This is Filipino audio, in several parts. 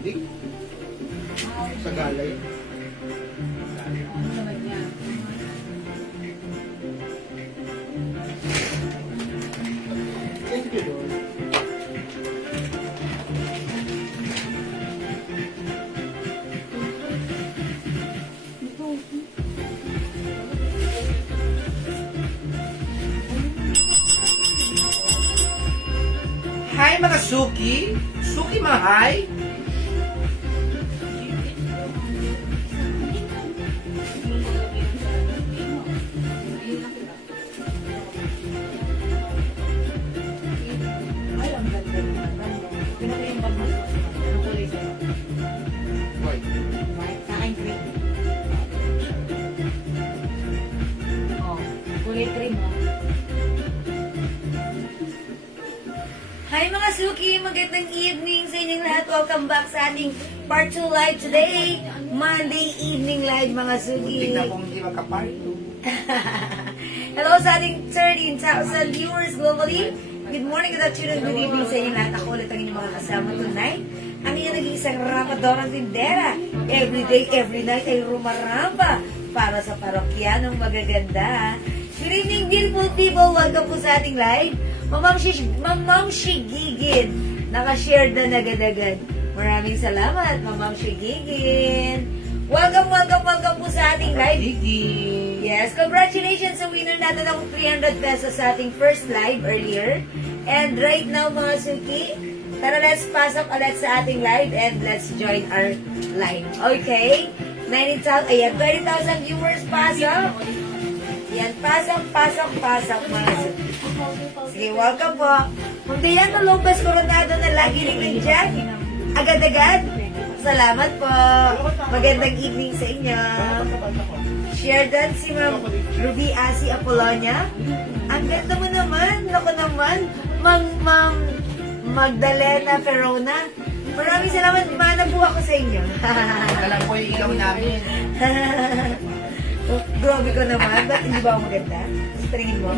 Hindi. Sa galay. Thank you, Lord. Hi mga Suki! Suki mahay! Ay, ang ganda naman. Pinaka yung bag mo. Anong kulay sa'yo? White. White. Sa akin, green. Oh, kulay cream, oh. Hi mga Suki! Magandang evening sa inyong lahat. Welcome back sa ating part 2 live today. Monday evening live mga Suki. Tingnan kung hindi magka-part 2. Hello sa ating 13,000 viewers globally. Good morning, good afternoon, good evening sa inyong lahat. Ako ulit ang inyong mga kasama tonight. Ang inyong nag-iisang rapadora tindera. Every day, every night ay rumaramba para sa parokyanong magaganda. Good evening, beautiful people. Welcome po sa ating live. Mamam Shigigin. Nakashare na agad-agad. Maraming salamat, Mamam Shigigin. Welcome po sa ating live. Yes, congratulations sa winner natin ng 300 pesos sa ating first live earlier. And right now, mga Suki, tara let's pasok ulit sa ating live and let's join our live. Okay? 90,000, ayan, 20,000 viewers, pasok. Yan, pasok, mga Suki. Sige, welcome po. Kung Diana Lopez Coronado na lagi rin nandiyan, agad-agad. Salamat po. Magandang evening sa inyo. Share dan si Ma'am Ruby Asi Apolonia. Ang ganda mo naman. Naku naman. Ma'am Magdalena Ferrona. Maraming salamat. Manabu ako sa inyo. Ito lang po yung ilaw namin. Oh, grabe ko naman. Ba't hindi ba ako maganda? Stringin mo.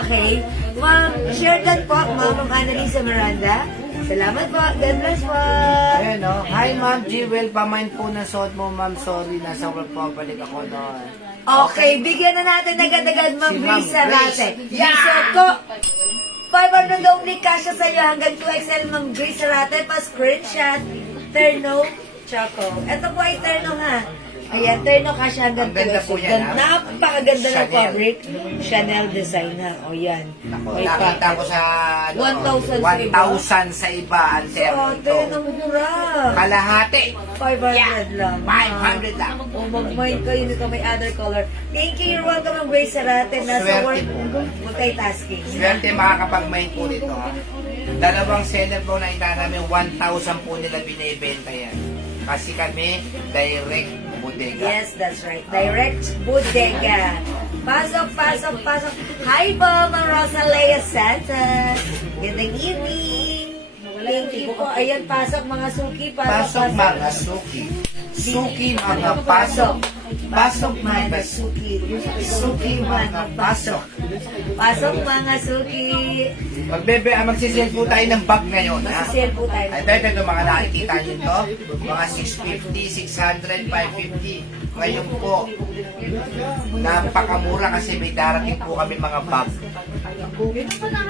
Okay. Ma'am, share dan po. Ma'am Annalisa Miranda. Salamat po. God bless po. Ayan o. Hi Ma'am Jewel, pamain po na suot mo Ma'am. Sorry, nasa work po. Balik ako noon. Okay, bigyan na natin agad-agad Ma'am Si Ma'am Grace Sarate. Grace. Yeah! Suot ko. 500 only kasya sa iyo hanggang 2XL Ma'am Grace Sarate. Pa-screenshot. Terno Choco. Ito po ay terno ha. Ayan, terno kasya hanggang Ang ganda 2XL. po yan, ha? Napakaganda ng Chanel. fabric. Chanel design ha. O yan. Ako, May nakita pattern. ko sa 1,000 sa iba. 1,000 sa iba ang terno Ate, ito. ang mura. Kalahati. 500 lang. 500 lang. O mag-mind kayo nito may other color. Thank you. You're welcome ang Grace Sarate. Nasa Swerte work. po. Multitasking. Swerte makakapag-main po nito ha. Dalawang seller po na ita namin, 1,000 po nila binibenta yan. Kasi kami, direct bodega. Yes, that's right. Direct bodega. Pasok. Hi po, Ma'am Rosalea Santos. Gandang evening. Thank you po. Ayan, pasok mga suki. Pasok mga suki. Suki mga pasok. Pasok mga suki. Suki mga pasok. Pasok mga suki. Magsisell po tayo ng bag ngayon. Ha? Masisel po tayo. Ay, ito mga nakikita nyo to. Mga 650, 600, 550. Ngayon po, napakamura kasi may darating po kami mga bag.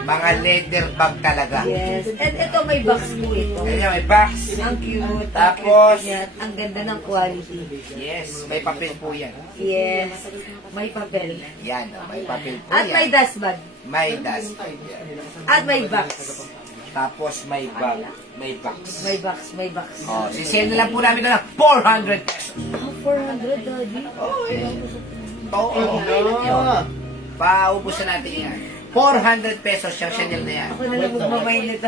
Mga leather bag talaga. Yes. And ito may box po ito. Ganyan, may box. Ang cute. Tapos, ang cute niya. Ang ganda ng quality. yes, may papel po yan. Yes. May papel. Yan, may papel po At yan. may dust bag. May dust. At may box. Tapos may bag. May box. May box. May box. Oh, sisell na lang po namin ito ng 400 pesos. Ah, 400, Daddy. Oo. Paubos na natin yan. 400 pesos yung Chanel na yan. Ako na lang magmamay nito.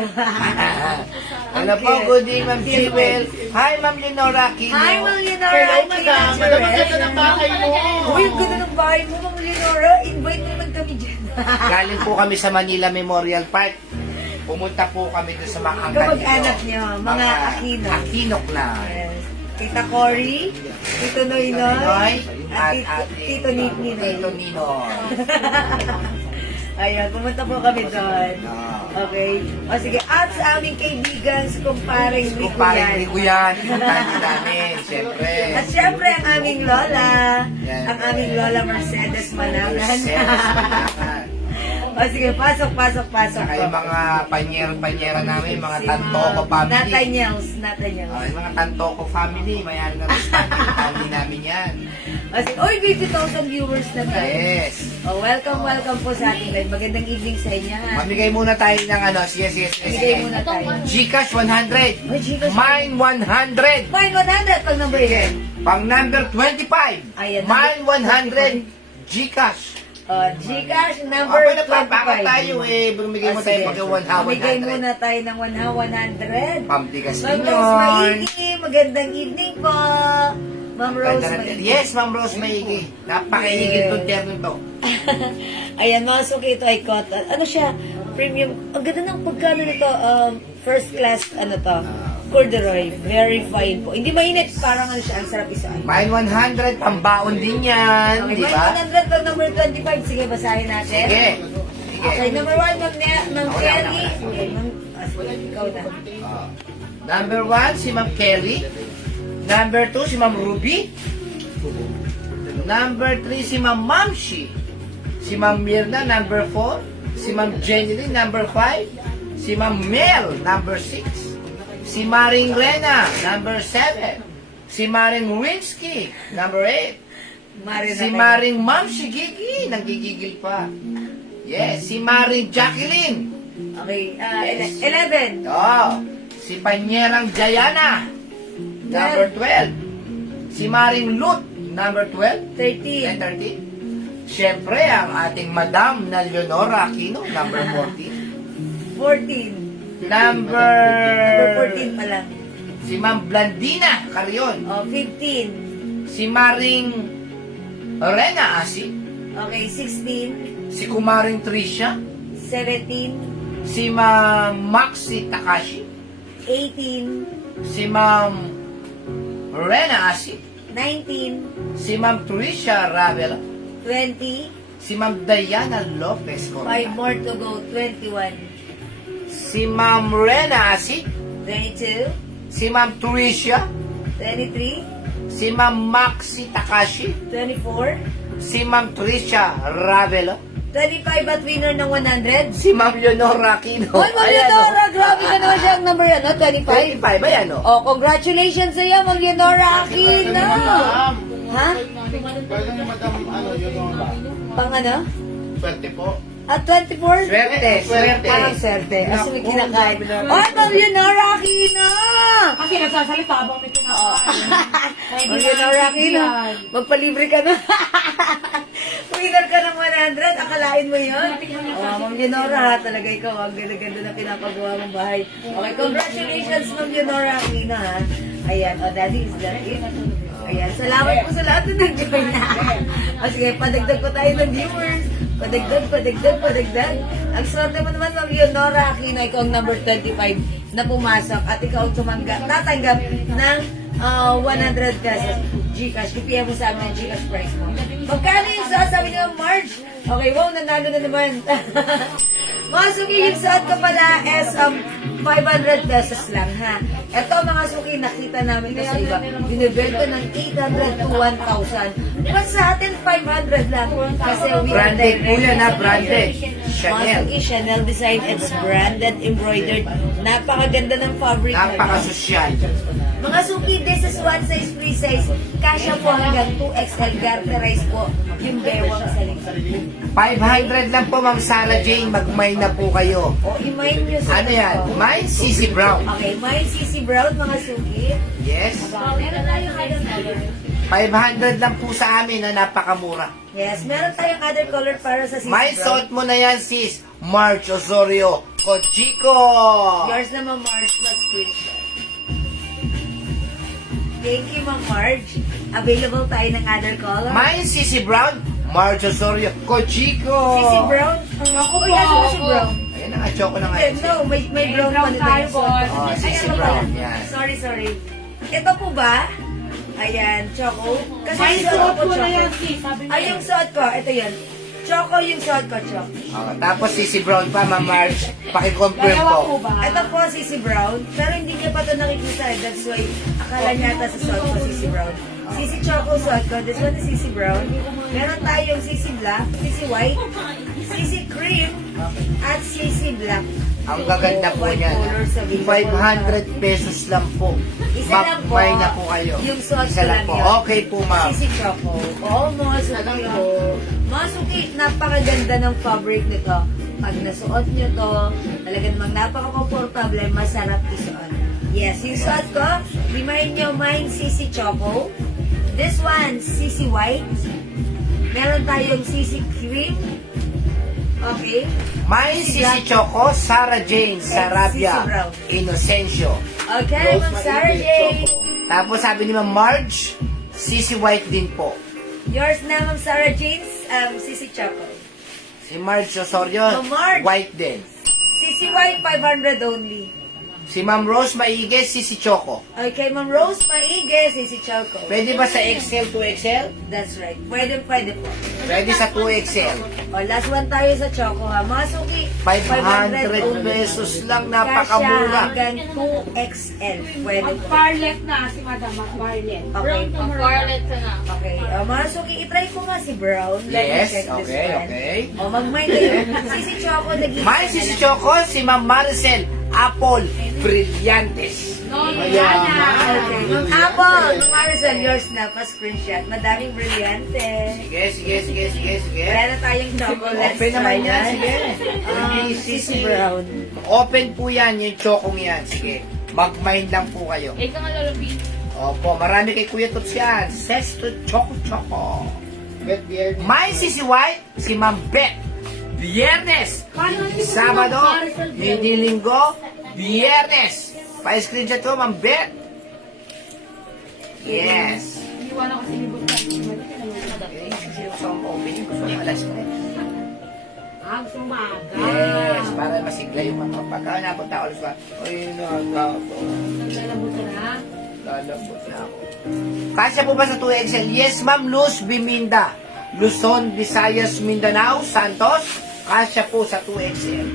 Ano po, good evening, Ma'am Jewel. Hi, Ma'am Lenora Aquino. Hi, Ma'am Leonora. Hello, Madam. Madam, ang ganda ng bahay mo. Uy, ang ganda ng bahay mo, Ma'am Leonora. Invite mo naman kami dyan. Galing po kami sa Manila Memorial Park. Pumunta po kami doon sa mga angkan Kamag-anak niyo, mga Aquino. Akinok na. Yes. Tita Cory, Tito Noynoy, at Tito Ninoy. Tito Nino. Ayan, pumunta po kami doon. Okay. O sige, at sa aming kaibigan, si kumparing Rico Kumparing yan. Rico yan. Puntahan namin, siyempre. At syempre, ang aming lola. Yan. Ang aming lola Mercedes Manangan. Mercedes Manangan. O sige, pasok. Saka yung mga panyera namin, mga Tantoko family. Nathaniels. Oh, yung mga Tantoko family, mayroon na rin family namin yan. O sige, oy, 50,000 viewers na tayo. Yes. Oh, welcome po sa ating live. Magandang evening sa inyo. Ha? Mamigay muna tayo ng ano, yes. Bigay muna tayo. Gcash 100. Oy, Gcash. Mine 100. Fine, 100 pag number Sige. yun. Pang number 25. Ayan, Mine number 100. Gcash. Gcash number Okay na pa, 25. baka tayo bumigay mo Ah, tayo sige. pag 100. Bigay muna tayo ng 100. Pamtigas Ma'am ninyo. Rose Maigi, magandang evening po. Ma'am Rose Ganda na- Maigi. Yes, Ma'am Rose Maigi. Napakaigil tong terno to. Ayan, mga suki, ito ay cotton. Ano siya? Premium. Ang ganda ng pagkano nito. First class, ano to? Corduroy. Very fine po. Hindi mainit. Parang ano siya. Ang sarap isuot. Mine 100, pambaon din yan. Okay, Di may ba? 100 pag number 25. Sige, basahin natin. Sige. Okay, number 1, Ma'am Ako na, Kelly. ako na. Okay, sige, ikaw na. Number 1, si Ma'am Kelly. Number 2, si Ma'am Ruby. Number 3, si Ma'am Mamshi. Si Ma'am Mirna, number 4. Si Ma'am Jenny, number 5. Si Ma'am Mel, number 6. Si Maring Rena, number 7. Si Maring Winsky, number 8. Mari na Si tayo. Maring Mamshi Gigi, nanggigigil pa. Yes, si Maring Jacqueline. Okay, Yes. 11. Oh, si Panyerang Jayana, number 12. Si Maring Lut, number 12. 13. 13. Siyempre, ang ating Madam na Leonora Aquino, number 14. 14. Number... Number 14 pa lang. Si Ma'am Blandina Carion. Oh, 15. Si Maring Rena Asi. Okay, 16. Si Kumaring Tricia. 17. Si Ma'am Maxi Takashi. 18. Si Ma'am Rena Asi. 19. Si Ma'am Tricia Ravela. 20. Si Ma'am Diana Lopez 5 Corona. more to go. 21. Si Ma'am Rena Asi. 22. Si Ma'am Tricia. 23. Si Ma'am Maxi Takashi. 24. Si Ma'am Tricia Ravela. 25 at winner ng 100. Si Ma'am Leonora Aquino. Hoy, Ma'am Leonora, grabe ka naman siya ang number yan, no? 25. 25 ba yan, no? Oh, congratulations sa iyo, Ma'am Leonora Aquino. Ha? Pwede niyo madam, ano, yun yung ba? Pang ano? Swerte po. At 24? Swerte. Parang swerte. Kasi may kinakain. Oh, Ma'am Leonora Aquino! Kasi nagsasalita habang may kinakain. Ma'am Leonora Aquino, magpalibre ka na. Winner ka ng 100, akalain mo yun? Oh, Ma'am Leonora, ha, talaga ikaw, ang ganda-ganda na pinapagawa mong bahay. Okay, congratulations, Ma'am Leonora Aquino, ha. Ayan, oh, Daddy, is that it? Ayan, salamat po sa lahat na nag-join na. O sige, padagdag po tayo ng viewers. Padagdag. Ang swerte mo naman, Ma'am Leonora Aquino, ikaw ang number 25 na pumasok at ikaw ang tatanggap ng 100 pesos Gcash. IPM mo sa amin ang Gcash price mo. Magkano yung sasabi niyo, Marge? Okay, wow, nanalo na naman. Mga suki, yung suot ko pala is 500 pesos lang, ha? Ito, mga suki, nakita namin ito sa iba. Binibenta ng 800 to 1,000. But sa atin, 500 lang. Kasi we are Branded po direct. yan, ha? Branded. Mga Chanel. suki, Chanel design. It's branded, embroidered. Napakaganda ng fabric. Napaka-sosyal. Mga suki, this is one size, free size. Kasya po hanggang 2XL. Garterize po yung bewang sa likod. 500 lang po, Ma'am Sarah Jane. Mag-mine na po kayo. O, i-mine nyo sa Ano yan? Mine CC Brown. Okay, mine CC Brown, mga suki. Yes. Meron tayong other color. 500 lang po sa amin na napakamura. Yes, meron tayong other color para sa CC May Brown. suot mo na yan, sis. March Osorio. Cochico. Yours naman, Marge, plus screenshot. Thank you, Ma'am Marge. Available tayo ng other color. May CC Brown. March Osorio. Cochico. CC Brown? Ako Oh, yeah, po, CC ako. Brown. Ayun na, choco na nga. Eh, no, may brown pa brown nito tayo, yung suot. boss. Oh, CC Ay, ano Brown, pala? yan. Sorry. Ito po ba? Ayan, Choco. Kasi May yung suot suot ko, ko na Choco. yan, sis. Sabi niya. Ay, yung suot ko, ito yan. Choco yung suot ko, Choco. Okay, tapos Sissy Brown pa, Ma'am Marge. Pakiconfirm Dalawa po po. ba? Ito po, Sissy Brown. Pero hindi niya pa ito nakikita. That's why, akala niya ata sa suot ko, Sissy Brown. Sissy Choco suot ko. This one is Sissy Brown. Meron tayong Sissy Black, Sissy White, Sissy Cream, at Sissy Black. Ang gaganda po White niyan. colors available. 500 pesos lang po. Isa lang po. Magpay na po kayo. Yung suot Isa ko lang lang po. yun. Okay po, ma'am. Sissy Choco. Oo, Masuki po. Masuki, napakaganda ng fabric nito. Pag nasuot nyo to, talaga namang napaka-comfortable, masarap isuot. Yes, yung suot ko, remind nyo, mine Sissy Choco. This one, Sissy White. Meron tayong Sissy Cream. Okay. May Sissy Choco, Sarah Jane, Sarabia, Sissy Brown. Inocencio. Okay, Ma'am Sarah Jane. Tapos sabi ni Ma'am Marge, Sissy White din po. Yours na, Ma'am Sarah Jane, Sissy Choco. Si Marge Osorio, Ma'am Marge. White din. Sissy White, 500 only. Si Ma'am Rose Maige, Sissy Choco. Okay, Ma'am Rose Maige, Sissy Choco. Pwede ba sa XL to XL? That's right. Pwede po. Pwede sa 2XL. O, last one tayo sa Choco, ha. Masuki, 500 pesos lang, napakamura. Kasya hanggang 2XL. Pwede po. Mag-parlet na si Madam, mag-parlet. Okay. Mag-violet ka na. Okay. Masuki, itry ko nga si Brown. Let me Yes, check this okay, one. okay. O, mag-mind kayo. Sissy Choco, nag-iisa. May Sissy Choco, si Ma'am Maricel, Apple, Brillantes. No, Okay. Ma'am Apple, Ma'am Maricel, yours na. Pa-screenshot. Madaming brilyante. Sige. Wala na tayong double. Let's Open naman try yan, that. sige. Sissy Brown. Open po yan, yung chokong yan. Sige, mag-mind lang po kayo. Ikaw nga lalabi. Opo, marami kay Kuya Tots yan. Sex to Choco. Bet beer. May Sissy White, si Ma'am Bet. Biyernes, Sabado, hindi Linggo, Biyernes. Pa-screenshot ko, Ma'am Bet. Yes. Iwan ako kasi libot na. Eh, gusto kong opening, gusto kong alas mo. Gusto umaga. Yes, para masigla yung mga pagka napunta ako alas pa. Uy, nagkako. Naglalabot ka na. Lalabot na ako. Kasya po ba sa 2XL? Yes, Ma'am Luz Biminda. Luzon, Visayas, Mindanao, Santos. Kasya po sa 2XL.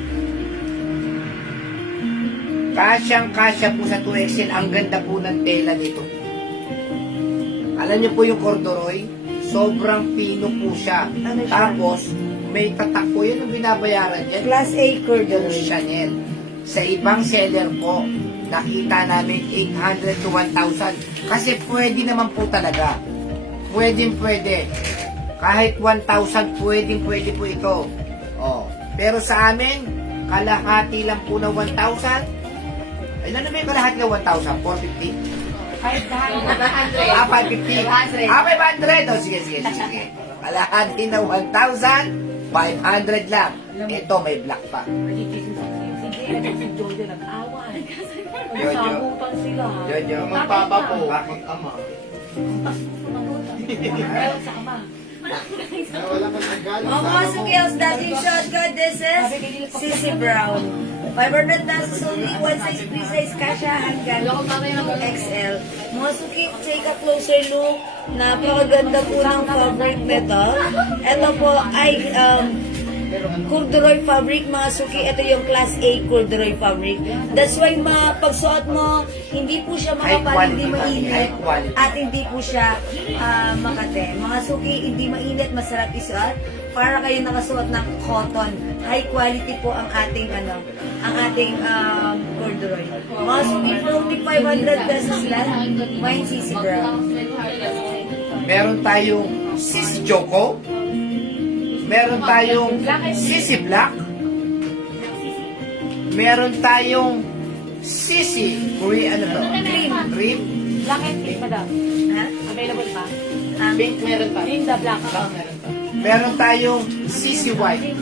Kasya po sa 2XL. Ang ganda po ng tela nito. Alam niyo po yung corduroy? Sobrang pino po siya. Ano siya? Tapos, may tatak po. Yun ang binabayaran niya. Class A Yung corduroy. Chanel. Sa ibang seller po, nakita namin 800 to 1,000. Kasi pwede naman po talaga. Pwede. Kahit 1,000, pwede po ito. Oh. Pero sa amin, kalahati lang po na 1,000. Ay, ano ba yung kalahati na 1,000? 450? 500. 550. 500. Oh, sige. Kalahati na 1,000, 500 lang. Ito, may black pa. Sige, si Jojo nag-away. Jojo. Nagsabutan sila. Jojo. Magpapa po. Bakit? Ama. Ayaw sa ama. Wala kang nagalit. Oh, mga sukils, dating shot ko, this is Sissy Brown. 500 pesos only, one size, free size, kasha hanggang XL. Mga suki, take a closer look. Napakaganda po ng fabric nito. Ito po ay corduroy fabric, mga suki. Ito yung class A corduroy fabric. That's why pagsuot mo, hindi po siya makapal, hindi mainit, at hindi po siya makate. Mga suki, hindi mainit, masarap isuot. Para kayo nakasuot ng cotton. High quality po ang ating corduroy. Mga suki, for only 500 pesos lang, wine Sissy Brown. Meron tayong Sissy Choco. Meron tayong Sissy Black. Meron tayong Sissy Cream. Cream. Black and pink, Madam. Ha? Available pa? Pink meron pa. In the black. Meron tayong Sissy White.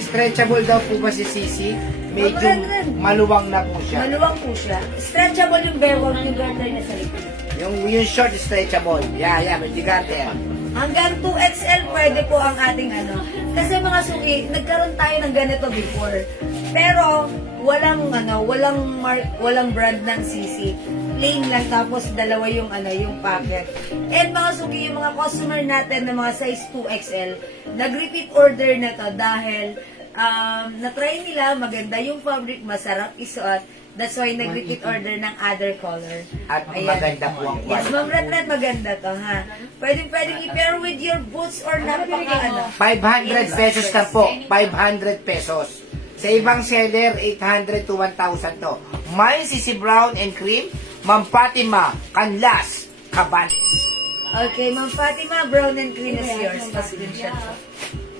Stretchable daw po ba si Sissy? Medyo maluwang na po siya. Maluwang po siya. Stretchable yung bewang yung garter niya sa likod. Yung short stretchable. Yeah, may garter. Hanggang 2XL pwede po ang ating Kasi mga suki, nagkaroon tayo ng ganito before. Pero walang brand ng Sissy. plain lang tapos dalawa yung yung packet. And mga suki, yung mga customer natin na mga size 2XL, nag-repeat order na to dahil na-try nila, maganda yung fabric, masarap isuot. That's why nag-repeat order ng other color. At Ayan. maganda po ang Yes, quality. Ma'am Rat, maganda to, ha? Pwedeng i-pair with your boots or napaka, 500 pesos na po. 500 pesos. Sa ibang seller, 800 to 1,000 to. May Sisi Brown and Cream, Ma'am Fatima, Canlas, Cabanes. Okay, Ma'am Fatima, brown and cream is yours. Pa-screenshot po.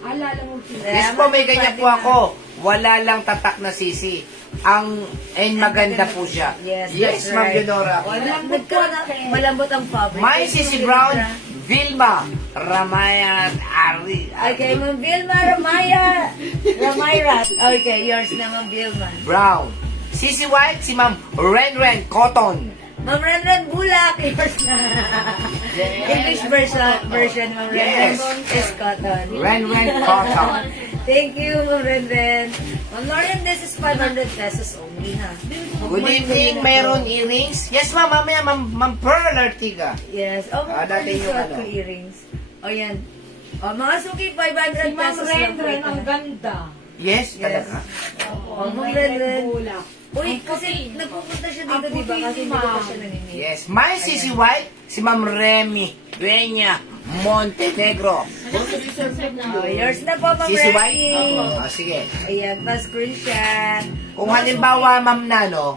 Alala mo, Yes po, may ganyan po ako. Wala lang tatak na sisi. Maganda po siya. Yes, Yes, that's Ma'am right. Leonora. Malambot ang fabric. May Sisi Brown, Vilma, Ramaya, Ari. Okay, Ma'am Vilma, Ramayrat. Okay, yours na, Ma'am Vilma. Brown. Sisi White, si Ma'am Renren Cotton. Ma'am Renren Bulak, yours na. English version, Ma'am Renren Yes. is cotton. Renren Cotton. Thank you, Ma'am Renren. Ma'am Lauren, this is 500 pesos only, ha? Good evening, mayroon earrings? Yes, ma'am, mamaya, Ma'am Pearl Artiga. Yes. Oh, dati yung suot ano. ko earrings. O, yan. O, mga suki, 500 si Ma'am pesos lang po Ren, ito. ang ganda. Yes, talaga. O, Ma'am Renren. Bulak. Uy, kasi nagpupunta siya dito, Ang di ba? puti Kasi ni dito pa Ma'am. siya nanimig. Yes, may Sisi White, si Ma'am Remy Dueña Montenegro. Oh, yours na po, Ma'am Sisi Remy. White? Oh, sige. Ayan, pa-screenshot. Kung halimbawa, Ma'am Nano,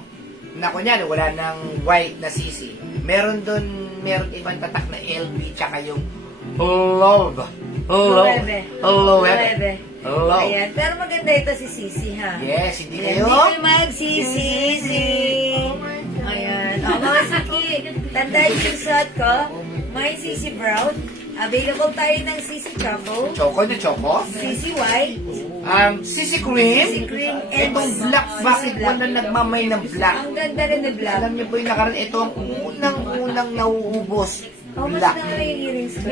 na kunyari, wala nang white na sisi, meron ibang tatak na LB, tsaka yung love. Luebe. Luebe. Love. Ayan, pero maganda ito si Sisi, ha? Yes, hindi Ayan, kayo? Hindi kayo magsisisi. Ayan. O, mga suki, tandaan yung suot ko. May Sisi Brown. Available tayo ng Sisi Choco. Choco na choco? Sisi White. Sisi Cream. Sisi Cream. And Itong black, bakit Sisi wala nagmamay ng black? Ang ganda rin na black. Alam niyo po yung nakaraan, ito ang unang nauubos. How much Black. na yung earrings ko?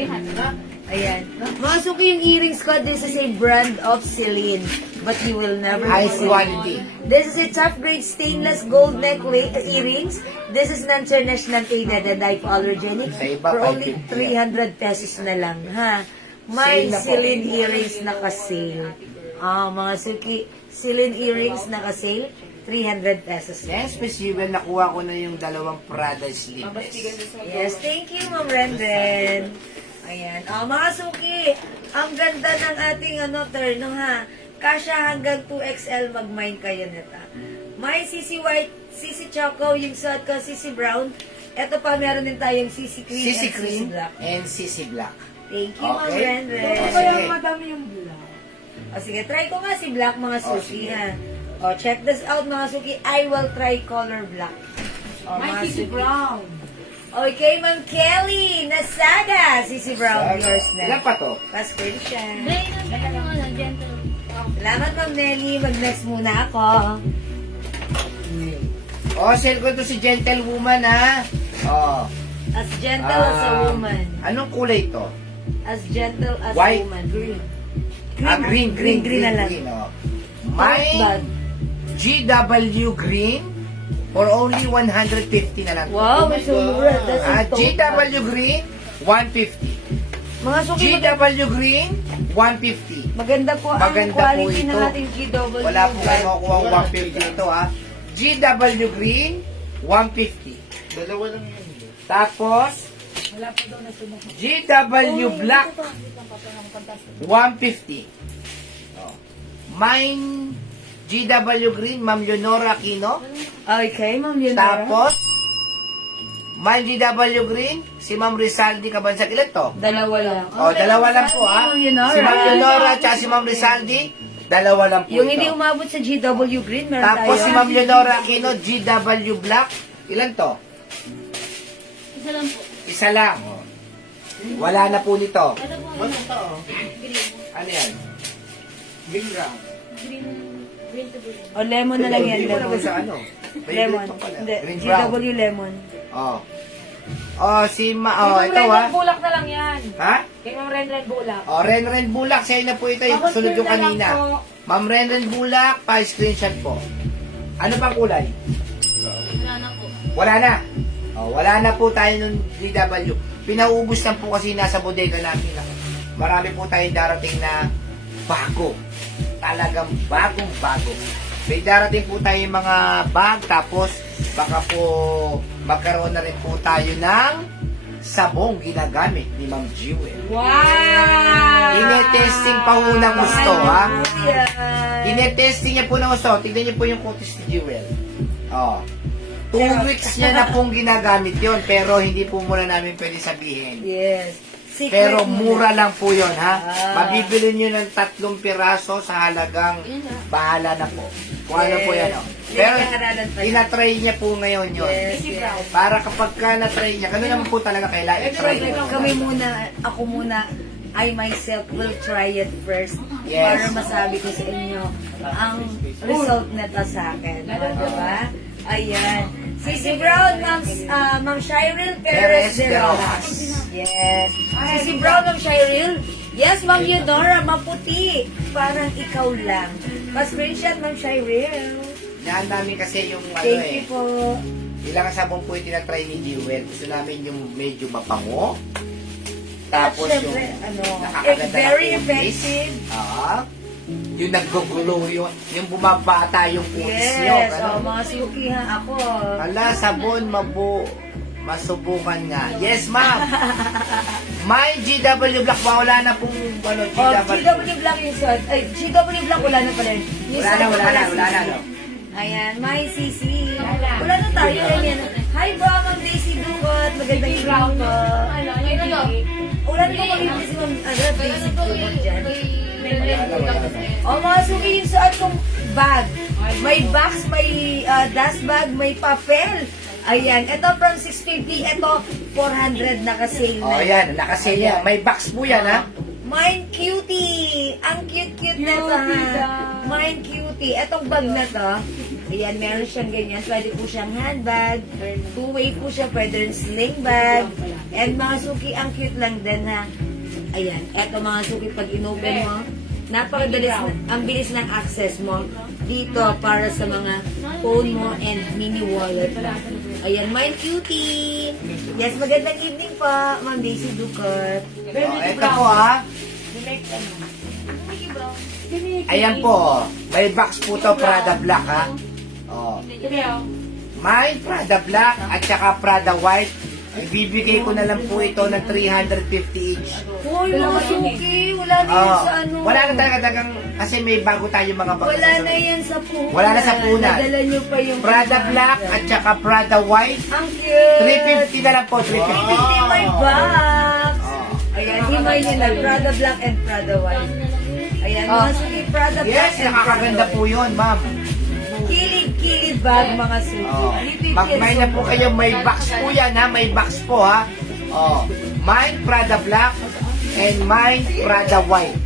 Ayan. Mga suki yung earrings ko, this is a brand of Celine. But you will never High know. quality. This is a top grade stainless gold neck earrings. This is non-international faded and hypoallergenic Sa iba, for only 550. 300 pesos na lang, ha? May Sale na po. Celine earrings naka-sale. Mga suki, Celine earrings naka-sale, 300 pesos. Yes, special. Nakuha ko na yung dalawang Prada sleeveless. Yes, thank you, Ma'am Renden. Ayan. Mga suki, ang ganda ng ating turn, ha? Kasya hanggang 2XL, mag-mine kayo nito. May Sisi White, Sisi Choco, yung suot ko, Sisi Brown. Ito pa, meron din tayong Sisi Cream Sisi and Sisi Cream Black. and Sisi Black. Thank you, Ma'am Okay. Renden. Sige. Kaya madami yung bulak. Sige, try ko nga si Black, mga suki, sige. ha? Check this out, mga suki. I will try color black. May Mga Sisi suki. Brown. Okay, Ma'am Kelly, Nasaga, Sisi Brown, yours Ilan na. pa to? Pa-screenshot. Gentle. Salamat, Ma'am Nelly. Mag-next muna ako. Sell ko to si Gentlewoman, ha? As gentle as a woman. Anong kulay to? As gentle as White. a woman. Green. Green na lang. May Bag. GW Green for only 150 na lang. Wow, may sumura. That's GW Green, 150. Mga suki, GW Green, 150. maganda po ang Maganda po quality ito. ng ating GW. Wala po kayo makukuha ang 150 ito, ha? GW Green, 150. Dalawa lang yun. Tapos, GW Black, 150. Mine, GW Green, Ma'am Leonora Aquino. Okay, Ma'am Leonora. Tapos, Mine GW Green, si Ma'am Rizaldi Kabansag. Ilan to? Dalawa lang. Dalawa lang po, ha? Ma'am Leonora. Si Ma'am Leonora at si Ma'am Rizaldi, dalawa lang po Yung ito. hindi umabot sa GW Green, meron tayo. Tapos si Ma'am Leonora Aquino, GW Black. Ilan to? Isa lang po. Isa lang. Wala na po nito. Ito po. Ano to? Green. Ano yan? Green round. Green to green. O, lemon na lang yan, Hindi ko lemon. naman sa ano. Lemon. Favorite ko pala. Hindi, Green brown. GW lemon. Si Kay ito Ma'am Ren ha. bulak na lang yan. Ha? Kay Ma'am Ren bulak. Ren Bulak. Sa'yo na po ito. Yung sunod yung kanina. Ma'am Ren Bulak, pa-screenshot po. Ano pang kulay? Wala na po. Wala na. Oh, wala na po tayo ng GW. Pinaubos lang po kasi nasa bodega namin. Marami po tayong darating na bago. Talagang bagong-bago. May darating po tayong mga bag, tapos baka po magkaroon na rin po tayo ng sabong ginagamit ni Ma'am Jewel. Wow! Ine-testing pa po ng gusto, ha? Yan. Ine-testing niya po ng gusto. Tignan niyo po yung kutis ni Jewel. Oh. 2 weeks niya na pong ginagamit yon, pero hindi po muna namin pwede sabihin. Yes. Secret Pero muna. mura lang po yon, ha? Ah. Mabibili niyo ng 3 piraso sa halagang bahala na po. Kung ano po yan, oh. Pero Pinag-aaralan pa yan. inatry niya po ngayon yun. Yes, yes. Para kapag ka na-try niya, kami naman po talaga kailangan i-try. Kami muna, ako muna, I myself will try it first. Yes. Para masabi ko sa inyo ang result nito sa akin. Diba? Ayan. Sisi Brown, Ma'am Shirel Perez de Rojas. Yes. Sisi Brown, Ma'am Shirel. Yes, Ma'am Eudora, maputi. Parang ikaw lang. Pa-screenshot, Ma'am Shirel. Yan namin kasi yung ano Thank you po. ilang sabon po yung tinatry ni Jewel. Gusto namin yung medyo mapango. At Tapos yung syempre, nakakaganda na very kutis. effective. Yung naggugulo yung bumabata yung kutis nyo. Yes, Ano? mga suki ha ako. Ala, sabon, masubukan nga. Yes, ma'am. May GW Black ba? Wala na pong ano, GW Black yung shot. Ay, GW Black wala na pala. Wala na. No? Ayan, may CC. Wala na tayo. Ayan. Hi, bro, Ma'am Daisy Dugot. Magandang evening po. Wala na ba kami si Ma'am Daisy Dugot dyan? O, mga suki yung suot kong bag. May box, may dust bag, may papel. Ayan, ito from 650, ito 400 naka-sale na. Oh, yan. Nakasale yan. May box po yan, ha? Mine Cutie! Ang cute-cute na ito, ha? Mine Cutie. Etong bag na to, ayan, meron siyang ganyan. Pwede po siyang handbag. Two-way po siya. Pwede rin sling bag. And mga suki, ang cute lang din, ha? Ayan, eto mga suki, pag inopen mo, napakadalis, ang bilis ng access mo dito para sa mga phone mo and mini wallet. Ayan, Mine Cutie! Yes, magandang evening po, Ma'am Daisy Ducot. Oh, ito po, ha? Ayan po. May box po to, Prada Black, ha? Oh. May Prada Black at saka Prada White. Ibibigay ko na lang po ito ng 350 each. Hoy, mga suki, wala na yan Oh, sa ano. wala na talaga dagang kasi may bago tayo mga bago. Wala na yan sa puhunan. Wala na sa puhunan. Nadala nyo pa yung Prada Black at saka Prada White. Ang cute. 350 na lang po, 350. Hindi may box. Oh. Ayan, himay nyo na. Prada Black and Prada White. Ayan, mga suki, Prada Black Yes, and nakakaganda Prada po yun, ma'am. Kilid-kilid bag, mga suki. Oh. Mag-may na po kayo, may box po yan, ha? May box po, ha? Oh. Mine Prada Black and mine Prada White.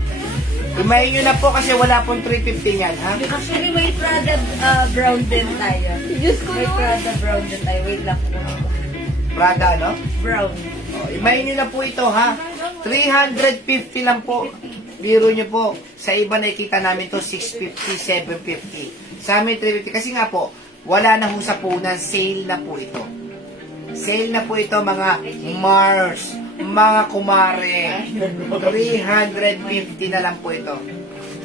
Imayin nyo na po kasi wala pong 350 yan, ha? Actually, may Prada brown din tayo. May Prada brown din tayo. Wait lang po. Prada, no? Brown. Oh, imayin nyo na po ito, ha? 350 lang po. Biro nyo po. Sa iba nakikita namin to 650, 750. Sa amin 350. Kasi nga po, wala na ho sa punan. Sale na po ito. Sale na po ito, mga Mars, mga kumare. 350 na lang po ito.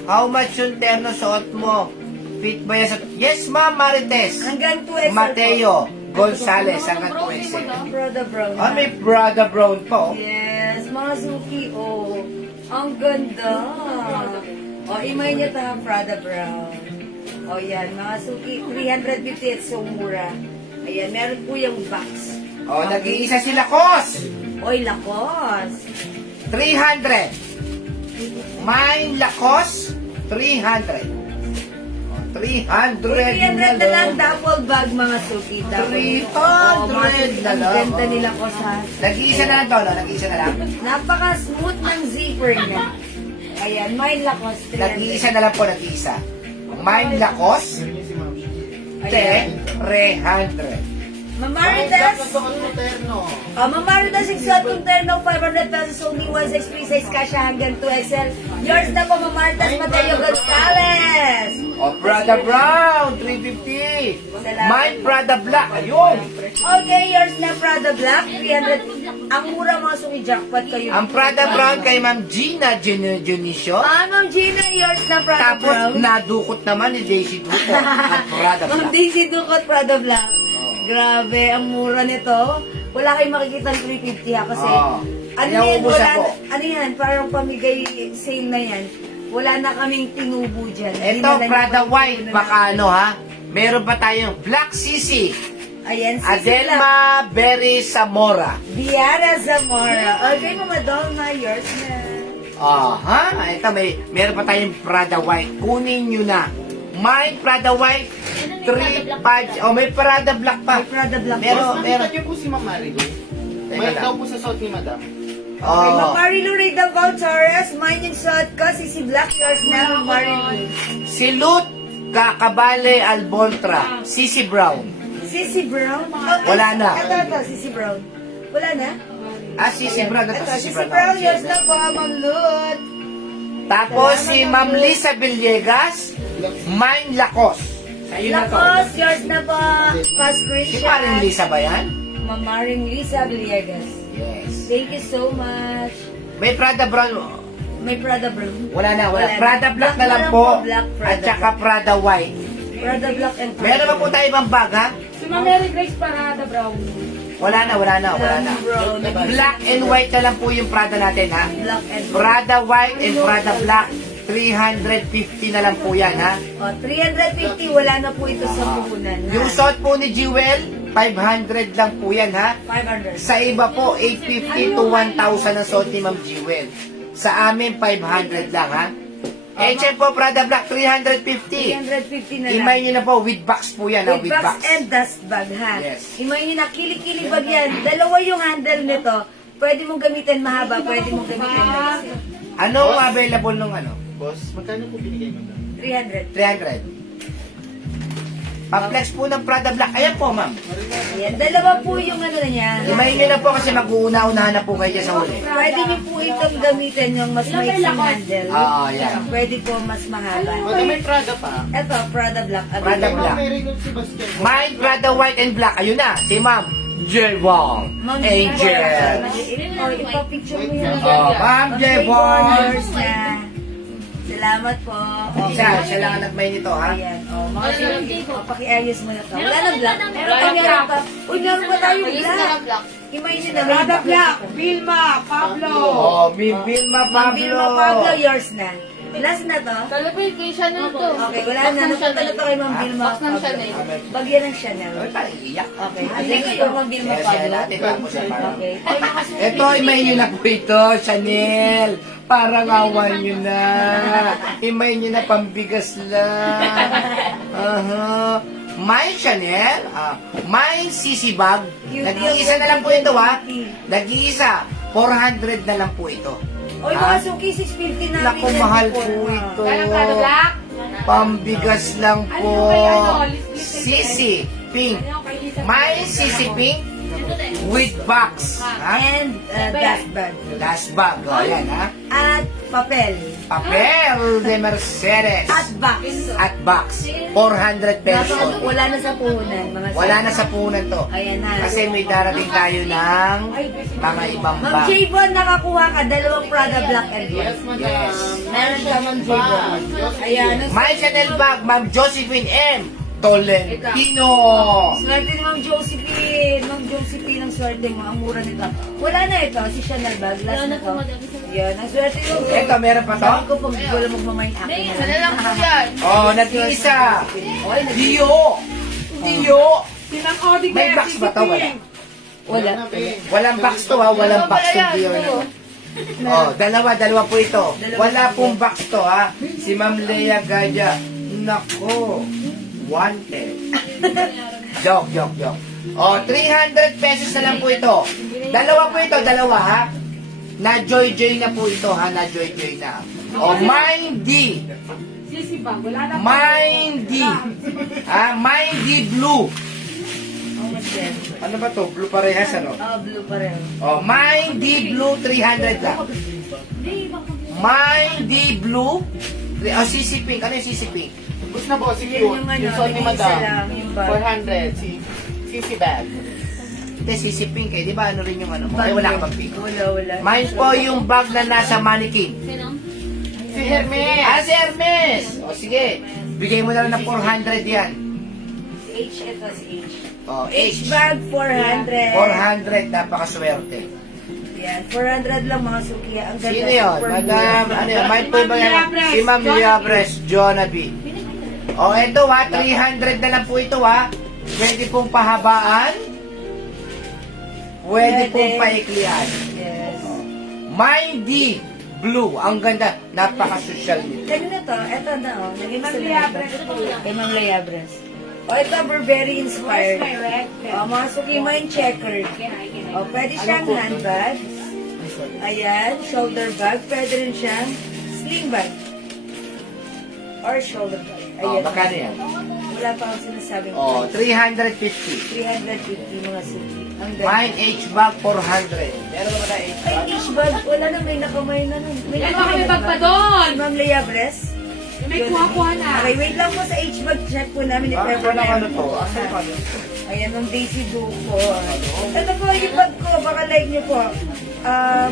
How much yung terno suot mo? Fit ba yan sa... Yes, ma'am, Marites. Hanggang 2XL. Mateo Gonzales, hanggang 2XL. Prada brown. Ah, may Prada Brown po. Yes, mga suki, oh. Ang ganda. Oh, imay niya ta Prada brown. Oh, yan, mga suki, 350 at so mura. Ayan, meron po yung box. Oh, nag-iisa sila, Kos. Oy, lakos. 300. Mine Lacoste, 300. Oh, 300 300 na lang, double bag, mga suki. 300 mga suki, na ang lang. ganda nila ko sa... Nag-iisa na lang to, no? Nag-iisa na lang. Napaka-smooth ng zipper niya. Ayan, may lakos. 300. Nag-iisa na lang po, nag-iisa. Mine Lacoste, Ayan. 300. Mamaritas. Terno. Mamaritas, sigsuat kong terno, 500 pesos only, 1 size, free size, kasha hanggang 2XL. Yours na po, Mamaritas Mateo Gonzales. O, Prada Brown, 350. Mine, Prada Black. Ayun. Okay, yours na Prada Black, 300. Ang mura mga suki jackpot kayo. Ang Prada Brown kay Ma'am Gina Dionisio. Ma'am Gina, yours na Prada Tapos, Brown. nadukot naman ni Daisy Duco. Ang Prada Ma'am Black. Daisy Ducot, Prada Black. Grabe, ang mura nito. Wala kayong makikita ng 350 ha, kasi Oo. ano Kaya yan, ubusan wala, po. ano yan, parang pamigay sale na yan. Wala na kaming tinubo dyan. Ito, Dinala niyo Prada pa- White. Baka ano ha? Meron pa tayong Black Sisi. Ayan, Sisi Black. Adelma Berry Zamora. Diana Zamora. Okay, Mama Donna, yours na. Aha, ito meron pa tayong Prada White. Kunin nyo na. May Prada White, 3 patch. Oh, may Prada Black pa. May Prada Black. Meron, Boss, meron. nakita niyo po si Ma'am Marilu. Teka May lang. daw po sa suot ni Madam. Okay, Oh. Marilu Rita Valtares, mine yung suot ko, Sisi Black, yours na, Marilu. Si Lut Kakabale Albontra. Sisi Brown. Sisi Brown? Wala na. Ito, Sisi Brown. Wala na? Ah, Sisi Brown. Ito, Ito, Sisi Sisi Brown. Brown, yours na po, Ma'am Lut. Tapos si Ma'am Lisa Villegas, Mine Lacos. Ayun na to. Lakos, yours na po, Pass Si Christian. Paring Lisa ba yan? Ma'am Maring Lisa Villegas. Yes. Thank you so much. May Prada Brown. May Prada Brown. Wala na, wala. Wala na. Prada Black na lang Black po. Black, Prada At saka Prada White. Prada Black and Prada Meron pa po tayo ibang bag, ha? Si Ma'am Mary Grace Parada Brown. Wala na. Brown. Black and white na lang po yung Prada natin, ha? Black and Prada White and Prada Black, 350 na lang po yan, ha? Oh, 350, wala na po ito sa puhunan. ha? Yung suot po ni Jewel, 500 lang po yan, ha? 500. Sa iba po, 850 to 1,000 ang suot ni Ma'am Jewel. Sa amin, 500 lang, ha? HM po, Prada Black, 350. 350 na lang. Imay nyo na po, with box po yan, ha? With With box box. and dust bag, ha? Yes. Imay nyo na, kili-kili bag yan. Dalawa yung handle nito. Pwede mong gamitin mahaba, pwede mong gamitin maiksi. Ano ang available nung ano? Boss, magkano po binigay mo doon? 300. 300. Pa-flex po ng Prada Black. Ayan po, ma'am. Ayan, dalawa po yung ano na niya. Imay nyo na po kasi mag-uuna-unahan na po kayo dyan sa huli. Pwede nyo po itong gamitin yung mas maiksing handle. Oo, yan. Pwede po mas mahaba. Madam, may Prada pa. Ito, Prada Black. Prada Kay Black. Ma'am Marilu Sebastian. My Prada White and Black. Ayun na, si ma'am. Jewel. Ma'am Angel. Oh, ipapicture mo yun. Oh, ma'am Jewel. Yours na. Salamat po. Siya lang ang nagmay nito, ha? Ayan. Oh, mga Wala naman sino, dito. pakiayos mo na to. Meron Wala pa na rin black. na Meron Black. meron pa. Uy, meron pa tayo Ayos na lang black. black. Imay nyo na. Prada Black, Vilma, Pablo. Oh, Vilma Pablo. Vilma Pablo, yours na. Last na to. Celebrate kay Chanel to. Okay, wala na. Napunta na to kay Ma'am Vilma Box ng Pablo. Chanel. Bagyan ng Chanel. Ay, parang iiyak. Okay. Thank you, Ma'am Vilma Yes, Pablo. natin. Tapos yan, parang- Okay. Ay, mga suki. Ito, imay nyo na po ito, Chanel. Parang awan nyo na. Imay nyo na, pambigas lang. My Chanel, my CC bag. Cute Nag-iisa yung na lang po ito, ha? cute. Nag-iisa. 400 na lang po ito. Oy, mga suki, 650 namin. Naku, yan mahal before, po ha? ito. Kaya Prada Black. Pambigas lang po. Ano kay ano, lipstick Sisi Pink. Ano kay Lisa? My Sisi Pink with box. Ha? And dust bag. Last bag. O, yan, ha? At papel. Papel de Mercedes. At box. At box. 400 pesos. Wala na sa puhunan. Mga Wala na sa punan to. Ayan na. Kasi may darating tayo ng mga ibang Ma'am bag. Javon, nakakuha ka. Dalawang Prada Black and Yes, White. madam. Yes. Meron ka, Ma'am Javon. Ayan. ang My Chanel bag, Ma'am Josephine M. Tolentino. Swerte ni Ma'am Josephine. Ma'am Josephine, ang swerte mo. Ang mura nito. Wala na ito. Si Chanel bag. Last Wala na na to. po, madam. Yan. Ang swerte mo. Ito, meron pa to? Sabi ko, pag wala magmamain akin. Hindi, wala lang po yan. Oh, nag-iisa. Oy, Dio. Dio. Sinang Odi May box ba to? Wala. Wala. Walang box to, ha? Walang box to Dio. Oh, dalawa po ito. Wala pong box to, ha? Si Ma'am Lea Gaya. Nako. Wanted. Joke. Oh, 300 pesos na lang po ito. Dalawa po ito, ha? Na Joy na po ito, ha? Na Joy na. Oh, Mindy. Sisi ba? Wala na. Mindy. Mindy Blue. How much yan? Ano ba to? Blue parehas, ano? Blue pa rin. Oh, Mindy Blue 300 lang. Mindy Blue. Oh, CC Pink. Ano yung CC Pink? Ubus na po, sige Yun yung ano, yung suot ni nag-iisa madam. lang, yung bag. 400, si bag. Hindi, si Pink eh. Di ba ano rin yung ano mo? Ay, wala ka bang pink? Wala. Mine po yung bag na nasa mannequin. Si Hermes. Ah, si Hermes! O sige, bigay mo na lang ng 400 yan. H, ito si H. O, H bag, 400. 400, napakaswerte. Yan, 400 lang mga suki. Ang ganda. Sino yun? super Madam, blue. ano yun? Mine po yung mga Liabres, si Ma'am Liabres, Jonaby. O, ito ha, 300 na lang po ito ha. Pwede pong pahabaan. Pwede pong paiklian. Yes. Mindy Blue. Ang ganda. Napaka-social nito. Kanina to, ito na oh. Naging Ma'am sa Liabres. Kay Ma'am Liabres. O, ito, Burberry inspired. Where's my red pen? O, mga suki mo yung checkered. O, pwede siyang handbag. Ayan, shoulder bag. Pwede rin siyang sling bag. Or shoulder bag. O, Ayan. magkano yan? Wala pa akong sinasabing O, 350. 350 mga suki. Ang ganda. Mine H-bag 400. Meron ba na Ay, H-bag? dish bag. Wala na, may nakamay na nun. May Yan nakamay kami na bag pa ba? doon. Ma'am Liabres. May kuha-kuha na. Okay, wait lang po sa H-bag. Check po namin if ever Wala ka meron na to. po. Asan ka na? Ayan, ang Daisy Duco. Ito po yung bag ko. Baka like nyo po.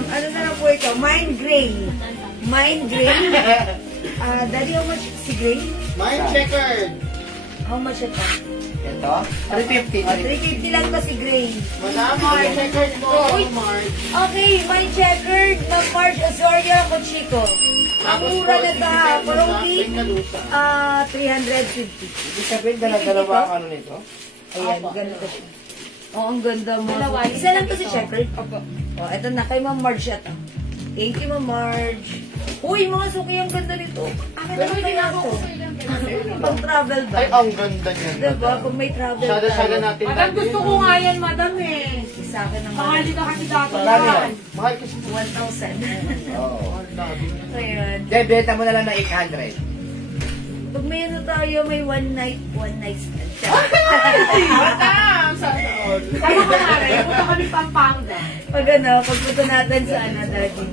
Ano na lang po ito? Mine Gray. Mine Gray. Daddy, how much si Gray? Mine checkered. How much ito? Ito? 350. 350 lang to si Gray. Madam, mine checkered po. Mark. Okay, mine checkered na Marge Osorio Cochico. Ang mura na ito ha. Parogi, 350. Ibig sabihin, dala-dalawa ang ano nito? Ayan, ganito siya. Oh, ang ganda mo. Isa lang to si checkered. Oh, ito na kay Ma'am Marge ito. Thank you, Ma'am Marge. Uy, mga suki, ang ganda nito. Akin naman kaya ito. Pang travel ba? Ay, ang ganda niya. Diba? Kung may travel Sada natin. Madam, gusto ko nga yan, madam eh. Sa akin naman. Mahali ka kasi dati Marami yan. yan. Mahal kasi 1,000. Oo. Ayan. Hindi, benta mo na lang ng 800. Pag may ano tayo, may one night stand. Madam, sana all. Kaya ko nga rin, punta kami Pampanga. Pag ano, pagpunta natin sa ano, daddy.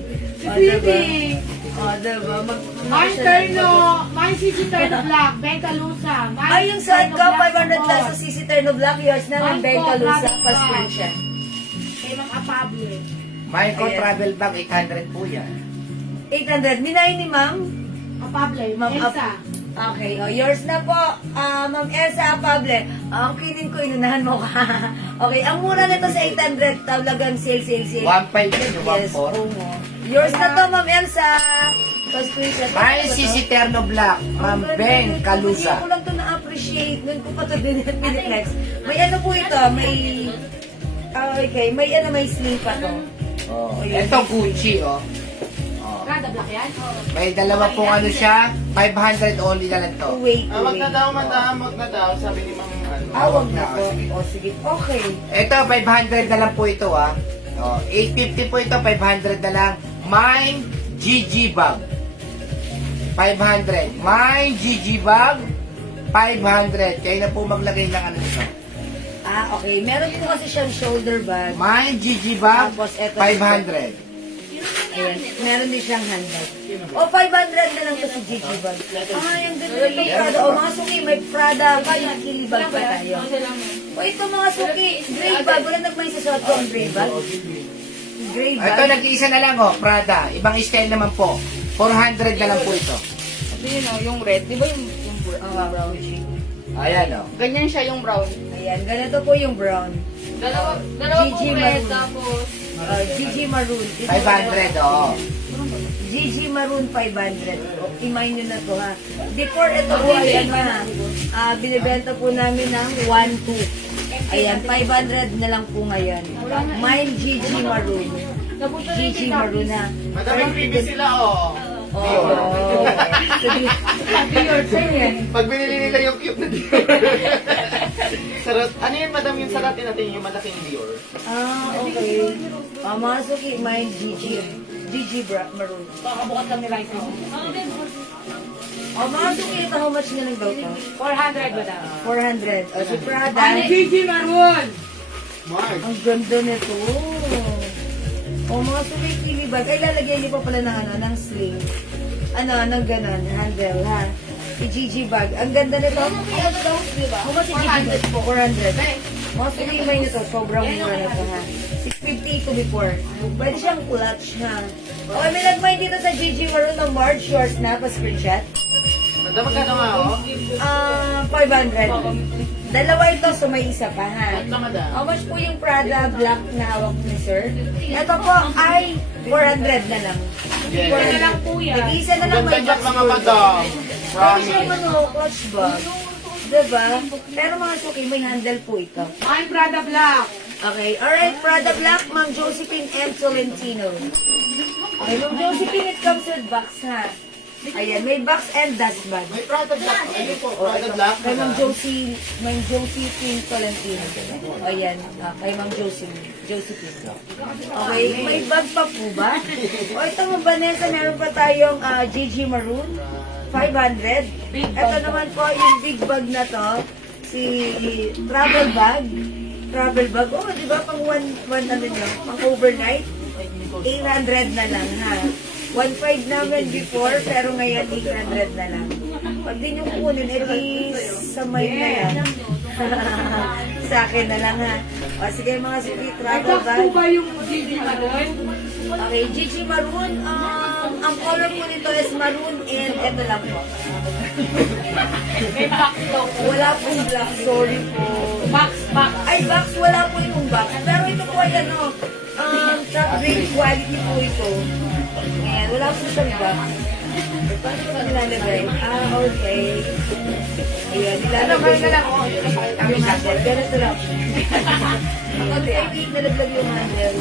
O, diba? Sweetie. O, diba? Mine Terno, mine CC Terno Black, Benta Lusa. Ay, yung suot ko, 500 pesos, CC Terno Black, yours na ng Benta Lusa, Pascual. Kay Ma'am Apable. Mine ko Ayan. travel bag, 800 po yan. 800. Minay ni ma'am? Apable, Ma'am Elsa. Okay, yours na po, Ma'am Elsa Apable. Ang kinin ko, inunahan mo ka. Okay, ang mura nito sa 800, talagang sale. 1.5 yan, yung Yes, 1.4. oo. Yours na to, Ma'am Elsa. Pascual. Mine si Terno Black, Ma'am Ben Calusa. Hindi ko lang to na-appreciate. Noon ko pa to biniflex. May ano po ito, may... okay, may sling pa to. Oh. Ito Gucci, oh. Prada Black yan? May dalawa pong ano siya, 500 only na lang to. Wait, Wag na daw, madam. Wag na daw. Sabi ni Ma'am ano. Awag na Ah, po. sige. O, sige. Okay. Ito, 500 na lang po ito, ah. Oh, 850 po ito, 500 na lang. Mine GG bag. 500. Mine GG bag, 500. Kaya na po maglagay ng ano nito. Okay. Meron po kasi siyang shoulder bag. Mine GG bag, Tapos eto 500. Ayan. Meron din siyang handbag. O, 500 na lang to sa Gigi bag. Yung ganda nito Prada. O, mga suki, may Prada ba? Yung kili bag pa tayo. O, ito mga suki, gray bag. Wala nagmay sa suot ko ang gray bag. Gray bag. Ito, nag-iisa na lang, oh. Prada. Ibang style naman po. 400 na lang po ito. Yun o, yung red. Di ba yung Brown shade. Ayan, oh. ganyan siya yung brown. Ayan, ganito po yung brown. Dalawa Gigi pong red, maroon. tapos Gigi Maroon. 500, oh. Gigi Maroon 500. O, imay nyo na to ha. Before ito po, ayan ha. Binibenta po namin ng 1-2. Ayan, 500 na lang po ngayon. Mine Gigi Maroon. Gigi Maroon ha. Madam, ang creepy sila, oh. Oh. Sabi your turn yan. Pag binili nila yung cute na Dior. Sarap. Ano yun, madam, yung sarap natin yung malaking Dior? Okay. Mga suki, mine Gigi. Gigi Maroon. Kakabukas lang ni Rice. Mga suki, ito how much na lang daw to? 400 ba daw? 400. O, si Prada. Ano Gigi Maroon? Mark. Ang ganda nito. O, mga sumikili bag. Ay, lalagyan niyo pa pala ng, ng sling. Ng ganon, handle, ha? Si Gigi bag. Ang ganda nito. Kung si Gigi bag po, 400. Mga sulimay nito, sobrang mura nito ha. 650 to before. Pwede siyang clutch ha. Okay, may nagmay dito sa Gigi Maroon ng March Yours na, pa-screenshot. Madam, magkano nga oh? 500. Dalawa ito, so may isa pa ha. How much po yung Prada black na hawak ni sir? Ito po ay 400 na lang. 400 na lang po yan. Nag-isa na lang Ganda may niya box mga po. madam. Pwede siya clutch bag. Diba? Pero mga suki, may handle po ito. I'm Prada Black. Okay, alright, Prada Black, Ma'am Josephine M. Tolentino. Okay, Ma'am Josephine, it comes with box ha. Ayan, may box and dust bag. May Prada Black. Ano po? Prada Black. Kay Ma'am Josephine Tolentino. Ayan, kay Ma'am Josephine. Okay, may bag pa po ba? O ito mo, Vanessa, meron pa tayong Gigi Maroon. 500. Ito naman po yung big bag na to. Si travel bag. Travel bag. Oh, di ba? Pang one ano nyo? Pang overnight. 800 na lang ha. 1.5 namin before, pero ngayon 800 na lang. Pag di nyo kunin, edi sa may na yan. Sa akin na lang ha. O sige mga sweet travel Box bag. po ba yung Gigi Maroon? Okay, Gigi Maroon. Ang color po nito is maroon and ito lang po. May box daw. Wala pong black, sorry po. Box. Ay, box, wala po itong box. Pero ito po ay ano, top grade quality po ito. Ayan, wala po itong box. Paano ko nilalagay? Okay. Ayan, nilalagay na lang. Yung handle, ganito lang. Ako, ay, nalaglag yung handle.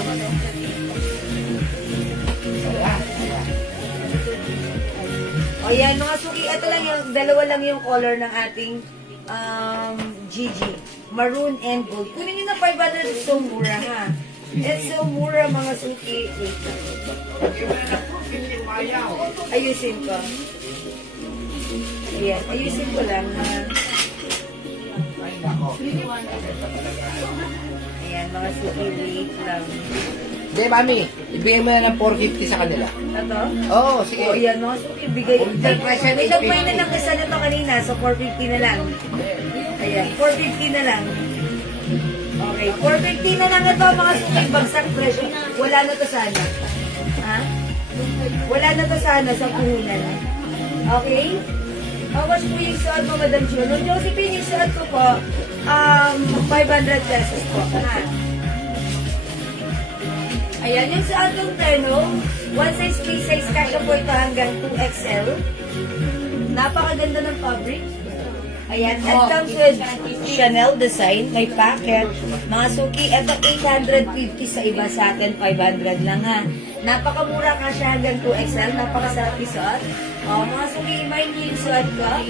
O yan, mga suki, ito lang yung, dalawa lang yung color ng ating Gigi. Maroon and gold. Kunin nyo na 500, it's so mura ha. It's so mura mga suki. Wait lang. Ayusin ko. Ayan, ayusin ko lang ha. Ayan, mga suki, wait lang. Hindi, mami. Ibigay mo na ng 450 sa kanila. Ito? Oo, sige. O yan, mga suki, bigay. Original price yan, May 850. nagmay na lang isa nito kanina, so 450 na lang. Ayan, 450 na lang. Okay, 450 na lang ito mga suki, bagsak presyo. Wala na to sana. Ha? Wala na to sana sa puhunan. Okay? How much po yung suot mo, Madam Chino? Nung Josephine, yung suot ko po, 500 pesos po. Ha? Ayan, yung sa atong terno, one size, three size, kasya po ito hanggang 2XL. Napakaganda ng fabric. Ayan, it comes with Chanel design, may packet. Mga suki, ito 850 sa iba, sa akin 500 lang ha. Napakamura kasya hanggang 2XL, napakasarap isuot. O, mga suki, mine yung suot ko.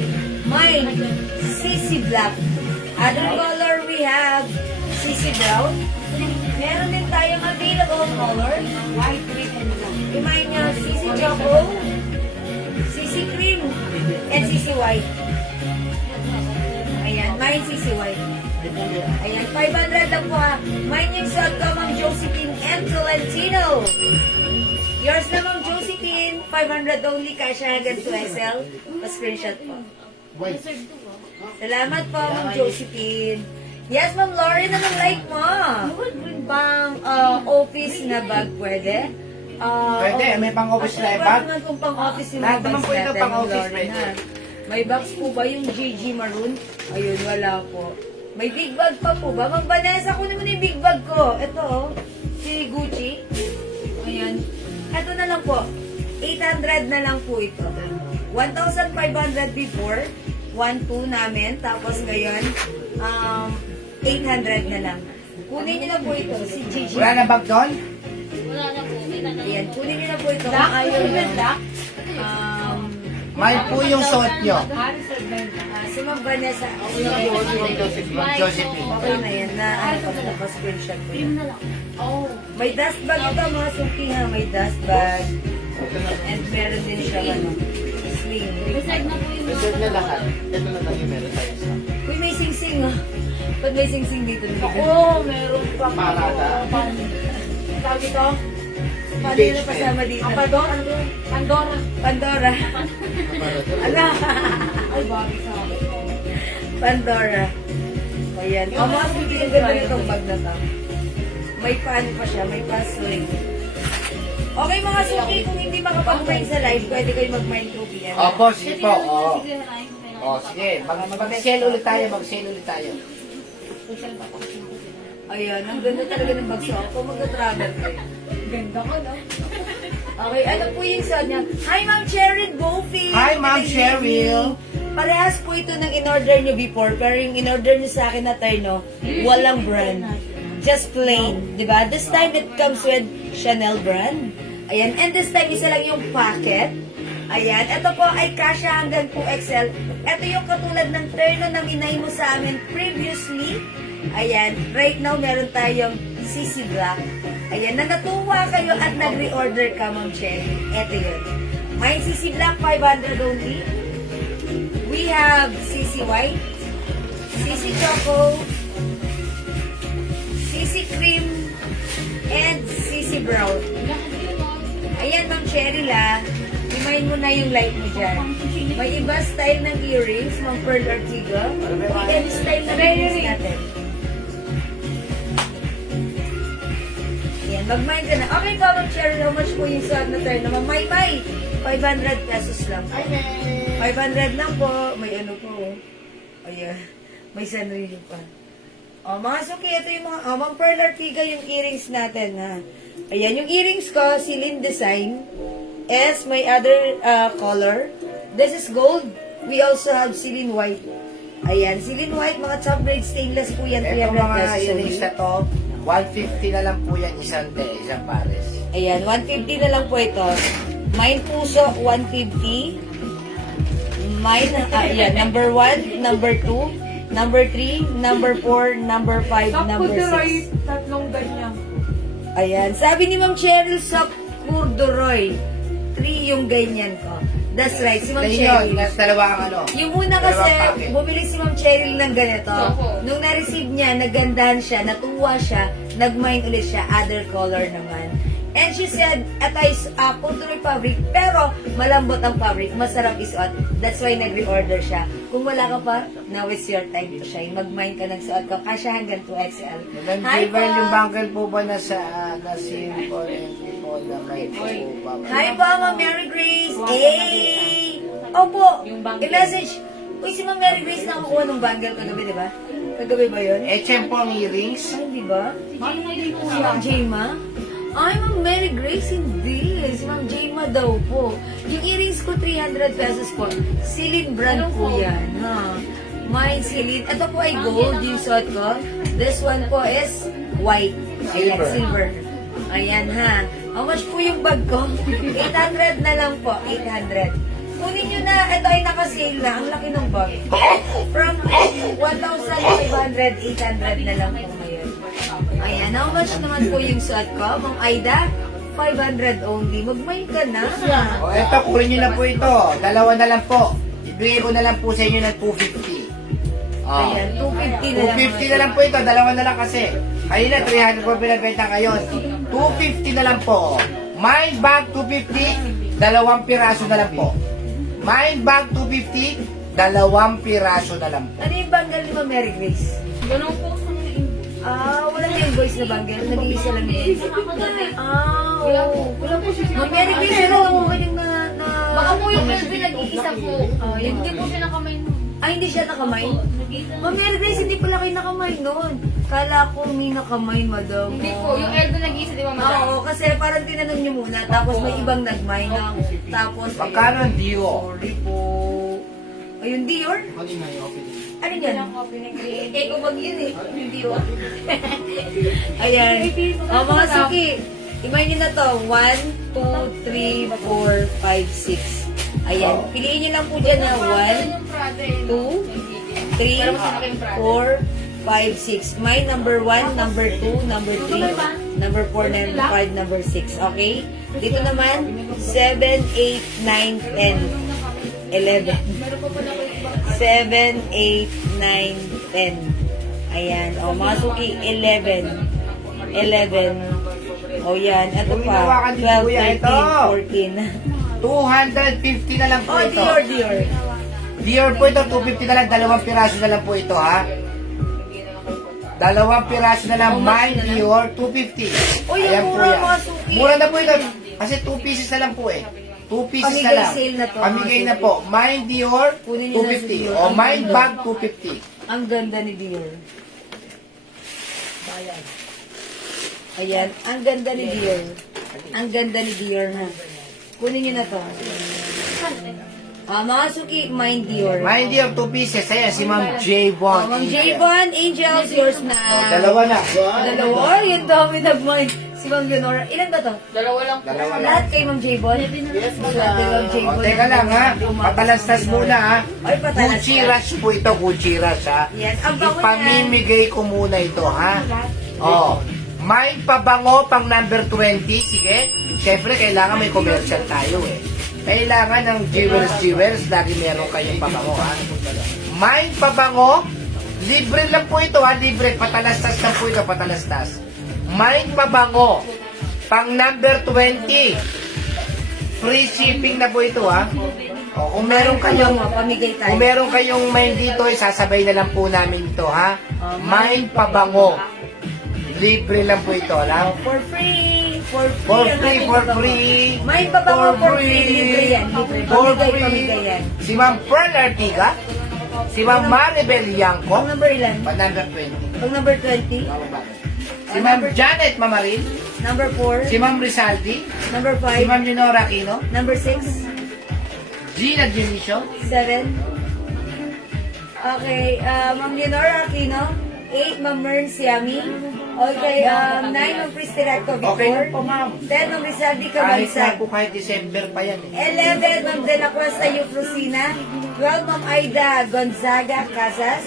Mine, CC Black. Other color we have CC Brown. Meron din tayong available color, white, red, and black. Remind nyo, CC Choco, CC Cream, and CC White. Ayan, mine CC White. Ayan, 500 lang po ha. Mine yung suot ko, Ma'am Josephine M. Tolentino. Yours na, Ma'am Josephine, 500 only, kasya hanggang 2XL. Pa-screenshot po. Salamat po, Ma'am Josephine. Yes, Ma'am Lauren, anong like mo? Pang office na bag, pwede? Pwede, may pang-office na bag. Pwede naman kung pang-office yung Lahat mga naman bags po ito natin, pang-office, Ma'am Lauren, pwede. ha? May box po ba yung Gigi Maroon? Ayun, wala po. May big bag pa po ba? Ma'am Vanessa, kunin mo na yung big bag ko. Ito, oh. Si Gucci. Ayan. Ito na lang po. 800 na lang po ito. 1,500 before. 1,200 namin. Tapos ngayon, 800 na lang. Kunin niyo na po ito, si Gigi. Wala na bag doon? Ayan, kunin niyo na po ito. Kung ayaw niyo. Mine po yung suot nyo. Si Ma'am Vanessa. Josephine. Okay na yan. Ano pa na pa screenshot ko yan. May dust bag ito mga suki ha. May dust bag. And meron din siya sling. Reserve na lahat. Ito na lang yung meron tayo sa Uy, may sing-sing oh. Pag may sing-sing dito. Oo, meron pa. Parada. Tawag ito? Paano yun na pasama dito? Pandora. Pandora. Ano? Ay, bagay sa akin. Pandora. Ayan. Ang mga suki, ang ganda nitong bag na to. May pan pa siya, may password. Okay mga suki, kung hindi makapag-mind sa live, pwede kayo mag-mind through PM. Opo, sige po. Oh, sige. Mag-sale ulit tayo, mag-sale ulit tayo. Ayan, ang ganda talaga ng bag sa ako. Mag-travel kayo. Ganda ko, no? Okay, ano po yung suot niya? Hi, Ma'am Cheryl Bofi! Hi, Ma'am Cheryl! Parehas po ito ng in-order nyo before, pero yung in-order nyo sa akin na terno, walang brand. Just plain, di ba? This time it comes with Chanel brand. Ayan, and this time isa lang yung packet. Ayan, ito po ay kasya hanggang 2XL. Ito yung katulad ng terno na minay mo sa amin previously. Ayan, right now meron tayong CC Black. Ayan, na natuwa kayo at nag-reorder ka, Ma'am Cherry. Ito yun. May CC Black, 500 only. We have CC White, CC Choco, CC Cream, and CC Brown. Ayan, Ma'am Cherry la. Imayin mo na yung light mo dyan. May iba style ng earrings, Ma'am Pearl Ortiga. May style ng earrings natin. Ayan, mag-mind ka na. Okay ka, Ma'am Cherry, how much po yung suot na tayo naman? May, 500 pesos lang. Hi, May. 500 lang po. May ano po. Ayan. May sanrio pa. O, mga suki, ito yung mga, Ma'am Pearl Ortiga, yung earrings natin, ha. Ayan, yung earrings ko, Celine Design. S, may other color. This is gold. We also have Celine White. Ayan, Celine White, mga top grade stainless po yan. Ito 300 mga pesos. earrings na to, 150 na lang po yan, isang pares. Ayan, 150 na lang po ito. Mine puso, 150. Mine, ayan, number 1, number 2, number 3, number 4, number 5, number 6. Tatlong ganyan. Ayan, sabi ni Ma'am Cheryl sa corduroy, 3 yung ganyan ko. That's right, si Ma'am Dahil Cheryl. yun, nasa dalawang ano. Yung una kasi, Dalawang packet. bumili si Ma'am Cheryl ng ganito. Opo. Nung na-receive niya, nagandahan siya, natuwa siya, nag-mine ulit siya, other color naman. And she said, ito ay corduroy fabric, pero malambot ang fabric, masarap isuot. That's why nag-reorder siya. Kung wala ka pa, now is your time to shine. Mag-mine ka ng suot ko, kasya hanggang 2XL. Madam Jivan, yung bangle po ba na simple and po na may po ba? Hi po, Ma'am Mary Grace! Hey! Opo, i-message. Uy, si Ma'am Mary Grace nakakuha ng bangle kagabi, di ba? Kagabi ba yun? HM po ang earrings. Ay, di ba? Si Ma'am Jema? Ay, Ma'am Mary Grace, hindi. Si Ma'am Jema daw po. Yung earrings ko, 300 pesos po. Celine brand po yan. Ha? Mine, Celine. Ito po ay gold, yung suot ko. This one po is white. Ayan, silver. Ayan, ha. How much po yung bag ko? 800 na lang po. 800. Kunin nyo na, ito ay nakasale na. Ang laki ng bag. From 1,500, 800 na lang po ngayon. Ayan, how much naman po yung suot ko? Ma'am Aida, 500 only. Mag-mine ka na. O eto, kunin nyo na po ito. Dalawa na lang po. Ibigay ko na lang po sa inyo ng 250. Ayan, 250 na lang. 250 na lang po ito. Dalawa na lang kasi. Kanina, 300 po pinabenta ngayon. 250 na lang po. Mind bag, 250. Dalawang piraso na lang po. Mind bag, 250. Dalawang piraso na lang po. Ano yung bangle ni Ma'am Mary Grace? Ganun po sa mga Wala na yung voice na bangle. Nag-iisa lang yun. Oo. Ma'am Mary Grace, ano mo ba yung na... Baka po yung Elvin nag-iisa po. Yun. Hindi po siya nakamay mo. Ay, hindi siya nakamay? Ma'am Mary Grace, hindi pala kayo nakamay noon. Kala ko may nakamay, madam. Hindi po. Yung Elvin nag-iisa, di ba madam? Oo, kasi parang tinanong niyo muna, tapos may ibang nag-mine na. Tapos, Magkano ang Dio? sorry po. Ayun, Dior? Mali nga yung opening. Ano yan? Eh, kumag yun eh. Yung Dior. Ayan. Mga suki, imay niyo na to. 1, 2, 3, 4, 5, 6. Ayan. Piliin niyo lang po dyan na 1, 2, 3, 4, 5, 6. My number 1, number 2, number 3, number 4, number 5, number 6. Okay? Dito naman, 7, 8, 9, 10, 11. 7, 8, 9, 10. Ayan. O, mga suki, 11. 11. O, yan. Ito pa. 12, 13, 14. 250 na lang po Oh, ito. Dior. Dior po ito, 250 na lang. 2 piraso na lang po ito, ha? 2 piraso na lang. Mine Dior, 250. Uy, ang mura, mga suki. Mura na po ito. Kasi 2 pieces na lang po eh. 2 pieces na Pamigay lang. sale na to, Pamigay mga na suki. po. Mine Dior, Kunin niyo na si 250. Dior. O Mine Bag, 250. Ang ganda ni Dior. Ayan, ang ganda ni Dior. Ang ganda ni Dior na. Kunin niyo na to. Mga suki, Mine Dior. Mine Dior, 2 pieces. Ayan, si Ma'am J-Von. Ma'am J-Von, Angels, yours na. Dalawa na. Dalawa? Yung dami nag-mine. Si Ma'am Leonora. Ilan ba to? Dalawa lang po. Dalawa na. Lahat kay Ma'am J-Bon? Yes, Ma'am J-Bon. O, teka lang ha. Patalastas muna ha. Ay, patalastas. Gucci Rush po ito, Gucci Rush ha. Yes, ang bango niyan. Ipamimigay ko muna ito ha. O, may pabango pang number 20. Sige. Siyempre, kailangan may commercial tayo eh. Kailangan ng jewels. Lagi meron kayong pabango ha. May pabango. Libre lang po ito ha. Libre. Patalastas lang po ito. Patalastas. May pabango. Pang number 20. Free shipping na po ito ha. O, kung meron kayong Pamigay tayo. kung meron kayong mind dito, sasabay na lang po namin ito, ha? Mind pabango. Libre lang po ito, ha? For free. For free. For ang free, ating for pabango. free. May pabango for free. Libre yan. Libre. For Pamigay yan. free. Si Ma'am Pearl Artiga, si Ma'am Maribel Pang Yanko, number ilan? pa number 20. Pang number 20. Si Ma'am Janet Mamarin, Number 4. si Ma'am Rizaldi, Number si 5. Ma'am Leonora Aquino, Number 6. Gina Dionisio, 7. Okay, Ma'am Leonora Aquino. 8, Ma'am Mern Siami. Okay, 9, Ma'am Pristilecto okay na Victor. po ma'am. 10, Ma'am Rizaldi Kahit na Cabansag. po kahit December pa yan eh. 11, Ma'am De La Costa Eufrosina. 12, Ma'am Aida Gonzaga Casas.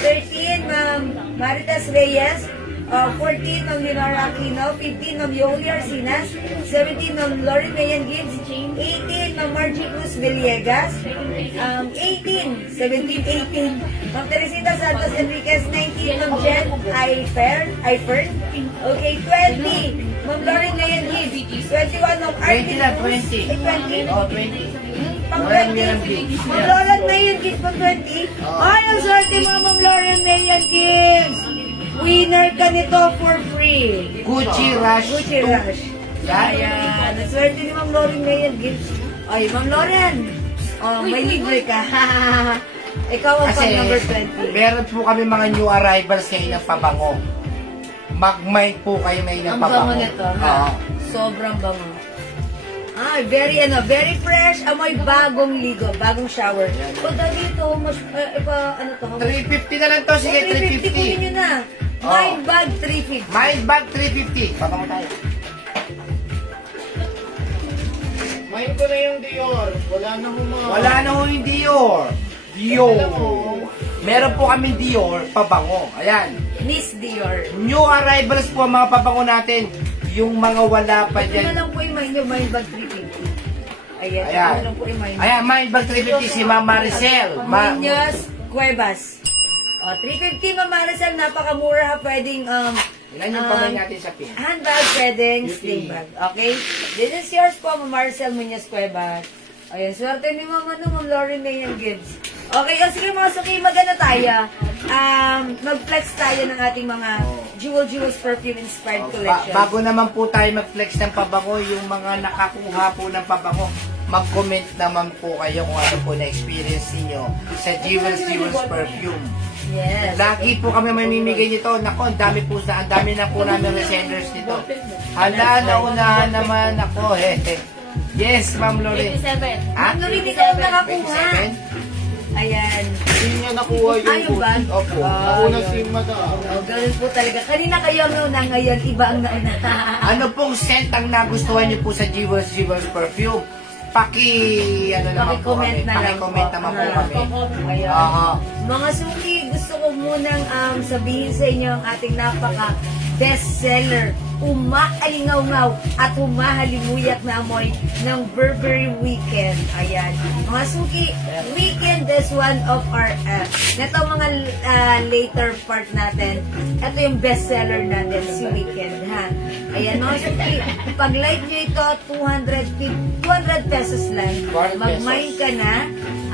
13, Ma'am Maritas Reyes. 14, Ma'am Leonora Aquino. 15, Ma'am Yoli Arcinas. 17, Ma'am Lauren Mayan Gibbs. 18, Ma'am Margie Cruz Villegas. 18, 17, 18, Ma'am Teresita Santos Enriquez. 19, Ma'am Jen Ifern. Okay, 20, Ma'am Lauren Mayan Gibbs. 21, Ma'am 20 na, 20. 20. Oh, 20. Pang Lauren 20. Mayan Gibbs. Ma'am Lauren Mayan Gibbs pang 20. Ay, ang swerte mo, Ma'am Lauren Mayan Gibbs. Winner ka nito for free. Gucci Rush. Gucci 2. Rush. Yan. Ayan, ang swerte ni Ma'am Lauren Mayan Gibbs. Ay, Ma'am Lauren. Oh, may libre ka. Ikaw ang pang Kasi number 20. meron po kami mga new arrivals ngayon ng pabango. Mag-mic po kayo ngayon ng Ang pabango. bango nito, Oo. ha? Sobrang bango. Ay, very fresh. Amoy bagong ligo, bagong shower. Pag dito, mas, ano to? 350 na lang to. Sige, 350 kunin nyo 350. na. My bag 350. My bag 350. Pabango tayo. Main ko na yung Dior. Wala na humama. Wala na ho yung Dior. Dior. Meron po kami Dior, pabango. Ayan. Miss Dior. New arrivals po ang mga pabango natin. Yung mga wala pa Ito na dyan. lang po yung my bag 350. Ayan. Ayan. Ito lang po yung my bag. Ayan, my bag 350 si Ma'am Maricel. Muñoz Cuevas. O, 350 Ma'am Maricel, napakamura ha. Pwedeng, Ilan yung pamay natin sa pin? handbag, pwedeng sling bag. Okay? This is yours po, Ma'am Maricel Muñoz Cuevas. Ayan, swerte ni Ma'am, Ma'am Lauren Mayan Gibbs. Okay, o sige mga suki, magana tayo. Mag-flex tayo ng ating mga Jewels Perfume Inspired Collection. Bago naman po tayo mag-flex ng pabango, yung mga nakakuha po ng pabango, mag-comment naman po kayo kung ano po na-experience niyo sa Jewels Perfume. Yes. Lagi po kami mamimigay nito. Nako, ang dami na po namin resellers nito. Hala, naunahan naman ako. Yes, Ma'am Lorraine. 57. Ha? Ma'am Lorraine, ikaw ang nakakuha. 27? Ayan. Hindi niya nakuha yung Ayun ba? Gucci. Opo. Ah, Nauna yun. si Madam. Oh, ganun po talaga. Kanina kayo ang nauna, ngayon iba ang nauna. Ano pong scent ang nagustuhan niyo po sa Jewels Perfume? Paki-comment na lang Paki-comment po. naman po kami. Ayan. Oo. Mga suki, gusto ko munang sabihin sa inyo ang ating napaka bestseller, umaalingaw-ngaw at humahalimuyat na amoy ng Burberry Weekend. Ayan. Mga suki, Weekend is one of our, neto mga later part natin, ito yung bestseller natin, si Weekend, ha? Ayan, mga suki, pag-like nyo ito, 200 pesos lang. 200 Mag-mine pesos. ka na.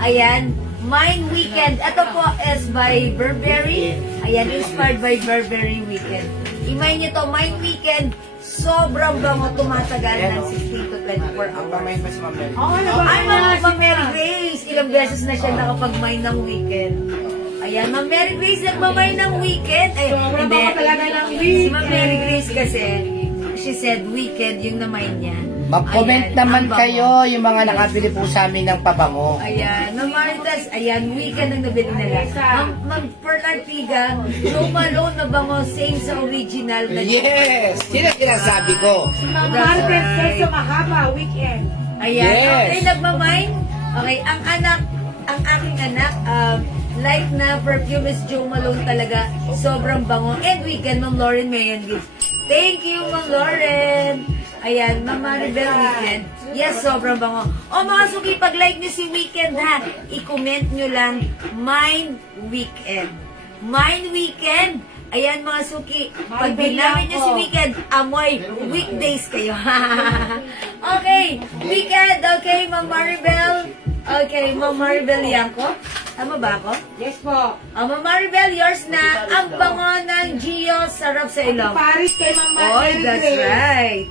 Ayan, Mine Weekend. Ito po is by Burberry. Ayan, inspired by Burberry Weekend. I-mine nyo to, Mine Weekend. Sobrang bango, tumatagal ng 16 to 24 Ang hours. pamain pa si Ma'am Mel. Oo, ano ba? Ay, Ma'am Mary Grace! Ilang beses na siya nakapag-mine ng weekend. Ayan, Ma'am Mary Grace nagmamine ng weekend. Ay, Sobrang hindi. bango talaga ng Si weekend. Ma'am Mary Grace kasi, she said weekend yung na-mine niya. Mag-comment Ayan, naman ang bango. kayo yung mga nakabili po sa amin ng pabango. Ayan, Ma'am Maritas, ayan, weekend ang nabili nila. Ma'am Pearl Artiga, Joe Malone na bango, same sa original. na Yes! Sino sinasabi ko? Ang That's Martes right. Peso Mahaba, weekend. Ayan, Yes. okay, nagmamine. Okay, ang aking anak, like na perfume is Joe Malone talaga. Sobrang bango. And weekend, Ma'am Lauren Mayon gives. Thank you, Ma'am Lauren. Ayan, Ma'am Maribel Weekend. Yes, sobrang bango. O mga suki, pag-like nyo si Weekend ha, i-comment nyo lang, Mine Weekend. Mine Weekend. Ayan mga suki, pag binamit nyo si Weekend, amoy, weekdays kayo. Okay, Weekend. Okay, Ma'am Maribel. Okay, Ma'am Maribel Yanko. Tama ba ako? Yes po. Ma'am Maribel, yours na. Ang bango ng Gio, sarap sa ilong. Paris kay Ma'am Oh, Martes. that's right.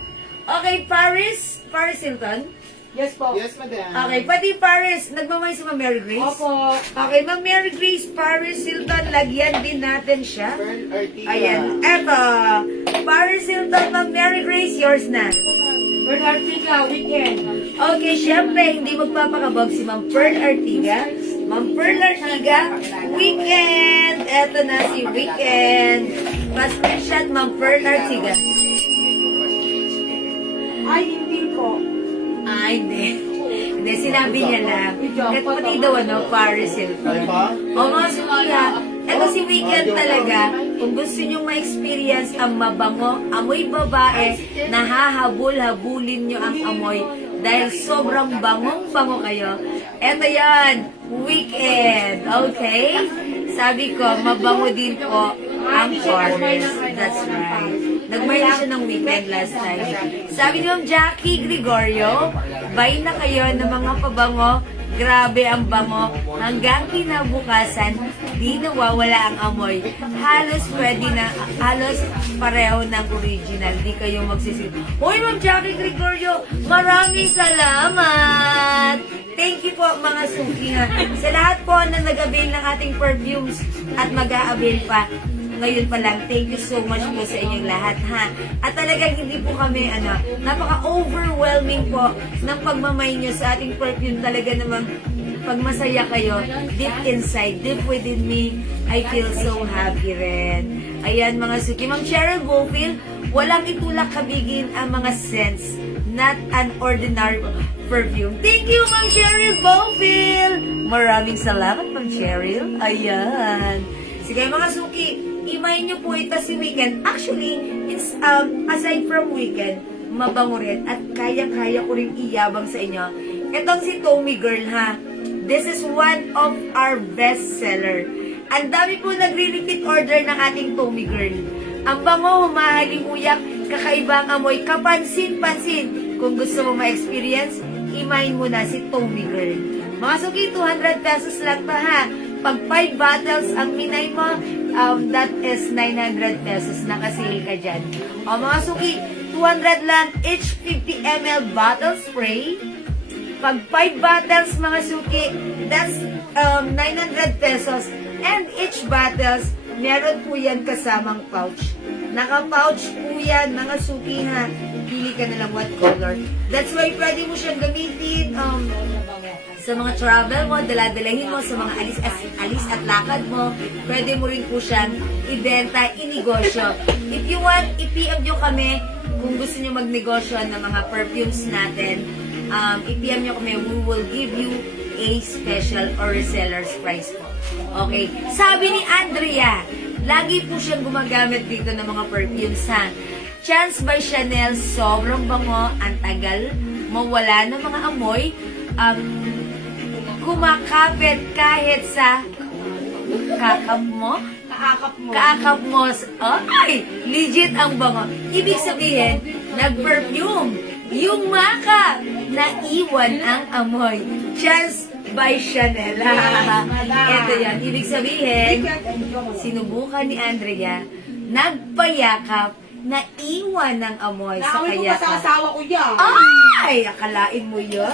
Okay, Paris Hilton. Yes po. Yes, madam. Okay, pati Paris, nagmamay si Ma'am Mary Grace. Opo. Okay, Ma'am Mary Grace, Paris Hilton, lagyan din natin siya. Pearl Artiga. Ayan, eto. Paris Hilton, Ma'am Mary Grace, yours na. Pearl Artiga, weekend. Okay, syempre, hindi magpapakabog si Ma'am Pearl Artiga. Ma'am Pearl Artiga, weekend. Eto na si Weekend. Pa-screenshot, Ma'am Pearl Artiga. Ay, hindi po. Ay, hindi. Hindi, sinabi niya lang. Kahit pati daw, Paris Hilton. O mga sukiya, eto si Weekend talaga, kung gusto nyo ma-experience ang mabango, amoy babae, nahahabol-habulin nyo ang amoy dahil sobrang bangong-bango kayo. Eto yan, Weekend. Okay? Sabi ko, mabango din po ang Paris. That's right. Nagmahal siya ng weekend last time. Sabi ni Ma'am Jackie Gregorio, buy na kayo ng mga pabango. Grabe ang bango. Hanggang kinabukasan, di nawawala ang amoy. Halos pwede na, halos pareho ng original. Di kayo magsisit. Hoy, Ma'am Jackie Gregorio, maraming salamat! Thank you po mga suki ha. Sa lahat po na nag-avail ng ating perfumes at mag-a-avail pa ngayon pa lang, thank you so much po sa inyong lahat, ha? At talagang hindi po kami, napaka-overwhelming po ng pagmamay nyo sa ating perfume. Talaga naman, pag masaya kayo, deep inside, deep within me, I feel so happy rin. Ayan, mga suki. Ma'am Cheryl Bofield, walang itulak kabigin ang mga scents, not an ordinary perfume. Thank you, Ma'am Cheryl Bofield! Maraming salamat, Ma'am Cheryl. Ayan. Sige, mga suki, i-mine nyo po ito si Weekend. Actually, it's, aside from Weekend, mabango rin at kaya-kaya ko rin iyabang sa inyo. Itong si Tommy Girl, ha? This is one of our best seller. Ang dami po nagre-repeat order ng ating Tommy Girl. Ang bango, humahaling uyak, kakaibang amoy, kapansin-pansin. Kung gusto mo ma-experience, i-mine mo na si Tommy Girl. Mga suki, 200 pesos lang to, ha? Pag 5 bottles ang minay mo, that is 900 pesos. Nakasale ka dyan. O mga suki, 200 lang each 50 ml bottle spray. Pag 5 bottles mga suki, that's 900 pesos. And each bottles, meron po yan kasamang pouch. Naka-pouch po yan mga suki ha. Pili ka na lang what color. That's why pwede mo siyang gamitin sa mga travel mo, daladalahin mo, sa mga alis at lakad mo, pwede mo rin po siyang ibenta, inegosyo. If you want, i-PM nyo kami kung gusto nyo magnegosyo ng mga perfumes natin. I-PM nyo kami, we will give you a special or reseller's price po. Okay. Sabi ni Andrea, lagi po siyang gumagamit dito ng mga perfumes ha. Chance by Chanel, sobrang bango, ang tagal, mawala ng mga amoy, kumakapit kahit sa kakap mo, kaakap mo. kaakap mo. Ay, legit ang bango. Ibig sabihin, nag-perfume. Yung maka, naiwan ang amoy. Chance by Chanel. Ito yan. Ibig sabihin, sinubukan ni Andrea, nagpayakap, naiwan ng amoy sa Naamoy ko pa sa kayakap. asawa ko yan. Ay, akalain mo yun.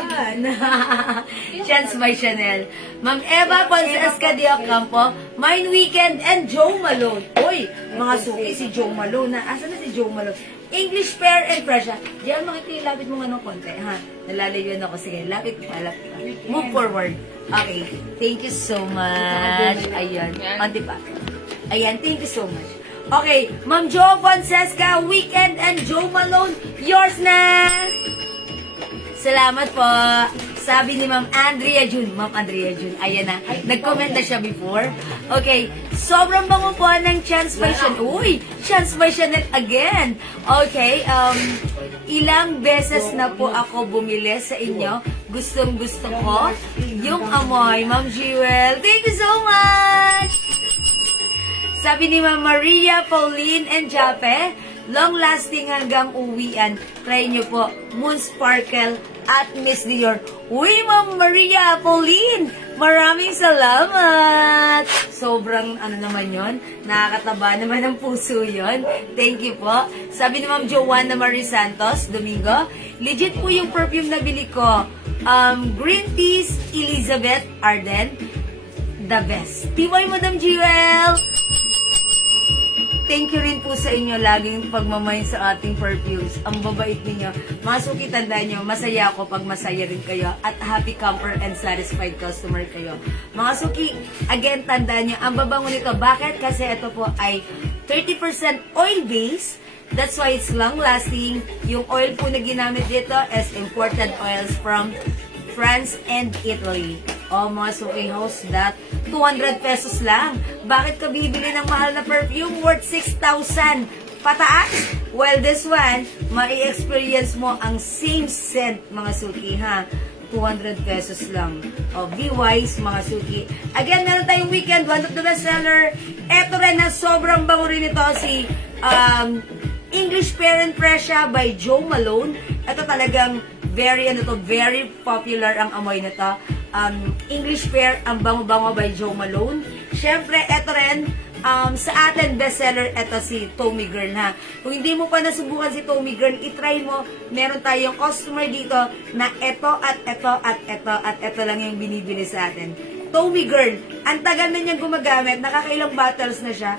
Chance by Chanel. Ma'am Eva Ponces de Ocampo, Mine Weekend and Joe Malone. Uy, mga suki, si Joe Malone na. Asan na si Joe Malone? English Fair and Pressure. Diyan makikita, lapit mo nga ng konti, ha? Nalalayon ako. Sige, lapit pa, lapit pa. Move forward. Okay, thank you so much. Ayan, konti pa. Ayan, thank you so much. Okay, Ma'am Jo Francesca, Weekend and Joe Malone, yours na! Salamat po. Sabi ni Ma'am Andrea Jun. Ma'am Andrea Jun, ayan na. Nag-comment na siya before. Okay, sobrang bango po ng Chance by Chanel. Uy, Chance by Chanel again. Okay, ilang beses na po ako bumili sa inyo. Gustong gusto ko yung amoy. Ma'am Jewel, thank you so much! Sabi ni Ma'am Maria, Pauline, and Jape, long-lasting hanggang uwian. Try nyo po, Moon Sparkle at Miss Dior. Uy, Ma'am Maria, Pauline, maraming salamat! Sobrang, ano naman yon, nakakataba naman ng puso yon. Thank you po. Sabi ni Ma'am Joanna Marie Santos, Domingo, legit po yung perfume na bili ko. Green Teas, Elizabeth Arden, the best. Tiway, Madam Jewel! Thank you rin po sa inyo laging pagmamayin sa ating perfumes. Ang babait ninyo. Mga suki, tandaan nyo, masaya ako pag masaya rin kayo at happy camper and satisfied customer kayo. Mga suki, again, tandaan nyo, ang babango nito. Bakit? Kasi ito po ay 30% oil base. That's why it's long lasting. Yung oil po na ginamit dito is imported oils from France and Italy. O mga suking host, that 200 pesos lang. Bakit ka bibili ng mahal na perfume worth 6,000 pataas? Well, this one, mai-experience mo ang same scent, mga suki, ha? 200 pesos lang. O, be wise, mga suki. Again, meron tayong weekend, one of the bestseller. Eto rin na sobrang bango rin ito, si English Fair and Pressure by Joe Malone. Ito talagang very popular ang amoy na to. English Fair, ang bango-bango by Joe Malone. Siyempre, eto rin, sa atin bestseller, eto si Tommy Girl, ha. Kung hindi mo pa nasubukan si Tommy Girl, itry mo. Meron tayong customer dito na eto at eto at eto at eto lang yung binibili sa atin. Tommy Girl, ang tagal na niyang gumagamit, nakakailang bottles na siya.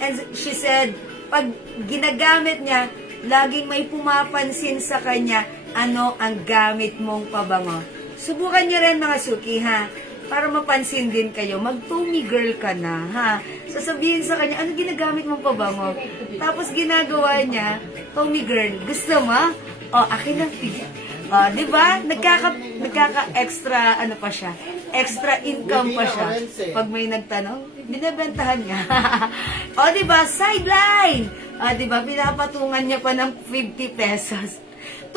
And she said, pag ginagamit niya, laging may pumapansin sa kanya, ano ang gamit mong pabango. Subukan niyo rin, mga suki, ha? Para mapansin din kayo, mag-Tommy Girl ka na, ha? Sasabihin sa kanya, ano ginagamit mong pabango? Tapos ginagawa niya, Tommy Girl, gusto mo? O, akin ang pigil. O, di ba? Nagkaka-extra, ano pa siya? Extra income pa siya. Pag may nagtanong, binibentahan niya. O, di ba? Sideline! O, di ba? Pinapatungan niya pa ng 50 pesos.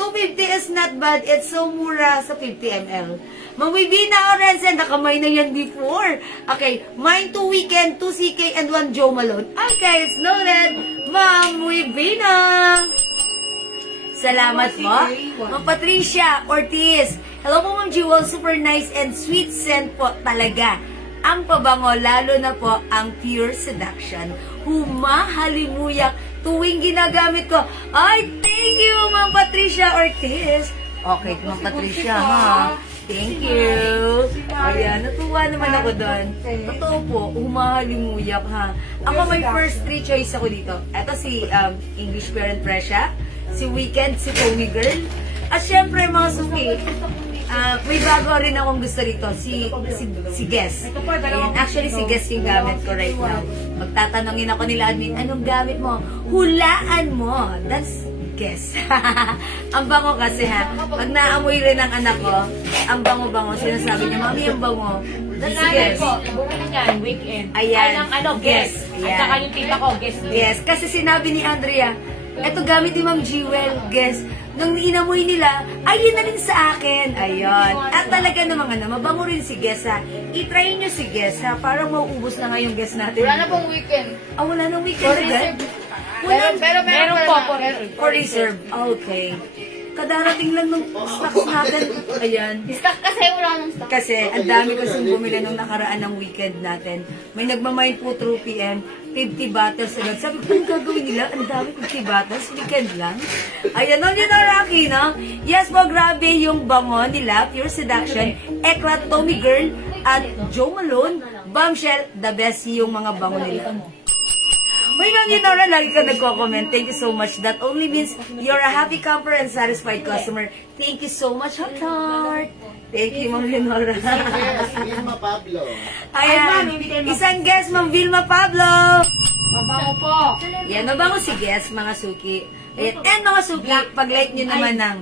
250 is not bad. It's so mura sa 50 ml. Ma'am Wibina Orense, nakamay na yan before. Okay, mine 2 weekend, 2 CK, and 1 Joe Malone. Okay, it's noted. Ma'am Wibina. Salamat po. Ma'am Patricia Ortiz. Hello po, Ma'am Jewel. Super nice and sweet scent po talaga. Ang pabango, lalo na po ang Pure Seduction. Humahalimuyak tuwing ginagamit ko. Ay, thank you, Ma'am Patricia Ortiz. Okay, Ma'am Patricia, ha? Thank you. Ayan, natuwa naman ako doon. Totoo po, humahalimuyak, ha? Ako, may first 3 choice ako dito. Ito si English Fair and Pressure, si Weekend, si Tommy Girl. At syempre, mga suki, may bago rin akong gusto rito, si Guess. Ayan, actually, si Guess yung gamit ko right now. Magtatanungin ako nila admin, anong gamit mo? Hulaan mo. That's Guess. Ang bango kasi, ha. Pag naamoy rin ng anak ko, ang bango-bango, sinasabi niya, Mami, ang bango. That's Guess. Yan, weekend. Ayan, Guess. Ayan. At saka yung tita ko, guess. Yes, kasi sinabi ni Andrea, eto gamit ni Ma'am Jewel, guess. nung inamoy nila, ay yun na rin sa akin. Ayun. At talaga namang mabango rin si Guess ha. I-try nyo si Guess ha. Parang mauubos na nga yung Guess natin. Wala na pong weekend. Ah, wala nang weekend agad? Pero meron po po. For reserve. Okay. Kadarating lang ng stocks natin. Ayan. Stock kasi wala nang stock. Kasi ang dami kasing bumili nung nakaraan ng weekend natin. May nagmamine po through PM, 50 bottles agad. Sabi ko, yung gagawin nila, ang dami 50 bottles, weekend lang. Ayan, no, yun ang Rocky, no? Yes po, grabe yung bango nila, Pure Seduction, Eclat, Tommy Girl, at Joe Malone, Bombshell, the best yung mga bango nila. Uy, Ma'am Leonora, lagi ka nagko-comment. Thank you so much. That only means you're a happy camper and satisfied customer. Thank you so much, Hot Heart. Thank you, Ma'am Leonora. Yes, Vilma Pablo. Ayan, isang guest, Ma'am Vilma Pablo. Mabango po. Yan, mabango si guest, mga suki. Ayan, and mga suki, pag-like nyo naman ng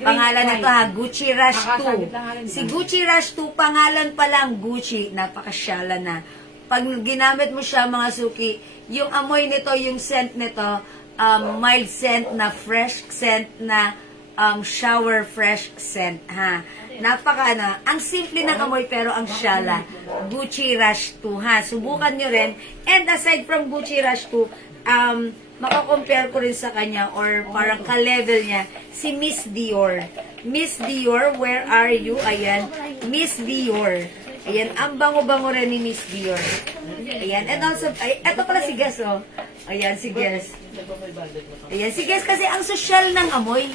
pangalan na to ha, Gucci Rush 2. Si Gucci Rush 2, pangalan pa lang Gucci, napakasyala na. Pag ginamit mo siya, mga suki, yung amoy nito, yung scent nito, mild scent na fresh scent na shower fresh scent, ha. Ang simple ng amoy pero ang syala. Gucci Rush 2, ha. Subukan nyo rin. And aside from Gucci Rush 2, makakompare ko rin sa kanya or parang ka-level niya, si Miss Dior. Miss Dior, where are you? Ayan, Miss Dior. Ayan, ang bango-bango rin ni Miss Dior. Ayan, and also, eto pala si Guess, oh. Ayan, si Guess. Ayan, si Guess kasi ang sosyal ng amoy.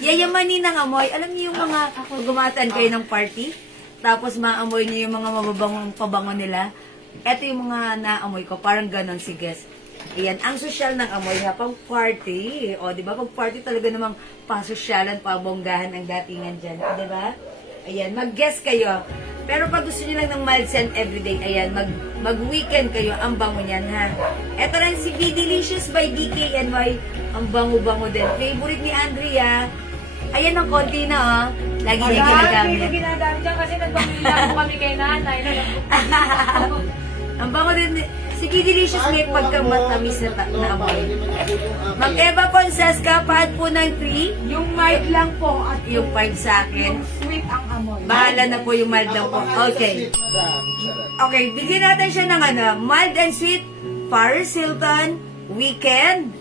Yayamanin ng amoy. Alam niyo yung mga gumatan kayo ng party, tapos maamoy niyo yung mga mababangong pabango nila. Eto yung mga naamoy ko, parang ganon si Guess. Ayan, ang sosyal ng amoy ha, pang party. O, di ba? Pag party talaga namang pasosyalan, pabonggahan ang datingan dyan. Di ba? Ayan, mag-guess kayo. Pero pag gusto nyo lang ng mild scent everyday, ayan, mag-weekend kayo, ang bango niyan, ha. Eto rin si Be Delicious by DKNY. Ang bango-bango din. Favorite ni Andrea. Ayan ang konti na, oh. Lagi niya ginagamit. Hindi ko ginagamit yan kasi nagpamilya ko kami kay nanay. Ang bango din. Si Be Delicious may pagkamatamis na amoy. Mag-Eva Francesca, paad po ng 3. Yung mild lang po at Yung 5 sa akin. sweet ang amoy. Bahala na po yung mild lang po. Okay. Okay, bigyan natin siya ng mild and sweet, Paris Hilton, Weekend,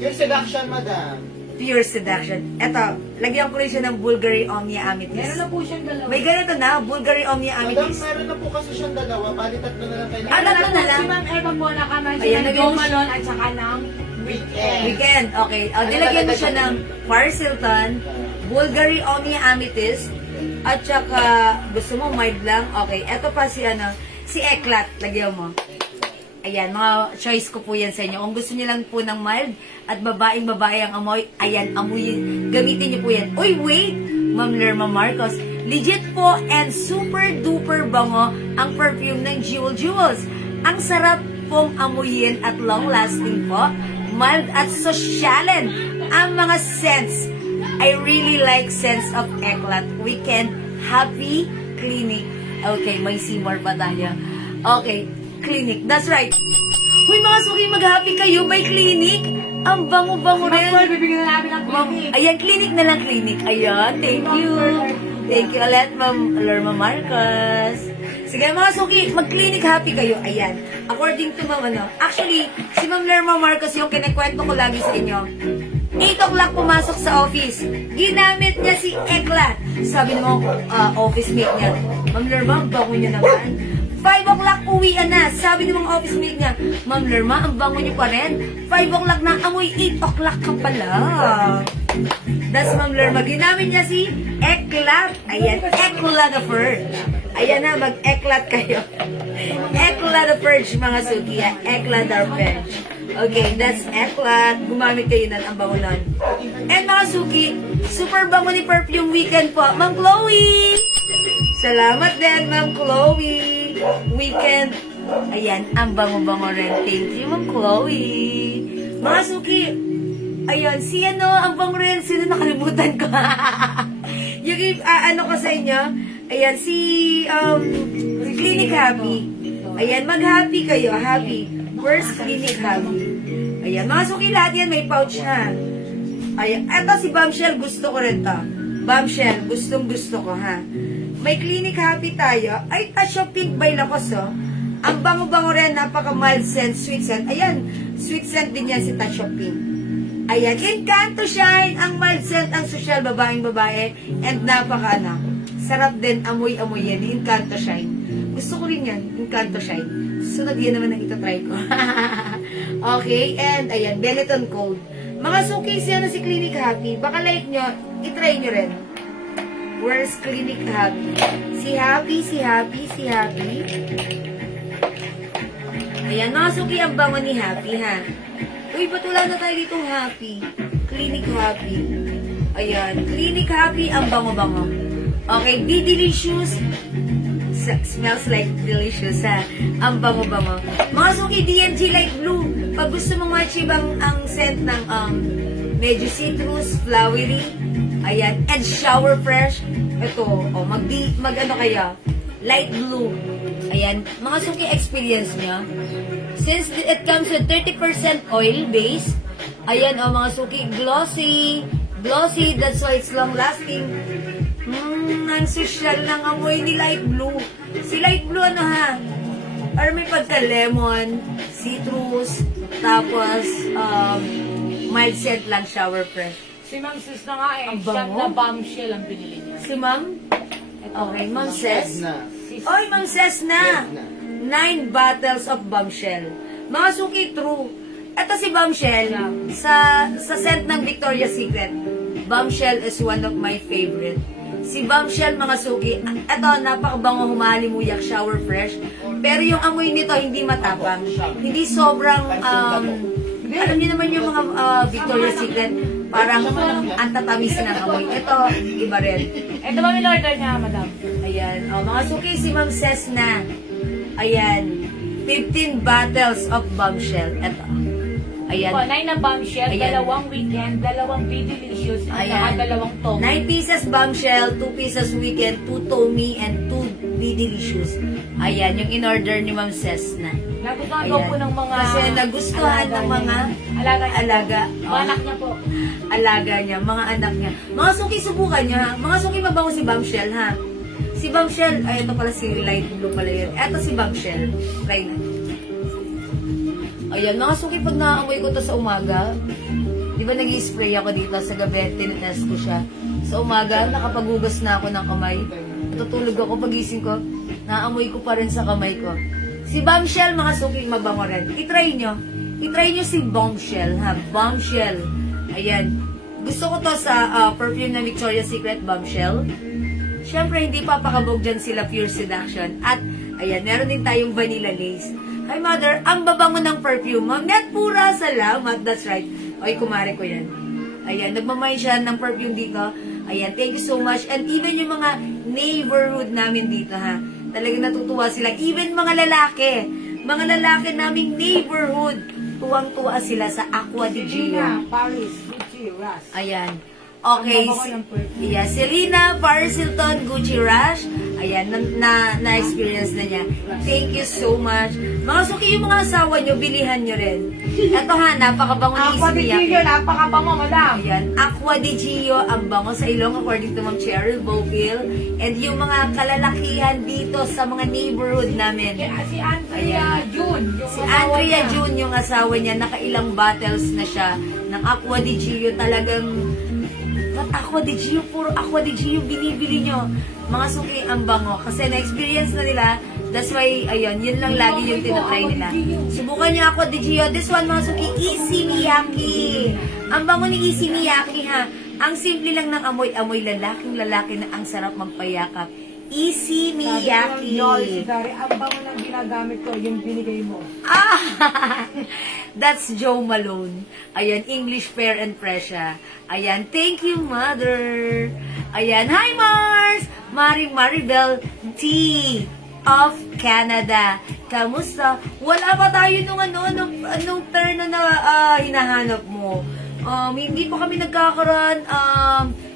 Your seduction, madam. Pure Seduction. Eto, lagyan ko rin siya ng Bulgari Omnia Amethyst. Meron na po siyang dalawa. May ganito na, Bulgari Omnia Madam, Amethyst. meron na po kasi siyang dalawa. Bali, tatlo na lang kayo. Tatlo na lang. Si Ma'am Eva po nakamay Ayan, siya ng naging- Jomalon at saka ng Weekend. Weekend, okay. O, dilagyan mo siya ng Paris Hilton, Bulgari Omnia Amethyst, at saka, gusto mo mild lang? Okay, eto pa si Eclat, lagyan mo. Ayan, mga choice ko po yan sa inyo. Kung gusto niyo lang po ng mild at babaeng-babae ang amoy, ayan, amoy, gamitin niyo po yan. Uy, wait! Ma'am Lerma Marcos, legit po and super duper bango ang perfume ng Jewel Jewels. Ang sarap pong amuyin at long lasting po. Mild at sosyalen ang mga scents. I really like scents of Eclat. Weekend, happy, clinic. Okay, may Seymour pa tayo. Okay, clinic. That's right. Uy, mga suki, mag-happy kayo. May clinic. Ang bango-bango rin. Ma'am, bibigyan na namin ng Ma'am, clinic. ayan, clinic na lang, clinic. Ayan, thank you. Thank you ulit, Ma'am Lerma Marcos. Sige, mga suki, mag-clinic happy kayo. Ayan. According to Ma'am, actually, si Ma'am Lerma Marcos, yung kinikwento ko lagi sa inyo, 8 o'clock pumasok sa office. Ginamit niya si Eclat. Sabi ng mga office mate niya, Ma'am Lerma, ang bango niya naman. 5 o'clock uwian na. Sabi ng mga office mate niya, Ma'am Lerma, ang bango niyo pa rin. 5 o'clock na, amoy 8 o'clock ka pala. That's Ma'am Lerma. Ginamit niya si Eclat. Ayan, Eclat the Purge. Ayan na, mag-Eclat kayo. Eclat the Purge, mga suki. Eclat the Purge. Okay, that's Eclat. Gumamit kayo nun, ang bango nun. And mga suki, super bango ni Perfume Weekend po. Ma'am Chloe! Salamat din, Ma'am Chloe. Weekend. Ayan, ang bango-bango rin. Thank you, Ma'am Chloe. Mga suki, ayan, si ang bango rin. Sino nakalimutan ko? Yung ko sa inyo, ayan, si Clinic Happy. Ayan, mag-happy kayo, happy. Where's Clinic Happy? Ayan, mga suki, lahat yan may pouch na. Ay, eto si Bombshell, gusto ko rin to. Bombshell, gustong gusto ko, ha. May Clinic Happy tayo. Ay, Touch of Pink by Lacoste, oh. Ang bango-bango rin, napaka-mild scent, sweet scent. Ayan, sweet scent din yan si Touch of Pink. Ayan, Encanto Shine, ang mild scent, ang social, babaeng-babae, and napaka, sarap din, amoy-amoy yan, Encanto Shine. Gusto ko rin yan, Encanto Shine. Sunod yan naman ang itatry ko. Okay, and ayan, Benetton Cold. Mga sukis yan na si Clinic Happy, baka like nyo, itry nyo rin. Where's Clinic Happy? Si Happy, si Happy, si Happy. Ayan, mga suki ang bango ni Happy, ha? Uy, ba't wala na tayo ditong Happy? Clinic Happy. Ayan, Clinic Happy ang bango-bango. Okay, Be Delicious. Smells like delicious, ha? Ang bango-bango. Mga suki, DMG Light Blue. Pag gusto mong ma-achieve ang scent ng medyo citrus, flowery, ayan, and shower fresh. Ito, mag-ano kaya? Light blue. Ayan, mga suki experience nyo. Since it comes with 30% oil base, ayan, mga suki, glossy, that's why it's long lasting. Ang social ng amoy ni Light Blue. Si Light Blue, ano ha? Or may pagka-lemon, citrus, tapos, mild scent lang, shower fresh. Si Ma'am Sis na nga eh. Ang Shot bango. na bombshell ang binili niya. Si Ma'am? Okay, Ma'am Ses? Na. Oy, Ma'am Ses na! Na. 9 bottles of Bombshell. Mga suki, true. Ito si Bombshell, sa scent ng Victoria's Secret, Bombshell is one of my favorite. Si Bombshell, mga suki, ito, napakabango, humahalimuyak, shower fresh. Pero yung amoy nito, hindi matapang. Hindi sobrang, alam niyo naman yung mga Victoria's Secret, parang ang tatamis ng amoy. Ito, iba rin. Ito ba may order niya, madam? Ayan. Mga suki, si Ma'am Ses na. Ayan. 15 bottles of Bombshell. Ito. Ayan. 9 na bombshell, Ayan. 2 weekend, 2 Be Delicious, at Ayan. saka 2 Tommy. 9 pieces Bombshell, 2 pieces Weekend, 2 Tommy, and 2 Be Delicious. Ayan, yung in-order ni Ma'am Ses na. Nagustuhan daw po ng mga... Kasi nagustuhan ng mga alaga. Mga anak niya po. Alaga niya, mga anak niya. Mga suki, subukan niya, ha? Mga suki, mabango si Bombshell, ha? Si Bombshell, ay, ito pala si Light Blue pala yan. Ito si Bombshell. Try na. Ayan, mga suki, pag naamoy ko to sa umaga, di ba nag-i-spray ako dito sa gabi, tinetest ko siya. Sa umaga, nakapaghugas na ako ng kamay. Tutulog ako, pagising ko, naamoy ko pa rin sa kamay ko. Si Bombshell, mga suki, mabango rin. I-try nyo. I-try nyo si Bombshell, ha? Bombshell. Ayan. Gusto ko to sa perfume na Victoria's Secret Bombshell. Siyempre, hindi papakabog dyan sila Pure Seduction. At, ayan, meron din tayong Vanilla Lace. Hi, Mother. Ang babango ng perfume mo. Net pura, salamat. That's right. Okay, kumare ko yan. Ayan, nagmamay siya ng perfume dito. Ayan, thank you so much. And even yung mga neighborhood namin dito, ha. Talagang natutuwa sila. Even mga lalaki naming neighborhood, tuwang-tuwa sila sa Aqua di Gio. Paris, Gucci, Ras. Ayan. Okay. Yeah, Selena, Paris Hilton, Gucci Rush. Ayan, na-experience na niya. Thank you so much. Mga suki, yung mga asawa nyo, bilihan nyo rin. Ito ha, napakabango ni Aqua di Ismiyak. Gio, napakabango, madam. Ayan, Aqua di Gio, ang bango sa ilong according to Ma'am Cheryl Boville. And yung mga kalalakihan dito sa mga neighborhood namin. Si Andrea June. Si Andrea June, yung asawa niya, nakailang bottles na siya ng Aqua di Gio. Talagang, Aqua di Gio, puro Aqua di Gio binibili nyo. Mga suki, ang bango. Kasi na-experience na nila. That's why, ayun, yun lang lagi yung tinatry nila. Subukan nyo Aqua di Gio. This one, mga suki, Easy Miyake. Ang bango ni Easy Miyake, ha. Ang simple lang ng amoy lalaki na ang sarap magpayakap. Easy Miyake. Ang bango ng ginagamit ko, yung binigay mo. That's Joe Malone. Ayan, English Fair and Pressure. Ayan, thank you, Mother. Ayan, hi, Mars! Maribel T. of Canada. Kamusta? Wala pa tayo nung turn na hinahanap mo. Hindi pa kami nagkakaroon.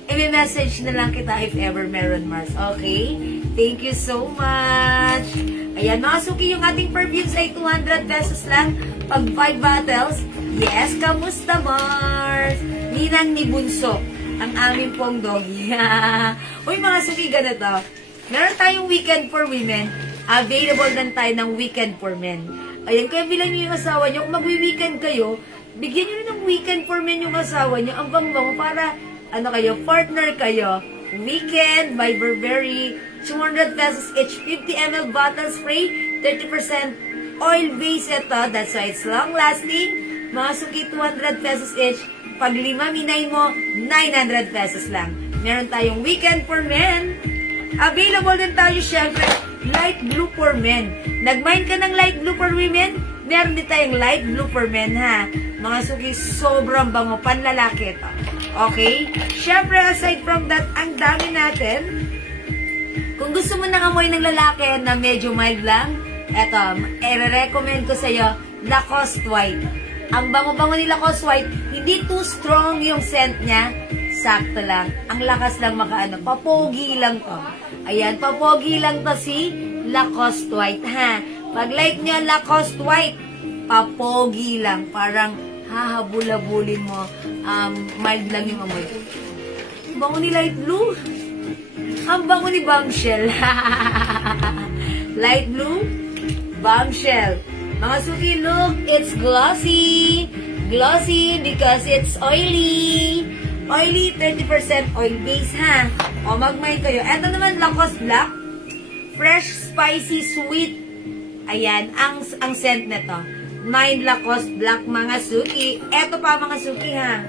I-message na lang kita if ever meron, Mars. Okay? Thank you so much. Ayan, mga suki, yung ating perfumes ay 200 pesos lang. Pag 5 bottles, Yes, kamusta, Mars? Ninang ni Bunso, ang aming pong doggy. Uy, mga suki, ganito. Meron tayong weekend for women. Available din tayo ng weekend for men. Ayan, kaya bilang niyo yung asawa niyo, kung magwi-weekend kayo, bigyan niyo rin ng weekend for men yung asawa niyo. Ang bango para, partner kayo. Weekend by Burberry, 200 pesos each, 50 ml bottle spray, 30% oil base ito. That's why it's long lasting. Mga suki, 200 pesos each. Pag 5 minay mo, 900 pesos lang. Meron tayong weekend for men. Available din tayo, syempre, light blue for men. Nag-mind ka ng light blue for women? Meron din tayong light blue for men, ha? Mga suki, sobrang bango. Panlalaki ito. Okay? Syempre, aside from that, ang dami natin. Kung gusto mo ng amoy ng lalaki na medyo mild lang, eto, i-recommend ko sa'yo, Lacoste White. Ang bango-bango ni Lacoste White, hindi too strong yung scent niya. Sakto lang. Ang lakas lang makaano. Papogi lang to. Ayan, papogi lang to si Lacoste White, ha? Pag like nyo Lacoste White, papogi lang. Parang hahabul-habulin mo. Mild lang yung amoy. Ang bango ni Light Blue. Ang bango ni Bombshell. Light Blue, Bombshell. Mga suki, look, it's glossy. Glossy because it's oily. Oily, 30% oil base, ha? O, mag-mind kayo. Ito naman, Lacoste Black. Fresh, spicy, sweet. Ayan, ang scent nito. 9 Lacoste Black, mga suki. Ito pa, mga suki, ha?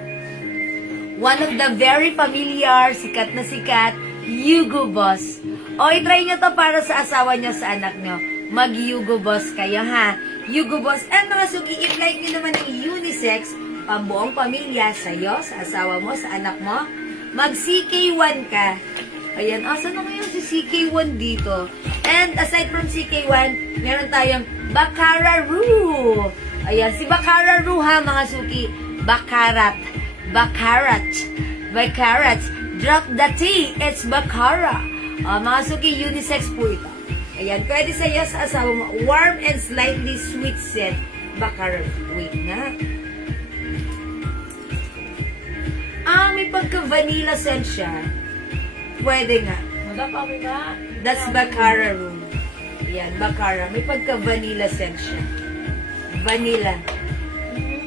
One of the very familiar, sikat na sikat, Hugo Boss. O, itry nyo to para sa asawa nyo, sa anak nyo. Mag-Hugo Boss kayo, ha? Hugo Boss. And mga suki, if like nyo naman ang unisex, pambuong pamilya, sa'yo, sa asawa mo, sa anak mo, mag-CK1 ka. Ayan, asan na ngayon si CK1 dito? And aside from CK1, meron tayong Baccarat Roux. Ayan, si Baccarat Roux, ha, mga suki. Baccarat. Baccarat. Baccarat. Drop the T. It's Baccarat. Mga suki, unisex po ito. Ayan, pwede sa'yo, sa asawa mo. Warm and slightly sweet scent. Baccarat. Wait na. May pagka-vanilla scent siya. Pwede nga. That's Baccarat Roux. Yan, Baccarat. May pagka-vanilla scent siya. Vanilla.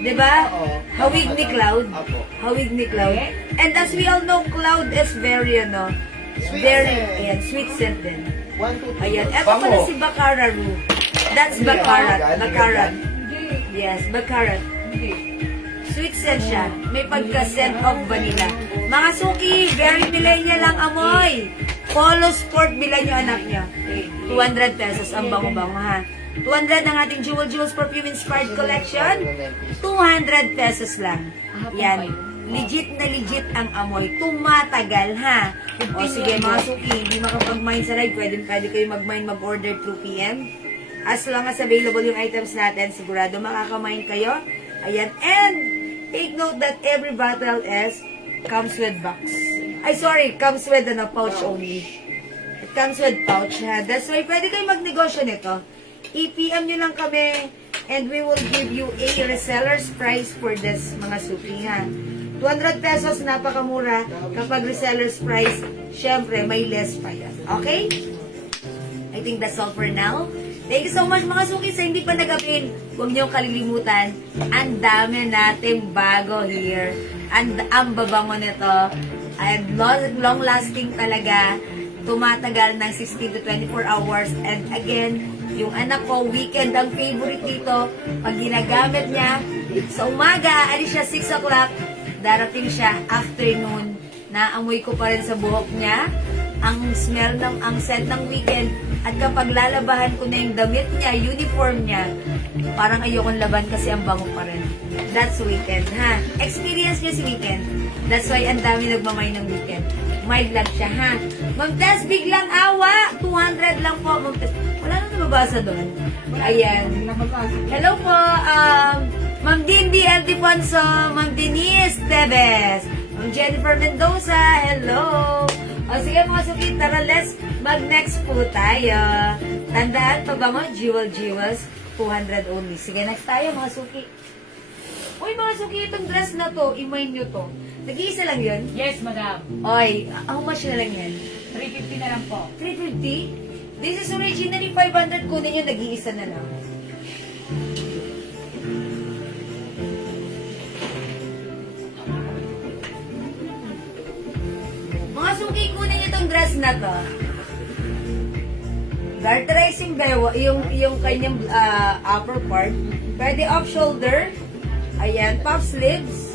Diba? Oo. Hawig ni Cloud. Apo. Hawig ni Cloud. And as we all know, Cloud is very, Sweet very, scent. ayan, sweet scent din. 1, 2, 3. Ayan, eto Bango. pala si Baccarat Roux. That's Hindi, Baccarat. hindi Baccarat. ganyan. Yes, Baccarat. Sweet scent siya. May pagka-scent of vanilla. Mga suki, very millennial lang amoy. Polo Sport, bilan nyo anak nyo. 200 pesos ang bango-bango, ha. 200 ang ating Jewels Perfume Inspired Collection. 200 pesos lang. Yan. Legit na legit ang amoy. Tumatagal, ha. O sige, mga suki, hindi makapag-mind sa live. Pwede kayo mag-mind, mag-order 2 p.m. As long as available yung items natin, sigurado makaka-mind kayo. Ayan. And, take note that every bottle comes with box. Ay, sorry, comes with pouch only. It comes with pouch, ha. That's why pwede kayo magnegosyo nito. I-PM nyo lang kami and we will give you a reseller's price for this, mga suki, ha. 200 pesos, napakamura. Kapag reseller's price, syempre, may less pa yan. Okay? I think that's all for now. Thank you so much, mga suki. Sa hindi pa nag-avail, huwag niyong kalilimutan. Ang dami nating bago here. Ang babango nito. And long-lasting talaga. Tumatagal ng 16 to 24 hours. And again, yung anak ko, weekend ang favorite dito. Pag ginagamit niya, sa umaga, alis siya 6 o'clock, darating siya afternoon, naamoy ko pa rin sa buhok niya ang smell ang scent ng weekend. At kapag lalabahan ko na yung damit niya, uniform niya, parang ayokong laban kasi ang bango pa rin. That's weekend, ha? Experience niyo si weekend. That's why ang dami nagmamay ng weekend. Mild lang siya, ha? Ma'am Tess, biglang awa! 200 lang po, Ma'am Tess. Wala nang nababasa doon. Ayan. Hello po, Ma'am Dindy Eldifonso, Ma'am Denise Tevez, Ma'am Jennifer Mendoza, hello! O sige mga suki, tara, let's mag-next po tayo. Tandaan, pabango, Jewels, 200 only. Sige, next tayo mga suki. Uy, mga suki, itong dress na to, imay nyo to. Nag-iisa lang yun? Yes, madam. Oy, how much na lang yan? 350 na lang po. 350? This is originally 500, kunin nyo, nag-iisa na lang. Mga suki, kunin nyo itong dress na to. Garterizing bewa, yung kanyang upper part. Pwede off shoulder. Ayan, puff sleeves.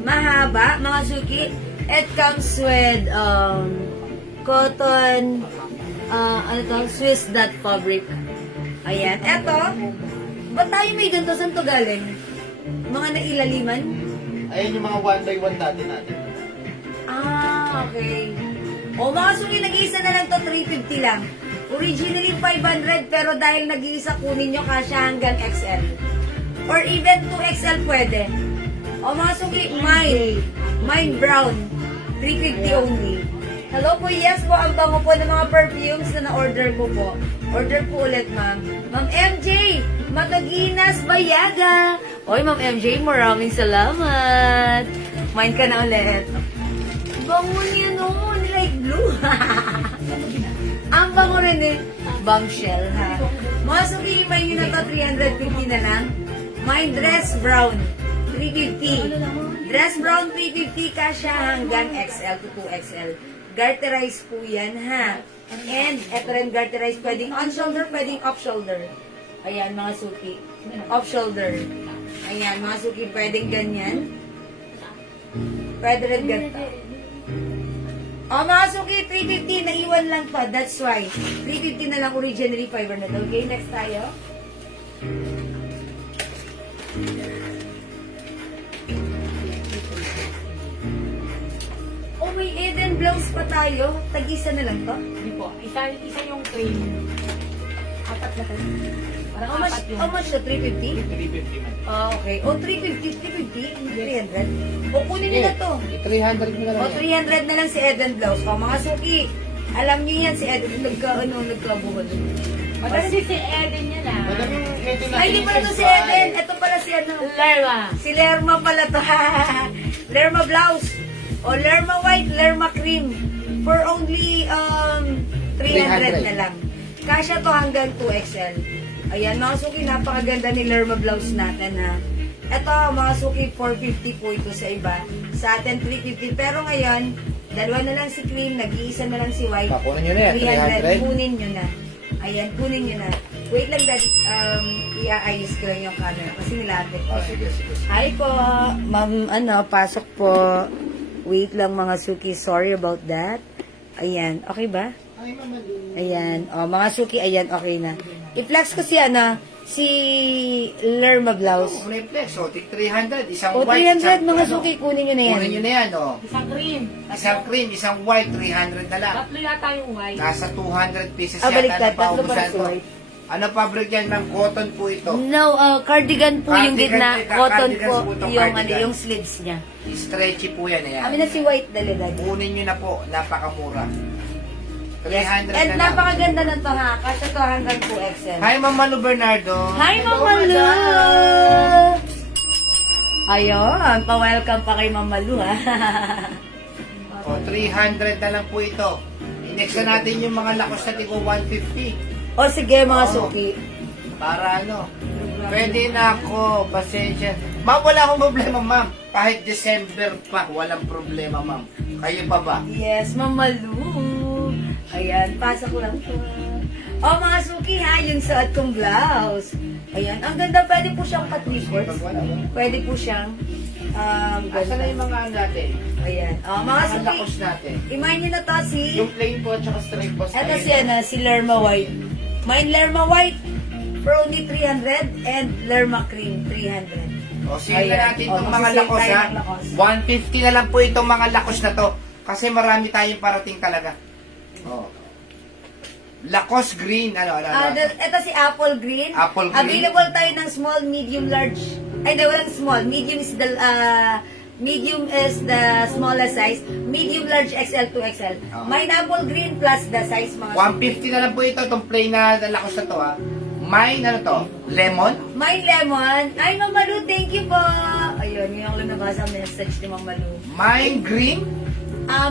Mahaba, mga suki. It comes with cotton, ano to, Swiss dot fabric. Ayan, eto. Ba't tayo may ganito? Saan to galing? Mga nailaliman? Ayan yung mga 1 by 1 dati natin. Ah, okay. O mga suki, nag-iisa na lang to, 350 lang. Originally 500, pero dahil nag-iisa kunin nyo kasya hanggang XL. Or even 2XL pwede. O mga suki, mine brown, 350 only. Hello po, yes po, ang bango po ng mga perfumes na na-order ko po. Order po ulit, ma'am. Ma'am MJ, Mataginas Bayaga. Oy, ma'am MJ, maraming salamat. Mine ka na ulit. Bango niya noon, like blue. Ang bango rin eh. Bombshell, ha? Mga suki, may yun na to, 350 na lang. Mine dress brown, 350. Dress brown, 350, kasya hanggang XL to 2XL. Garterize po yan, ha? And, eto rin garterize, pwedeng on shoulder, pwedeng off shoulder. Ayan, mga suki. Off shoulder. Ayan, mga suki, pwedeng ganyan. Pwede rin ganito. O, mga suki, 350, naiwan lang pa. That's why. 350 na lang originally 500. Okay, next tayo. Oh, may Eden blouse pa tayo. Tag-isa na lang to. Hindi po. Isa yung cream. Apat na tayo. Parang How much, apat yun. how much na? 350? 350 man. Ah, okay. O, 350, 300. O, kunin nyo na to. 300 mo na O, 300 na lang si Eden blouse. O, mga suki, alam niyo yan, si Eden, nagkabuhol. Madam, si Eden yan ah. Madam yung ito natin. Ay, hindi pala to si Eden. Ito pala si ano. Lerma. Si Lerma pala to. Lerma blouse. O, Lerma white, Lerma cream. For only 300 na lang. Kasya to hanggang 2XL. Ayan, mga suki, napakaganda ni Lerma blouse natin, ha. Ito, mga suki, 450 po ito sa iba. Sa atin, 350. Pero ngayon, dalawa na lang si cream, nag-iisa na lang si white. Kunin nyo na yan, 300. Kunin nyo na. Ayan, kunin nyo na. Wait lang, daddy. Iaayos ko lang yung camera kasi nilapit ko. Sige. Hi po, ma'am, pasok po. Wait lang mga suki, sorry about that. Ayan, okay ba? Ay, mamalu. Ayan, mga suki, ayan, okay na. I-flex ko si Lerma blouse. May flex, o, 300, isang O, white, 300 mga ano, suki, kunin nyo na yan. Kunin nyo na yan, o. Isang cream. Isang cream, isang white, 300 na lang. Tatlo yata yung white. Nasa 200 pieces Baliktad, yata na tatlo para paubusan si ko. white. Ano fabric yan, ma'am? Cotton po ito. No, cardigan po yung Cardigan, gitna. Cotton cardigan po po itong yung, cardigan. yung sleeves niya. Stretchy po yan, ayan. Amin na si white dali, daddy. Kunin nyo na po, napakamura. 300 Yes. And na lang. napakaganda na to ha. Kasi to hanggang 2XL. Hi, Ma'am Malu Bernardo. Hi, Mama Lu! Ayun, pa-welcome pa kay Mama Lu, ha? O, 300 na lang po ito. Index na natin yung mga lakos na tipo 150. O sige, mga Oo. suki. Para ano, pwede na ako, pasensya. Ma'am, wala akong problema, ma'am. Kahit December pa, walang problema, ma'am. Kayo pa ba? Yes, Mama Lu. Ayan, pasok lang po. O, mga suki, ha, yung suot kong blouse. Ayan, ang ganda, pwede po siyang cut-reports. Pwede po siyang, Asa na ganda. yung mga ano natin? Ayan. O, mga Mga suki, lakos natin. imayin nyo na to si... Yung plain po at saka straight po. Ito si Lerma White. Mine Lerma White for only 300 and Lerma Cream 300. O, sige na natin itong mga masisave lakos, tayo ha? ng lakos. 150 na lang po itong mga lakos na to. Kasi marami tayong parating talaga. O. Lakos green, ano. Ito si Apple Green. Apple Green. Available tayo ng small, medium, large. Ay, hindi, walang small. Medium is the smallest size. Medium, large, XL to XL. Oh. Mine Apple Green plus the size mga 150 na lang po ito, itong plain na lakos na to, ha? Mine, ano to? Lemon? Mine Lemon. Ay, Mama Lu, thank you po. Ayun. lang nabasa ang message ni Ma'am Malu. Mine green.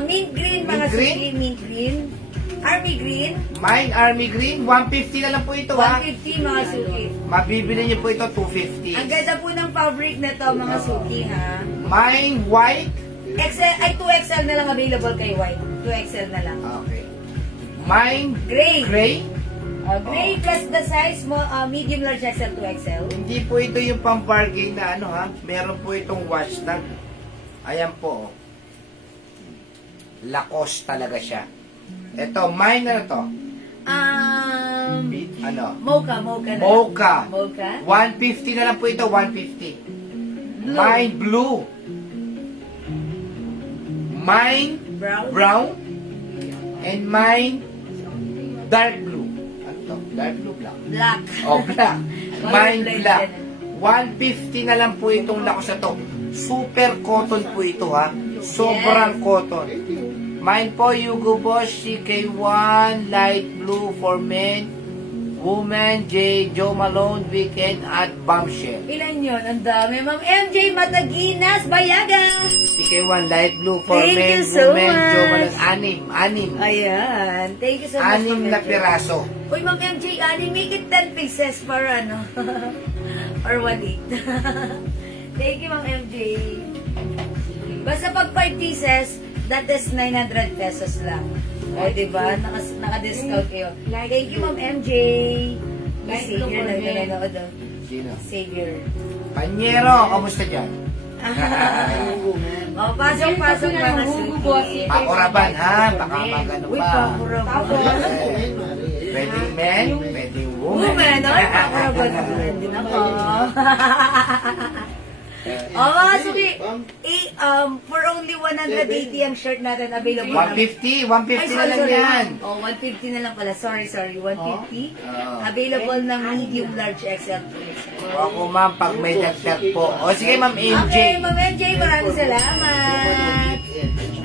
Mint green, mga Mint green? suki, mint green. Army green, Mine army green. 150 na lang po ito ha. 150 mga suki. Mabibili niyo po ito Ang 250. ganda po ng fabric na to, mga suki, ha? Mine white. XL, ay 2XL na lang available kay White. 2XL na lang. Okay. Mine Gray. gray. Gray plus the size mo, medium, large, XL, 2XL. Hindi po ito yung pang-bargain na ano ha. Meron po itong watch tag. Ayan po. Oh. Lacoste talaga siya. Ito, mine na to. Ano? Mocha na. Mocha. Mocha. 150 na lang po ito, 150. Mine blue. Mine Brown. brown. And mine dark blue. Ano to? Dark blue black. Black. Oh, black. Mine Blend black. din. 150 na lang po itong Lacoste na to. Super cotton po ito ha. Sobrang cotton. Mine po, Hugo Boss, CK1, light blue for men, woman, Joe Malone, Weekend, at Bombshell. Ilan yun? Ang dami. Ma'am MJ Mataginas, Bayaga. CK1, light blue for Thank men, you so woman, Joe much. Malone. Anim. Ayan. Thank you so much. Anim Ma'am na MJ. piraso. Uy, Ma'am MJ, make it 10 pieces para ano? Or 1.8. Thank you, Ma'am MJ. Basta pag 5 pieces, that is 900 pesos lang. O, diba? Naka-discount kayo. Thank you, Ma'am MJ. May Savior na nanonood. Sino? Savior. Panyero, kamusta dyan? O, pasok-pasok mga suki. Pakuraban ha, baka magano Uy, pa. pakuraban. Pwedeng men, pwedeng woman. Woman, ay, pakuraban din ako. Mga suki, for only 180 ang shirt natin available. 150, 150 na lang yan. Oh, 150 na lang pala. Sorry. 150. Oh. Available ng medium, large, XL. Ako ma'am, pag may dagdag po. O sige ma'am Okay, MJ. Ma'am MJ, maraming salamat.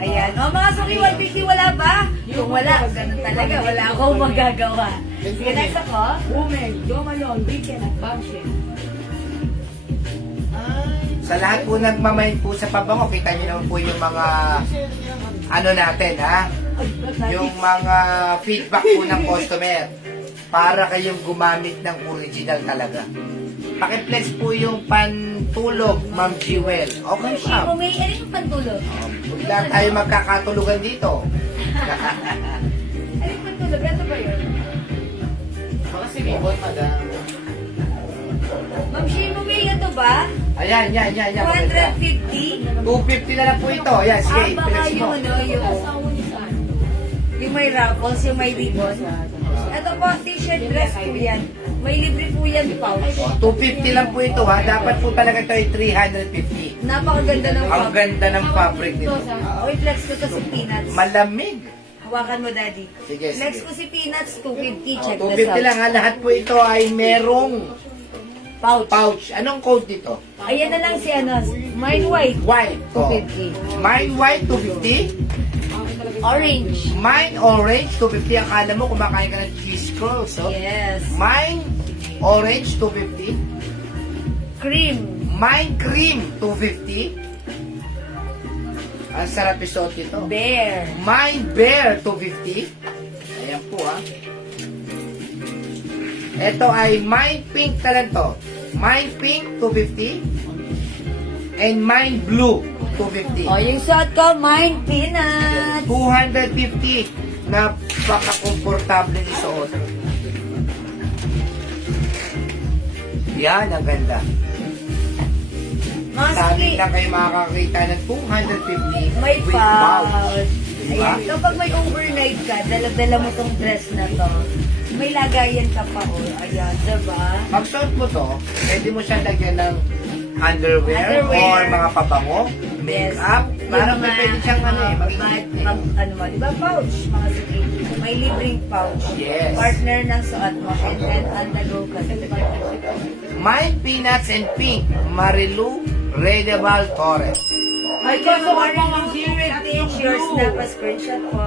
Ayan. O, mga suki, 150 wala ba? Kung wala, ganun talaga. Wala akong magagawa. Sige, next ako. Woman, Joe Malone, Weekend, at Bombshell. Sa lahat po nagmamain po sa pabango, kita niyo naman po yung mga ano natin ha. Yung mga feedback po ng customer para kayong gumamit ng original talaga. Pakiplex po yung pantulog, Ma'am Jewel. Okay, ma'am. May ano yung pantulog? Bigla tayo magkakatulugan dito. Ano yung pantulog? Ano ba yun? Baka si Bibon, madam. Ma'am Shimo, may ito ba? Ayan, yan. 250? 250 na lang po ito. Ayan, sige, Baka flex mo. yung ano, yung may raffles, yung may ribbon. Ito po, t-shirt dress po yan. May libre po yan, pouch. 250 lang po ito ha. Dapat po talaga ito ay 350. Napakaganda ng Ang fabric. ganda ng fabric nito. Oy, flex ko to si Peanuts. Malamig. Hawakan mo, Daddy. Sige, Flex sige. ko si Peanuts, 250. Check 250 this out. lang ha. Lahat po ito ay merong Pouch. pouch. Anong code dito? Ayan na lang si ano, mine white. White. Oh. 250. Mine white, 250. Orange. Mine orange, 250. Akala mo kumakain ka ng cheese curls. Oh. Yes. Mine orange, 250. Cream. Mine cream, 250. Ang sarap isuot ito. Bear. Mine bear, 250. Ayan po ha. Ito ay mine pink na lang to. Mine pink, 250. And mine blue, 250. O, yung suot ko, mine Peanuts. 250. Napaka-komportable ni suot. Yan, ang ganda. Mga Sabi suki, lang kayo makakakita ng 250 may with pouch. pouch. Diba? Ayan, kapag may overnight ka, dala-dala mo tong dress na to. May lagayan ka pa, o. Ayan, diba? Pag suot mo to, pwede mo siya lagyan ng underwear, Underwear. or mga pabango, makeup. Parang may pwede siyang ano eh, maging ano mo, diba? Pouch, mga suki. May libreng pouch. Yes. Partner ng suot mo. And then, on the go ka. Mine Peanuts and Pink, Marilu Redeval Torres. Ay, kung mo mga pictures na pa-screenshot po.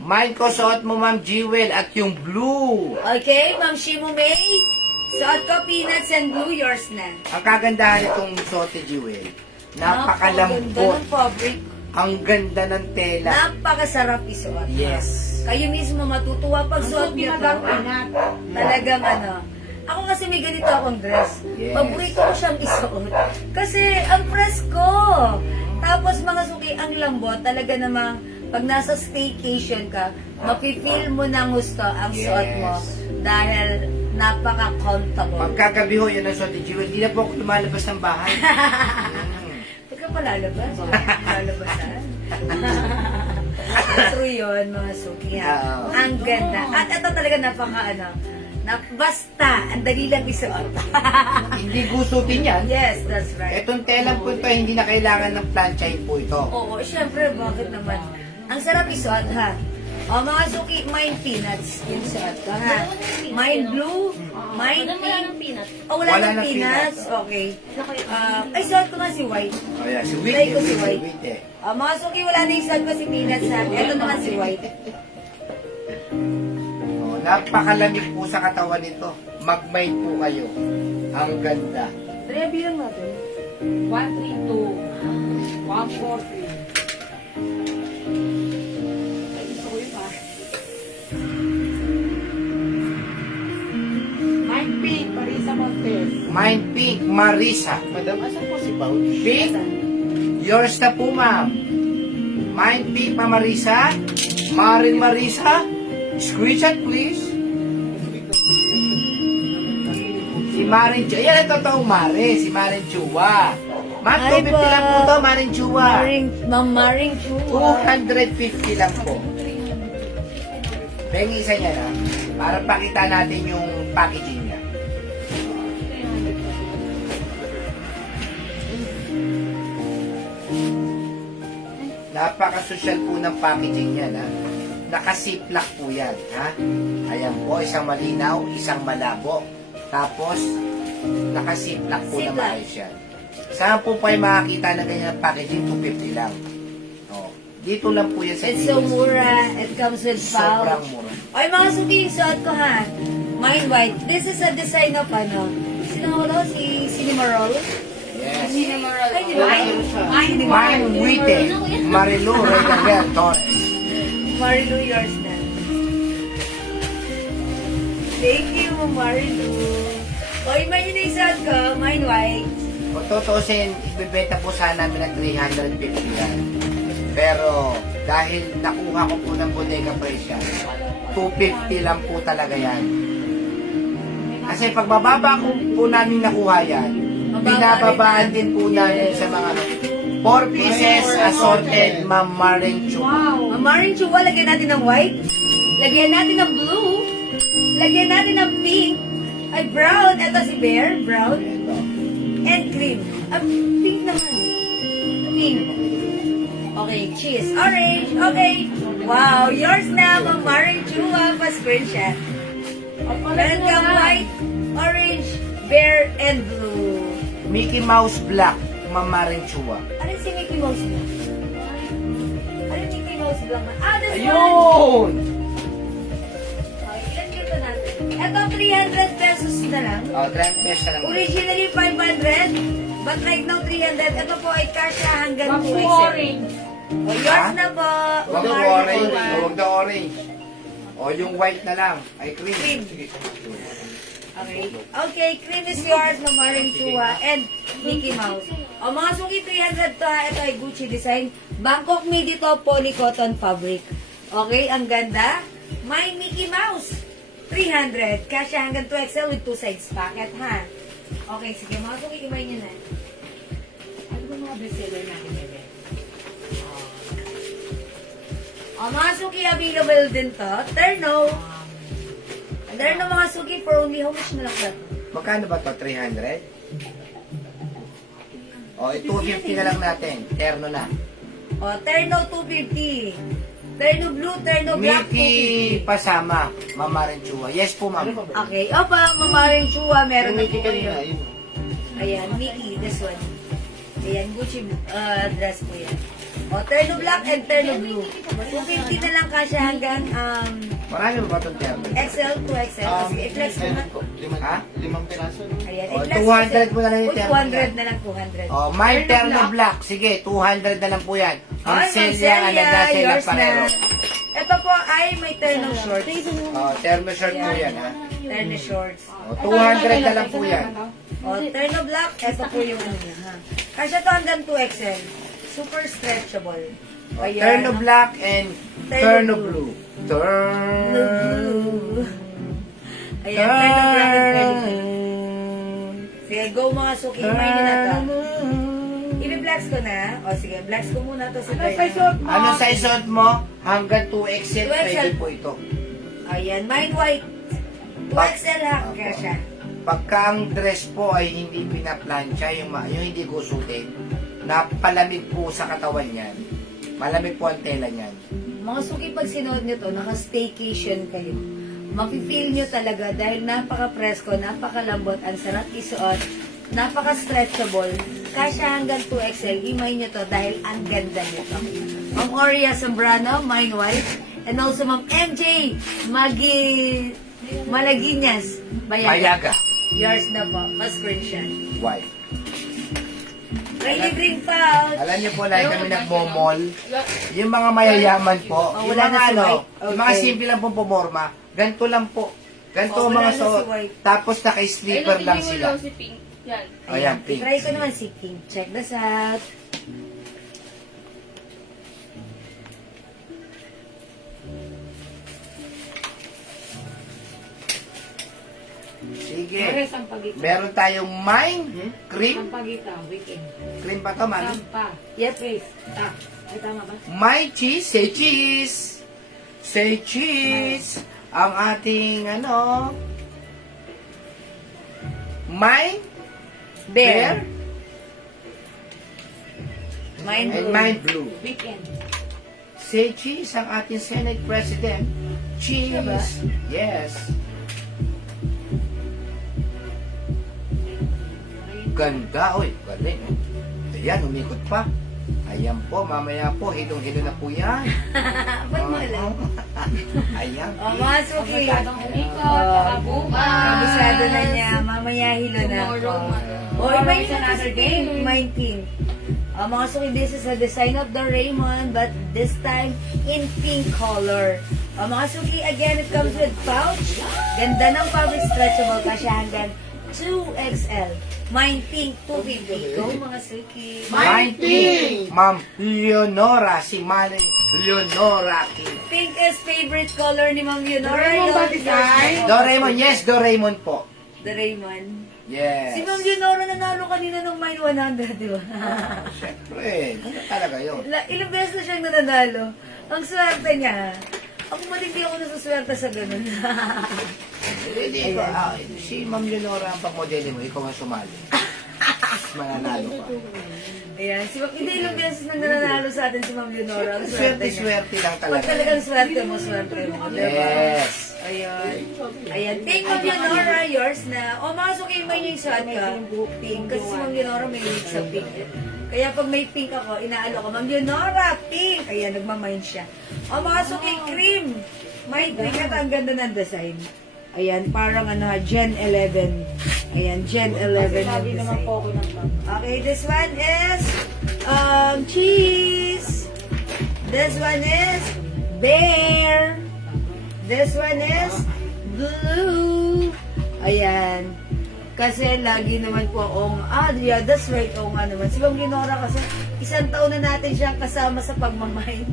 Mine ko suot mo, Ma'am Jewel, at yung blue. Okay, Ma'am Shimo May. Suot ko peanuts and blue, yours na. Ang kagandahan itong suot ni Jewel, Napakaganda napakalambot. ng fabric. Ang ganda ng tela. Napakasarap isuot. Yes. Kayo mismo matutuwa pag suot niyo to. Talagang ano. Ako kasi may ganito akong dress. Yes. Paborito ko siyang isuot. Kasi ang presko. Tapos mga suki, ang lambot. Talaga namang pag nasa staycation ka, mapipil mo ng gusto ang suot mo. Dahil napaka-comfortable. Pagkagabi ho, yun ang suot ni Jewel. Hindi na po ako lumalabas ng bahay. Huwag ka palalabas. Lalabasan. True yun, mga suki ha. Oo. Ang ganda. At ito talaga basta, ang dali lang isuot. Hindi gusutin yan. Yes, that's right. Itong telang po ito, hindi na kailangan ng planchahin po ito. Oo, syempre, bakit naman? Ang sarap isuot ha. O mga suki, mine peanuts yung suot ko ha. Mine blue, mine Wala ng pink. peanut. Oh, wala Wala ng ng peanuts? peanuts. Okay. Ay, suot ko nga si white. Oh, yeah, si Try ko si Wit, White. Wit, eh. Mga suki, wala na yung suot ko si peanuts ha. Ito naman si white. Oh, napakalamig po sa katawan nito. Mag-mind po kayo. Ang ganda. Tara, bilang natin. 1, 3, 2. 1, 4, 3. Ay, gusto ko yun ah. Mike Pink, Marisa Montes. Mind Pink, Marisa. Madam, asan po si Paul? Pink, yours na po, ma'am. Mind Pink, Ma'am Marisa. Marin Marisa. Screenshot, please. Si Marin Chua. Yan ang totoong Mare. Si Marin Chua. Ma'am, Ay 250 po. lang po to, Marin Chua. Mamaring chua. 250 lang po. Pengi isa niya na. Para pakita natin yung packaging niya. Napaka-social po ng packaging niya, ha? Nakasiplak po yan, ha? Ayan po, isang malinaw, isang malabo. Tapos, nakasiplak po na Ziplock. maayos yan. Saan po pa yung makakita ng ganyan packaging? 250 lang. Oh, dito lang po yan sa It's so Genius. mura. It comes with Sobrang pouch. mura. Ay, mga suki, yung suot ko ha. Mine white. This is a design of ano. Sino nga wala? Si Cinemarol? Yes. Ay, di ba? Mine Wite, Marilu Regaler Torres. Marilu, yours na. Thank you, Marilu. Oy, may yun yung suot ko. Mine white. Kung tutusin, ibibenta po sana namin ng 350 yan. Pero dahil nakuha ko po ng bodega price yan, 250 lang po talaga yan. Kasi pag mababa ko po namin nakuha yan, binababaan din po namin sa mga 4 pieces assorted Ma'am Maring Chua. Wow. Mamaring chua, lagyan natin ng white. Lagyan natin ng blue. Lagyan natin ng pink. Ay, brown. Ito si Bear, brown. Ito. And cream. Pink naman. Pink. Okay, cheese. Orange. Okay. Wow, yours na, Mamaring chua. Pa-screenshot. Meron kang white, orange, bear, and blue. Mickey Mouse Black, Ma'am Maring Chua. Ano si Mickey Mouse Black? Ano yung Mickey Mouse Black? Ah, this one! Ayun! Okay, ilan dito natin? Ito, 300 pesos na lang. Oh, 30 pesos na lang. Originally, 500. But right now, 300. Ito po ay kasha hanggang Wag 2 po orange. O, yours na po. Huwag daw Mamaring orange. chua. Huwag daw orange. O, yung white na lang. Ay, cream. Cream. Okay. Okay, cream is yours, Mamaring Chua, and Mickey Mouse. O mga suki, 300 to ha. Ito ay Gucci design. Bangkok made ito, poly cotton fabric. Okay, ang ganda. May Mickey Mouse. 300. Kasya hanggang 2XL with 2 sides pocket, ha? Okay, sige. Mga suki, imay nyo na. Ano ba mga bestseller natin yun? O mga suki, available din to. Terno. Terno mga suki for only how much na lang ba? Magkano ba to? 300? O, 250 na lang natin. Terno na. O, Terno 250. Terno blue, Terno black 250. Mickey pasama, Ma'am Maring Chua. Yes po, ma'am. Okay. Opa, Mamaring Chua, meron Yung na Mickey po kanina, yun. yun. Ayan, Mickey, this one. Ayan, Gucci dress po yan. O, Terno black and Terno blue. 250 na lang kasya hanggang Marami ba itong terno? XL, 2XL. Sige, i-flex ko na. Ha? Limang piraso. Ayan, Oh, i-flex 200 mo na lang yung Uy, terno 200 na lang, 200. Oh, my terno black. Sige, 200 na lang po yan. Ay, Marcelia Aladase La yours na. Parero. Ito po ay may ternong shorts. Oh, terno shirt po yan, ha? Terno shorts. Oh, 200 na lang po yan. O, terno black, ito po yung ano niya, ha. Kasi ito hanggang 2XL. Super stretchable. O, ayan. Terno black and terno blue. Terno Blue. Ayan, terno black and terno blue. Sige, go mga suki. May nyo na to. I-flex ko na. O, sige, flex ko muna to sa terno. Ano size suot mo? Hanggang 2XL 2XL. pwede po ito. Ayan, mine white. 2XL ha, kaya siya. Pagka ang dress po ay hindi pinaplansya, yung hindi gusutin, napalamig po sa katawan yan. Malamig po ang tela niyan. Mga suki, pag sinuot nyo to, naka-staycation kayo. Mafe-feel nyo talaga dahil napaka-presko, napakalambot, ang sarap isuot, napaka-stretchable. Kasya hanggang 2XL, imay nyo to dahil ang ganda nyo to. Ma'am Oria Zambrano, mine white. And also Ma'am MJ Malaginas, Bayaga. Yours na po, pa-screenshot. White. Rainy Green Pouch. Alam niyo po, lagi kami nagmomall. Yung mga mayayaman po, Oh, yung wala mga na si ano, White. yung mga Okay. simple lang pong pumorma, ganito lang po. Ganito Oh, ang wala mga na si suot. White. Tapos naka-sleeper lang sila. Si Pink. Yan. Ayan, pink. Try ko naman si Pink. Check this out. Sige. Sampagita. Meron tayong mine, cream. Sampagita, weekend. Cream pa to, man. Sampa. Yep. Face. Ta. Ay, tama ba? My cheese, say cheese. Say cheese. Ang ating, ano, mine, bear, Mine and blue. mine blue. Weekend. Say cheese ang ating Senate President. Cheese. Diba? Yes. Ganda. Uy, galing. Ayan, umikot pa. Ayan po, mamaya po, hilong-hilo na po yan. Ba't mo alam? Ayan. O, mga suki. Masyadong umikot, saka bukas. Kabisado na niya. Mamaya hilo na. O, iba It's yun another game. Mine pink. Mga suki, this is a design of the Raymond, but this time in pink color. Mga suki, again, it comes with pouch. Ganda ng fabric stretchable kasi hanggang 2XL. Mine pink, 250. Go, mga suki. Mine pink. Ma'am Leonora, si Manny Leonora King. Pink is favorite color ni Ma'am Leonora. Doraemon ba design? Doraemon, yes, Doraemon po. Doraemon. Yes. Si Ma'am Leonora nanalo kanina ng Mine 100, di ba? Siyempre, ano talaga yun? Ilang beses na siyang nananalo. Ang swerte niya. Ako man hindi ako nasuswerte sa ganun. Hindi ko, si Ma'am Leonora ang pamodeli mo, ikaw ang sumali. Mananalo ka. Ayan. Si Ma'am, hindi ilang beses nang nananalo sa atin si Ma'am Leonora. Ang swerte niya. Swerte-swerte lang Pag talaga. talagang swerte mo, swerte mo. Diba? Yes. Ayan. Ayan. Pink Ma'am Leonora, yours na. O mga suki, may yung suot ka. Pink. Kasi si Ma'am Leonora may hit sa pink. Kaya pag may pink ako, inaalo ko, Ma'am Leonora, pink. Ayan, nagmamind siya. O mga suki, cream. May pink at ang ganda ng design. Ayan, parang ano, Gen 11. Ayan, Gen 11 yung Sabi naman design. po ako ng bag. Okay, this one is cheese. This one is bear. This one is blue. Ayan. Kasi lagi naman po yeah, that's right. Oo nga naman. Si Ma'am Leonora kasi isang taon na natin siyang kasama sa pagmamain.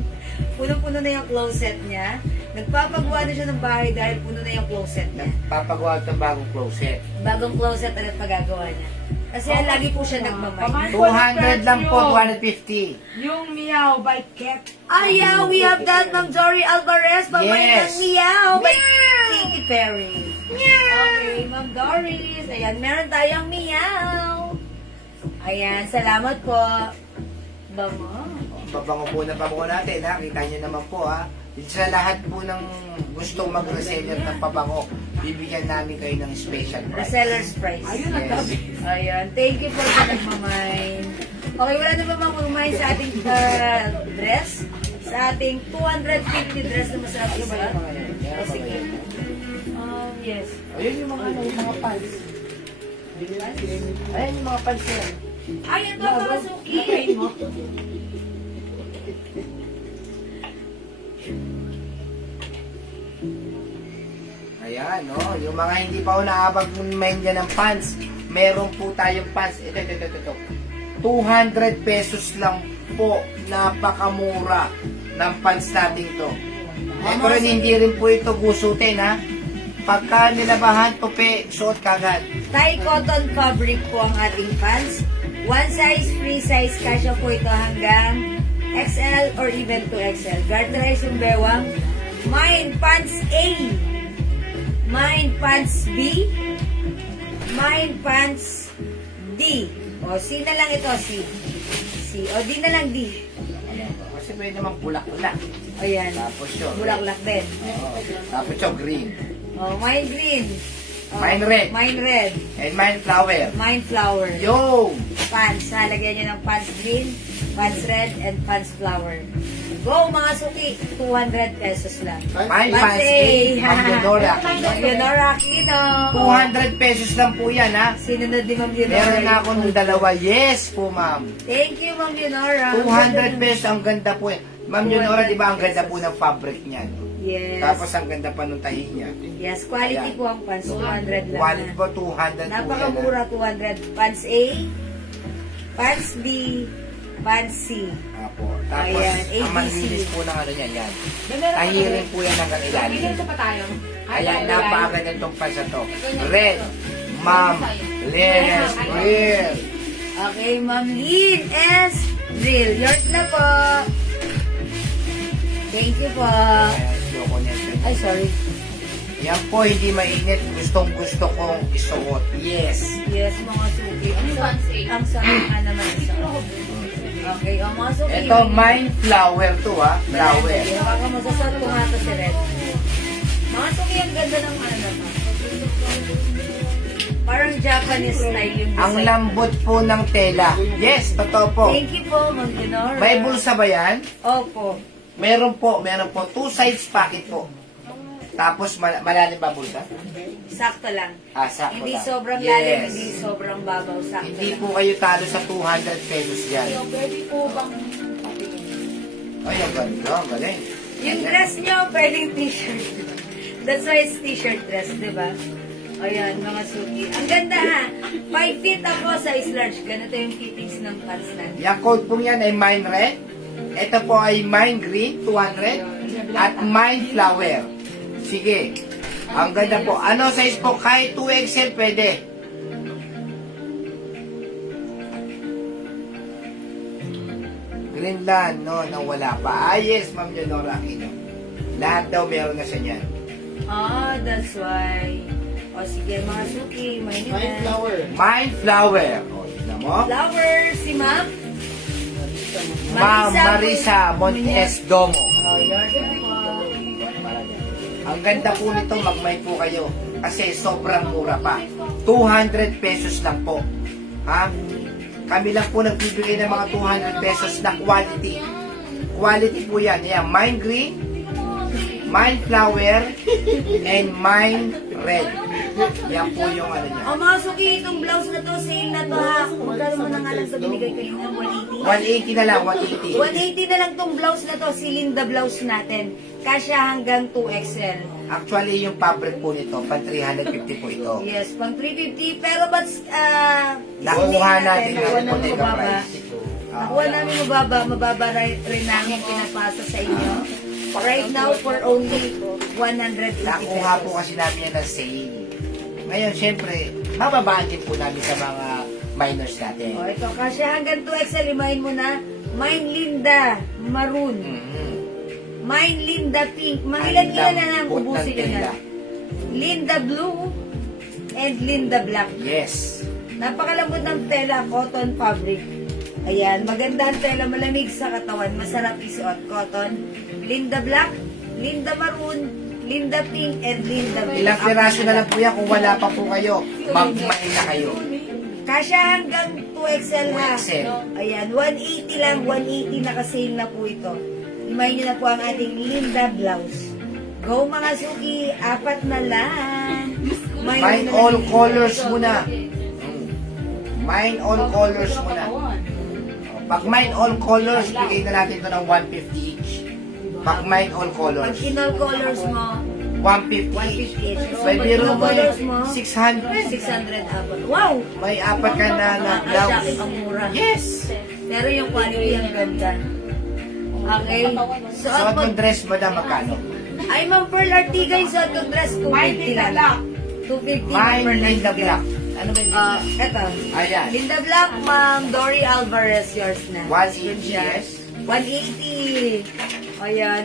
Puno-puno na yung closet niya. Nagpapagawa na siya ng bahay dahil puno na yung closet niya. Papagawa ng bagong closet. Bagong closet agad pagagawa niya. Kasi lagi po siya nagmamain. 200 lang po, 250. Yung Meow by Cat. Yeah, we have that Ma'am Jory Alvarez. Pamain Yes. ng Meow by Katy Perry. Okay, Ma'am Doris. Ayan, meron tayong Meow. Ayan, salamat po. Bango. Pabango po na pabango natin, ha? Kita nyo naman po, ha? Sa lahat po ng gustong mag-reseller ng pabango, bibigyan namin kayo ng special price. Reseller's price. Ayun ang Yes. gabi. Ayan, thank you po sa nagmamain. Okay, wala na ba mga kumain sa ating dress? Sa ating 250 dress na masarap isa? O, sige. Yes. Ayun yung mga pants. Ayun yung mga pants yan. Ay, ito mga suki. Ayan, no? Yung mga hindi pa naabag main dyan ng pants, meron po tayong pants. Ito. 200 pesos lang po. Napakamura ng pants natin to. Ito rin, hindi rin po ito gusutin, ha? Pagka nilabahan, tupi, suot kagad. Thai cotton fabric po ang ating pants. One size, free size, kasya po ito hanggang XL or even 2XL. Garterize yung bewang. Mine pants A. Mine pants B. Mine pants D. O, C na lang ito, C. C. O, D na lang D. Kasi may naman bulak-bulak. O, yan. Tapos yun. Bulaklak din. Tapos yung green. O, mine green. O, Mine red. Mine red. And mine flower. Mine flower. Yo! Pants. Lagyan nyo ng pants green, pants red, and pants flower. Go mga suki, 200 pesos lang. Mine Pants pants A. A. Ma'am Leonora. Ma'am Leonora Aquino. 200 pesos lang po yan, ha? Sinunod ni Ma'am Leonora. Meron na ako ng dalawa. Yes po, ma'am. Thank you, Ma'am Leonora. 200 pesos, ang ganda po yan. Ma'am Leonora, di ba ang ganda po ng fabric niyan? Yes. Tapos ang ganda pa ng tahi niya. Yes, quality Ayan. po ang pants. 200 lang. Quality po, 200 po yan. Napakamura, 200. Pants A, pants B, pants C. Apo. Tapos, Ayan, ang ABC. malinis po ng ano niyan, yan. Tahirin po yan hanggang ilalim. Bigyan pa tayo. Ayan, napakaganda itong pants na to. Red, ma'am, Les, real. Okay, Ma'am Lynn S. Drill. Yours na po. Thank you po. Ayan, loko niya. Ay, sorry. Yan po, hindi mainit. Gustong gusto kong isuot. Yes. Yes, mga suki. Ang Pants A. ang sarap nga naman isa. Okay, ang mga suki. Ito, mine flower to, ha? Flower. Baka masasot ko nga ito si Red. Mga suki, ang ganda ng ano na to. Parang Japanese style yung design. Ang lambot po ng tela. Yes, totoo po. Thank you po, Ma'am Dinora. May bulsa ba yan? Opo. Meron po. Two sides pocket po. Tapos, malalim ba bulsa? Sakto lang. Sakto Hindi lang. sobrang Yes. lalim, hindi sobrang babaw. Sakto Hindi lang. po kayo talo sa 200 pesos yan. Pwede po bang Ay, ang ganda. Ang galing. Yung dress nyo, pwedeng t-shirt. That's why it's t-shirt dress, di ba? Ayan, mga suki. Ang ganda ha. 5 feet ako, size large. Ganito yung fittings ng pants natin. Yung code po yan ay mine red. Ito po ay mine green, 200. At mine flower. Sige. Ang ganda po. Ano size po? Kahit 2XL pwede. Greenland, no? Nawala pa. Yes, Ma'am Leonora Aquino. Lahat daw meron na siya niyan. Ah, that's why. O sige, mga suki. Mainit Mine na. flower. Mine flower. O, tignan mo. Flower, si ma'am. Ma'am Marisa Montes Domo. Oh, yours na po. Ang ganda po nito, magmay po kayo. Kasi sobrang mura pa. 200 pesos lang po. Ha? Kami lang po nagbibigay ng mga 200 pesos na quality. Quality po yan. Yan, mine green, mine flower, and mine red. Yan po yung ano niya. O mga suki, itong blouse na to, sale na to ha. Magkano mo na nga lang sa binigay kayo ng 180? 180 na lang, 180. 180 na lang tong blouse na to, silinda blouse natin. Kasya hanggang 2XL. Actually, yung fabric po nito, pan 350 po ito. Yes, pang 350. Pero ba't, Nakuha natin nakuha ng namin Bodega mababa. price. Nakuha namin mababa rin namin pinapasa sa inyo. Right now, for only 150 Nakuha po pesos. kasi namin yan ng sale. Ngayon, syempre, mababaan din po namin sa mga minors natin. O, ito, kasya hanggang 2XL, imahin mo na. Mine Linda Maroon. Mhm. Mine Linda Pink. Mangilan-ilan na lang, Ang ubusin nyo na. tela. Linda Blue and Linda Black. Yes. Napakalambot ng tela, cotton fabric. Ayan, maganda ang tela, malamig sa katawan, masarap isuot. Cotton, Linda Black, Linda Maroon, Linda Pink, and Linda Blue. Ilang piraso na lang po yan kung wala pa po kayo. Magmain na kayo. Kasya hanggang 2XL ha. 2XL. Ayan, 180 lang, 180 nakasale na po ito. Imayin nyo na po ang ating Linda blouse. Go mga suki, 4 na lang. Mine all colors muna. Mine all colors muna. Pag mine all colors, bigay na natin ito ng 150 each. Pag mine all Pag colors, kinol colors mo, 150 150 each. So, May pag biro kinol mo colors mo, 600. 600 apat. Wow! May apat ka na na Ang blouse. sakit ang mura. Yes! Pero yung quality ang ganda. Okay. Suot Suot mo. mong dress, madam, magkano? Ay, Ma'am Pearl Artiga yung suot kong dress. 250 lang. 250 Ma'am Mine Pearl in the Artiga. black. Ano ba yun? Eto. Ayan. Linda Black, Ma'am Dory Alvarez, yours na. 180, yes. 180. Ayan.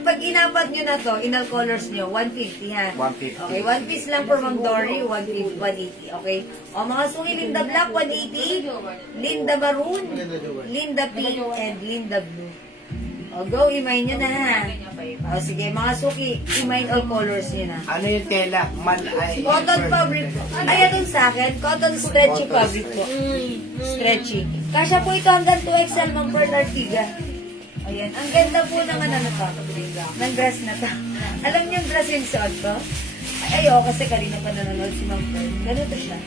Pag inapat nyo na to, inal colors nyo, 150 ha. 150. Okay, 1 piece lang for Ma'am Dory, 150, 180. Okay. O mga sungi, Linda Black, 180. Linda Maroon, Linda Pink, and Linda Blue. O, go, imay nyo na ha. O, sige, mga suki, imay all colors nyo na. Ano yung tela? Cotton fabric po. Ay, itong sa akin, cotton stretchy fabric po. Stretchy. Kasya po ito hanggang 2XL, Ma'am Pearl Artiga. Ayan, ang ganda po ng ano na to. Ng dress na to. Alam niyo yung dress yung suot ko? Ay, oo, kasi kanina pa nanonood si Ma'am Pearl. Ganito siya.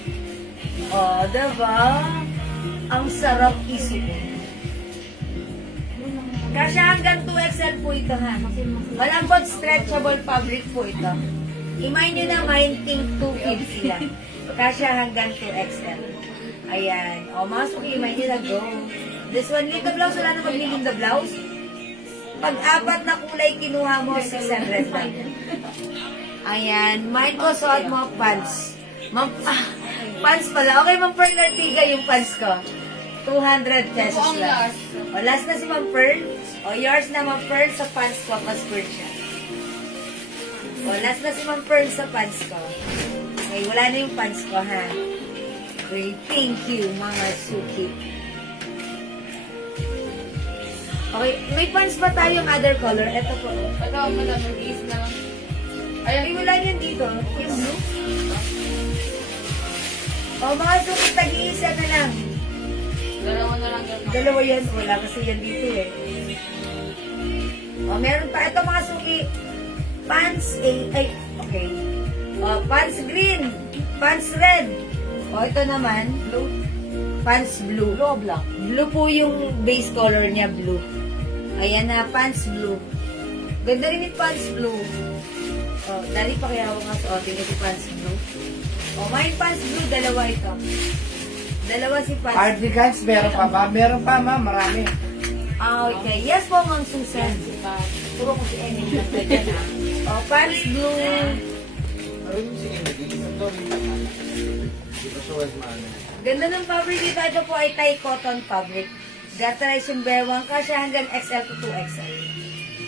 O, diba? Ang sarap isuot. Kasya hanggang 2XL po ito ha. Malambot stretchable fabric po ito. Imay nyo na mine pink 250 lang. Kasya hanggang 2XL. Ayan. O, masok imay nyo na go. This one, Linda blouse. Wala na maglilinda blouse. Pag 4 na kulay kinuha mo, 600 lang. Ayan. Mine ko, suot mo, pants. Pants pala. Okay, Ma'am Pearl Artiga yung pants ko. 200 pesos lang. O, last na si Ma'am Pearl. O, yours na Ma'am Pearl sa pants ko. Pa-skirt siya. O, last na si Ma'am Pearl sa pants ko. Okay, wala na yung pants ko, ha? Okay, thank you, mga suki. Okay, may pants ba tayong other color? Ito po. Ito, madam, mag-iis na lang. Ay, wala yan dito. Yung blue. O, mga suki, tag-iisa na lang. Dalawa na lang yan. Dalawa yan. Wala kasi yan dito eh. O, meron pa. Ito mga suki. Pants ay, okay. O, pants green. Pants red. O, ito naman. Blue. Pants blue. Blue black. Blue po yung base color niya, blue. Ayan na, pants blue. Ganda rin yung pants blue. O, dali pa kaya ako nga suotin ito pants blue. O, may pants blue, dalawa ito. Dalawa si pants. Cardigans, meron pa ba? Meron pa, ma'am. Marami. Okay. Yes po, Ma'am Susan. Puro ko si Emily na pwede na. O, pants blue. Ganda ng fabric dito. Ito po ay Thai cotton fabric. Gatry yung bewang kasi hanggang XL to 2XL.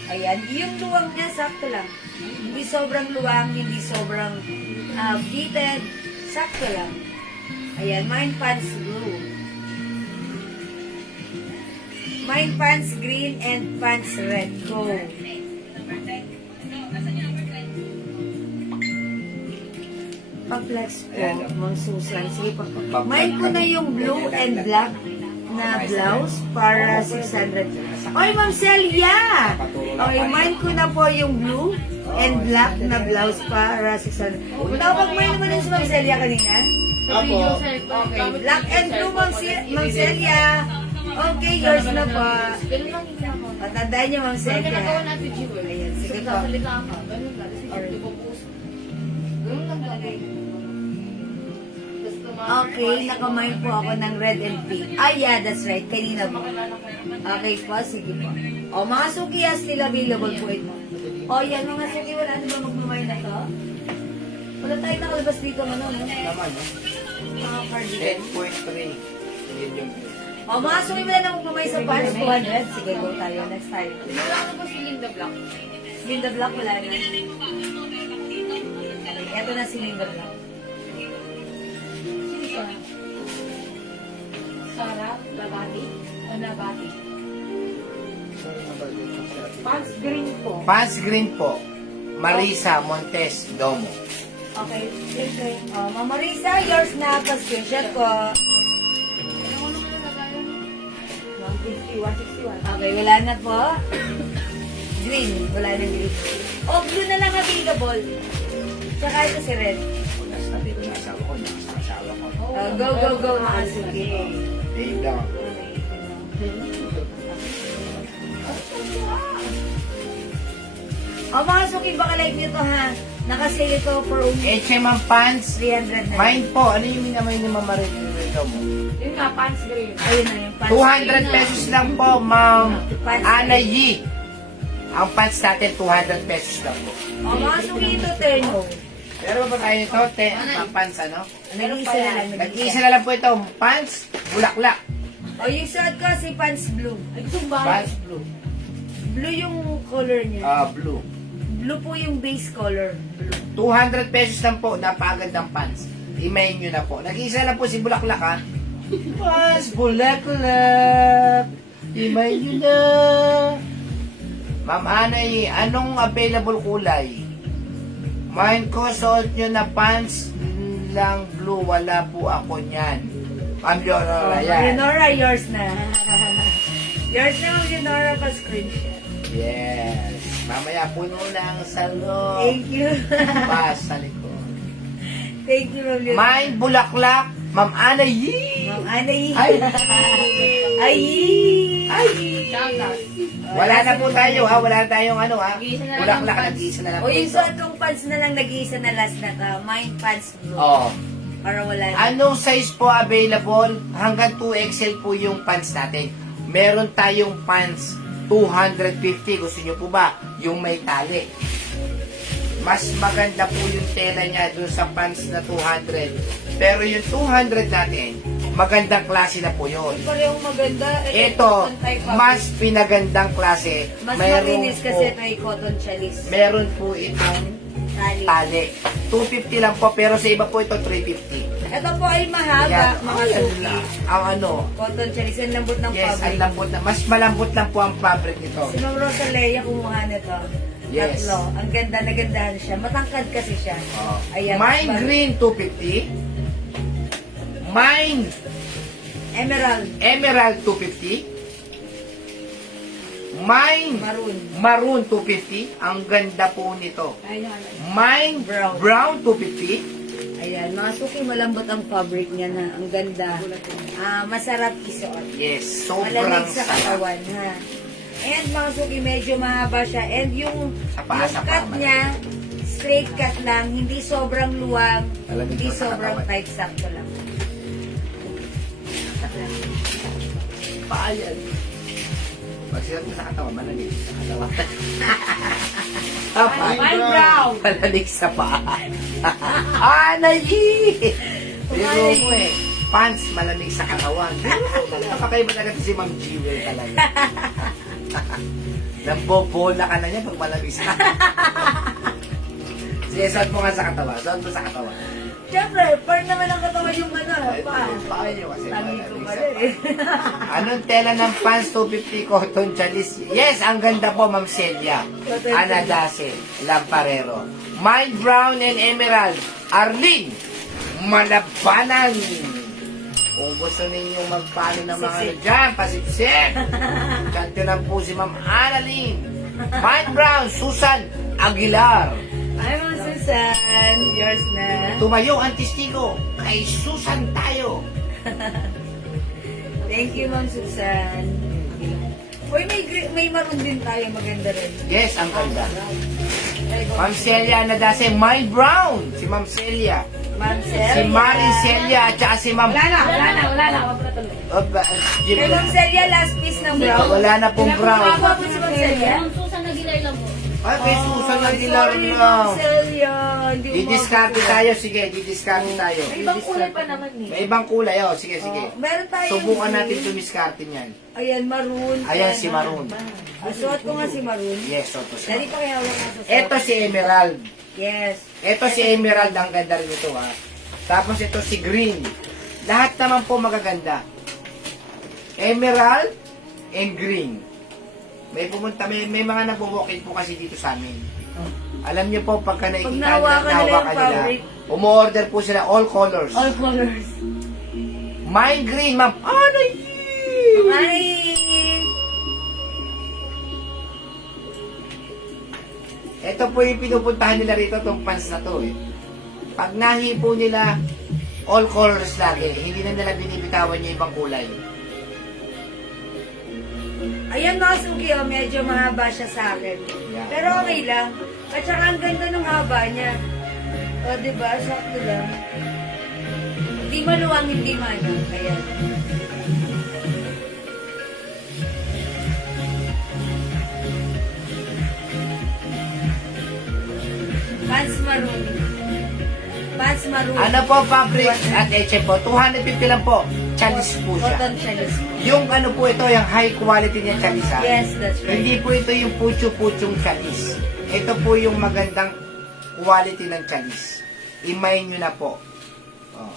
Ayan. Yung luwang niya, sakto lang. Hindi sobrang luwang, hindi sobrang fitted. Sakto lang. Ayan. Mine pants blue. Mine pants green and pants red. Go. Pa-flex po, Ma'am Susan. Sige pa. Mine ko na yung blue and black na blouse para 600. Oy, Ma'am Celia! Okay, mine ko na po yung blue and black na blouse para 600. Tawag mo naman yung si Ma'am Celia kanina? Apo. Okay, black and blue, Ma'am Celia. Okay, yours na po. Ganun lang yung ako. Patandaan niyo, Ma'am Kaya Celia. nagawa natin, Jewel. Ayan, sige po. Sasalita ka. Ganun lang. Kasi di ba puso? Ganun lang gagawin. Okay, nakamine po ako ng red and pink. Ay, yeah, that's right. Kanina po. Okay po, sige po. O, mga suki, still available po ito. O, yan, mga suki, wala na ba magmamine na to? Wala tayo nakalabas dito, ano, no? Naman, no? Mga cardigan. 10.3. Yun yung... O, mga suki, wala na magmamine sa pants. 200. Sige, go tayo. Next time. Wala na po si Linda Black. Linda Black, wala na. Okay, eto na si Linda Black. Sino siya? Sarah, Labati, o Nabati? Pants green po. Pants green po. Marisa Montes Domo. Okay, okay. O, Mama Risa, yours na. Pa-screenshot ko. Ano mo na nalagayan? 150, 161. Okay, wala na po. green, wala na green. O, blue na lang available. Tsaka ito si red. Unas natin ko nasawa ko, nakasawa ko. Go, mga suki. Dave lang. O, mga suki, baka like nyo to ha. Nakasale ito for only H&M pants. 300 na. Mine po, ano yung naman yung mamarin yung rito mo? Yun nga, pants green. Ayun na yung pants. 200 pesos lang po, Ma'am Pants. Ana Yi. Ang pants natin, 200 pesos lang po. O, mga suki, ito turn o. Pero ba tayo ito, ang pants ano? Nag-iisa na lang. Nag-iisa na lang po ito, pants, bulaklak. O, yung suot ko si pants blue. Ay, gusto ba? Pants blue. Blue yung color niya. Blue. Blue po yung base color. Blue. 200 pesos lang po, napakagandang pants. Email nyo na po. Nag-iisa lang po si bulaklak ha. Pants, bulaklak. Email nyo na. Ma'am Anay, anong available kulay? Mine ko, suot nyo na pants lang blue. Wala po ako niyan. Ma'am Leonora, yan. Leonora, yours na. Yours na, Ma'am Leonora, pa-screenshot. Yes. Mamaya puno na ang salon. Thank you. Pas sa likod. Thank you, Ma'am Leonora. Mine, bulaklak. Ma'am Ana, yee! Ma'am Anay. Ay! Ay! Ay! Chagas. Wala na po tayo ha. Wala na tayong ano ha. Nag-iisa na lang Bulaklak, ang pants. nag-iisa na lang O po yung ito. suot kong pants na lang nag-iisa na last na ka. Mine pants blue. Oh. Para wala na. Anong size po available? Hanggang 2XL po yung pants natin. Meron tayong pants 250. Gusto nyo po ba? Yung may tali. Mas maganda po yung tela niya dun sa pants na 200. Pero yung 200 natin, magandang klase na po yun. Parehong maganda. Ito, cotton type mas pinagandang klase. Mas Meron malinis po- kasi ito ay cotton chalis. Meron po itong Tali. tali. 250 lang po, pero sa iba po ito 350. Ito po ay mahaba, mga Ay, suki. ang ano, Cotton chalis. Ang lambot ng yes, ang fabric. lambot na. Mas malambot lang po ang fabric nito. Si Ma'am Rosalea kumuha nito. Yes. Tatlo. Ang ganda, nagandahan siya. Matangkad kasi siya. Ayan. Mine Mas- green 250. Mine Emerald. emerald 250. Mine Maroon. maroon 250. Ang ganda po nito. Ayun yung ano. Mine Brown. brown 250. Ayan, mga suki, malambot ang fabric niya na. Ang ganda. Masarap isuot. Yes, sobrang Malamig sa sarap. katawan, ha. And mga suki, medyo mahaba siya. And yung Sa paa, sa paa, cut niya, straight cut lang. Hindi sobrang luwag. Malamig Hindi pa sa sobrang katawan. tight, sakto lang. Paayan. Pag silat mo sa katawan, malamig sa katawan. Mine brown. Malamig sa paa. Anayi! Biro mo eh. Pants, malamig sa katawan. Kakaiba talaga si Ma'am Jewel talaga. Nambobola ka na niya pag malamig sa Sige, suot mo nga sa katawan. Suot mo sa katawan. Siyempre, part naman ang katawan yung ano, pa. Paa niyo kasi Lagi ko malamig pala sa eh. Anong tela ng pants 250 cotton chalis? Yes, ang ganda po, Ma'am Celia. Cotton Ana chalis. Dase, Lamparero. Mine brown and emerald. Arlene, Malabanan. Kung gusto ninyong magpano ng mga ano dyan, pasipsip. Kanto po si Ma'am Annalyn. Mine brown, Susan Aguilar. Ay, mga Susan, yours na. Tumayo ang testigo. Kay Susan tayo. Thank you, Ma'am Susan. Uy, may maroon din tayo, maganda rin. Yes, ang ganda. Ma'am Celia Nadase, Mine brown. Si Ma'am Celia. Ma'am Celia. Si Mari Celia at saka si Ma'am... Wala na. Wag na tuloy. Kay Ma'am Celia, last piece ng brown. Wala na pong brown. Ano po si Ma'am Celia? Ang Susan Aguilar lang po. Ay, kay Susan Aguilar Sorry, lang. Ma'am Celia. Hindi mo Didiskarte makukuha. tayo. Sige, didiskarte tayo. May ibang kulay pa naman eh. May ibang kulay. Oh, sige, sige. Oh, meron tayo. Subukan natin dumiskarte niyan. Ayan, maroon. Ayan si Maroon. Suot ko nga si maroon. Yes, ito si Dali pa kaya wala nga sa Ito si Emerald. Yes. Ito si Emerald. Ang ganda rin ito, ha. Tapos ito si Green. Lahat naman po magaganda. Emerald and Green. May pumunta, may mga nagwo-walk-in po kasi dito sa amin. Alam niyo po, pagka nakikita nila, nahawakan nila yung nahawakan nila, fabric. umu-order po sila all colors. All colors. Mine green, ma'am. Ay! Ay! Ito po yung pinupuntahan nila rito, itong pants na to eh. Pag nahipo nila, all colors lagi. Hindi na nila binibitawan yung ibang kulay. Ayan mga suki, oh, medyo mahaba siya sa akin. Yeah. Pero okay lang. At saka ang ganda ng haba niya. O, diba? Sakto lang. Hindi maluwang, hindi mano. Ayan. Pants maroon. Pants maroon. Ano po, fabric at eche po? 250 lang po. Chalis po siya. Cotton chalis. Yung ano po ito, yung high quality niya chalis ha? Yes, that's right. Hindi po ito yung pucho-puchong chalis. Ito po yung magandang quality ng chalis. Imay nyo na po. Oh.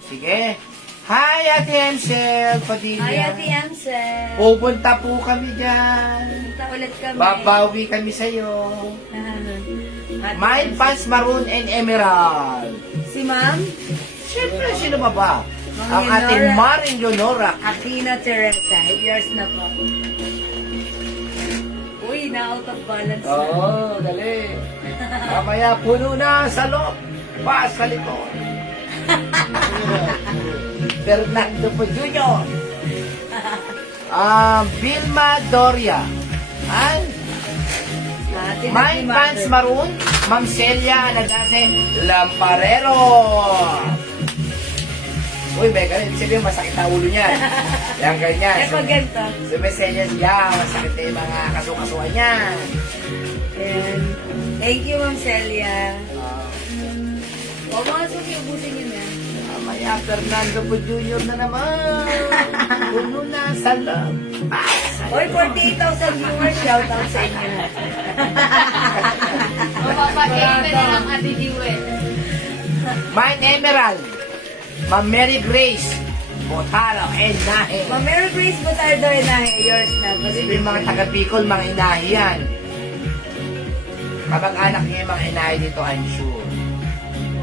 Sige. Hi, Ate Emsel Padilla. Hi, Ate Amsel. Pupunta po kami dyan. Punta ulit kami. Babawi kami sa'yo. Ate Mine Amsel. pants maroon and emerald. Si Ma'am Siyempre, sino ba ba? Ma'am Ang ating Leonora. Maring Leonora. Athena Teresa. Yours na po. Uy, na-out of balance na. Oo, dali. Mamaya puno na sa loob. Pa sa likod. Fernando po Jr. Vilma Doria. Ay, Ate Mine pants maroon. Ma'am Celia Anagase Lamparero. Uy, may ganun. Sabi masakit na ulo niya. Yan ganyan. Eh, pag ganito. So, may senyas niya. Masakit na yung mga kasukasuan niya. Ayan. Thank you, Ma'am Celia. Ah, O, mga suki, ubusin nyo na. Mamaya, Fernando po Jr. na naman. Puno na sa loob. Oy, 48,000 viewers. Shout out sa inyo. Mapapakain na lang Ate Jewel. Mine Emerald. Ma'am Mary Grace. Botalo and Nahe. Ma'am Mary Grace Botardo and yours na. Kasi yung mga taga Bicol, mga inahi yan. Kamag-anak niya yung mga inahi dito, I'm sure.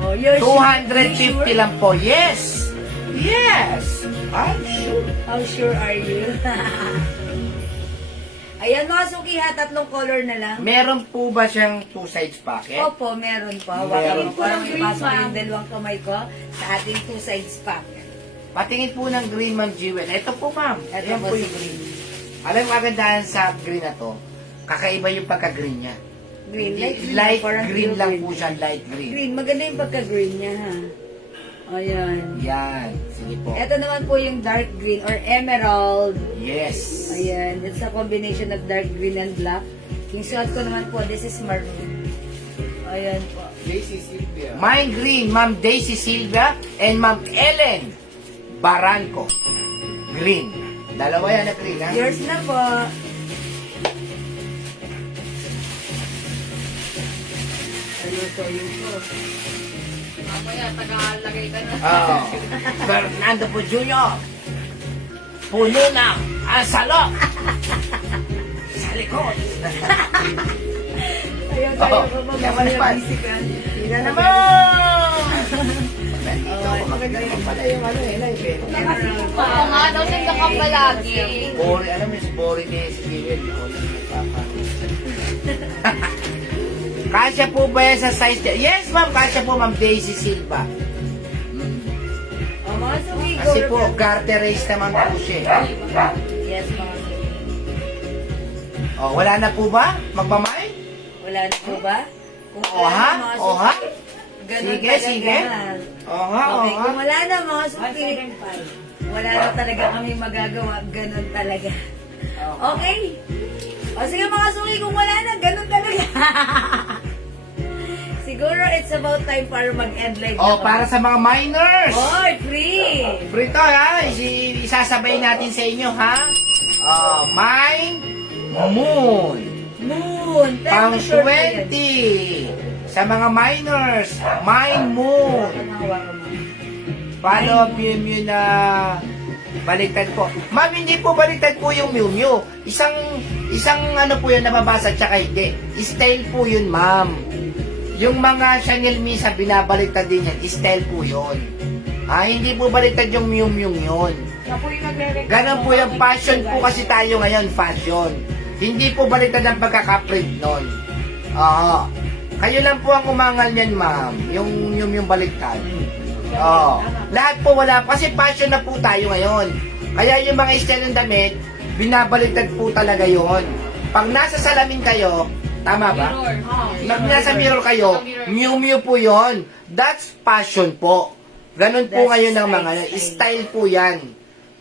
Oh, you're 250 sure? lang po. Yes! Yes! I'm sure. How sure are you? Ayan mga suki ha, tatlong color na lang. Meron po ba siyang two sides packet? Opo, meron po. Meron Hawakan ko po. parang ipasok ko yung dalawang kamay ko sa ating two sides pack. Patingin po ng green, Ma'am Jewel. Ito po, ma'am. Ito Ayan po si yung green. Alam mo kagandahan sa green na to, kakaiba yung pagka-green niya. Green, Hindi, light green. light parang green blue lang green. po siya, light green. Green, maganda yung pagka-green niya ha. Ayan. Yan. Sige po. Ito naman po yung dark green or emerald. Yes. Ayan, it's a combination of dark green and black. Yung suot ko naman po, this is maroon. Ayan po. Mine green, Ma'am Daisy Silvia and Ma'am Ellen Baranco. Green. Dalawa yan na green, ha? Yours na po. Ano to yung po? Mamaya, taga-lagay ka na. Oh. Fernando po Jr. Puno na ang salok. Sa likod. Ayaw tayo Oh, ko ba yaman mamaya pa. busy ka? Tina naman! Nandito ako maganda yung pala yung ano eh, live eh. Oo nga, daw nandang ka palagi. Bori, alam mo si Bori ni si Kiwil. Kasya po ba yan sa size niya? Yes, ma'am. Kasya po, Ma'am Daisy Silva. O mga suki, go Kasi po, represent. garter race naman po siya. Yes, mga suki. Oh, wala na po ba? Magmamay? Wala na po ba? Kung O ha? mga O ha? suki, ganun Sige, talaga. sige. O ha, o Okay, ha. kung wala na mga suki, wala na talaga kami magagawa. Ganun talaga. Okay? O sige mga suki, kung wala na, ganun talaga. Siguro it's about time para mag-end live na Oh, kami. para sa mga minors. Oy, free! Brito ha, isasabay natin sa inyo ha. Mine Moon. Moon! Pang Pero sure na yan. 20. Sa mga minors, Mine Moon. Hawakan mo. Paano yun na baliktad po? Ma'am, hindi po baliktad po yung Mew Mew. Isang ano po yun nababasa tsaka hindi. Style po yun, ma'am. Yung mga Chanel Misa binabaliktad din yan. Style po yun. Hindi po baliktad yung Mew Mew yun. Siya po yung nagre-record. Ganon po yung fashion po kasi tayo ngayon, fashion. Hindi po baliktad ang pagkakaprint nun. Oo. Kayo lang po ang umangal niyan, ma'am. Yung baliktad. Oo. Lahat po wala. Kasi passion na po tayo ngayon. Kaya yung mga style ng damit, binabaliktad po talaga yon. Pag nasa salamin kayo, tama ba? Pag nasa mirror kayo, Miu po yon. That's passion po. Ganun po That's ngayon ng mga style. style po yan.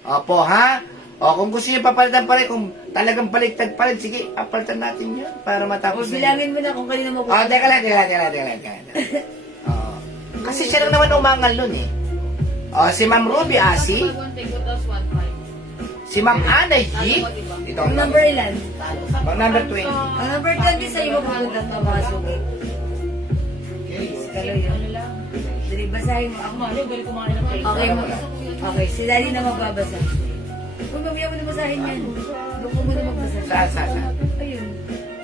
Opo, ha? O, kung gusto nyo papalitan pa rin, kung talagang baliktad pa rin, sige, papalitan natin yun para O, matapos na yun. bilangin mo na kung kanina mo Oh, teka lang. Oo. Kasi siya lang naman umangal nun eh. Oh, si Ma'am Ruby Asi, si Ma'am Ana G, ito Ang number ilan? Pang number 20. Ang number 20 sa iyo pupunta ng mga suki. Kalo yun. Dali, basahin mo. Ako mali, balik kumain ng plate. Okay mo. Okay, si Daddy na magbabasa. Kung mamaya mo na basahin yan. Doon ko muna magbasa. Sa. Ayun.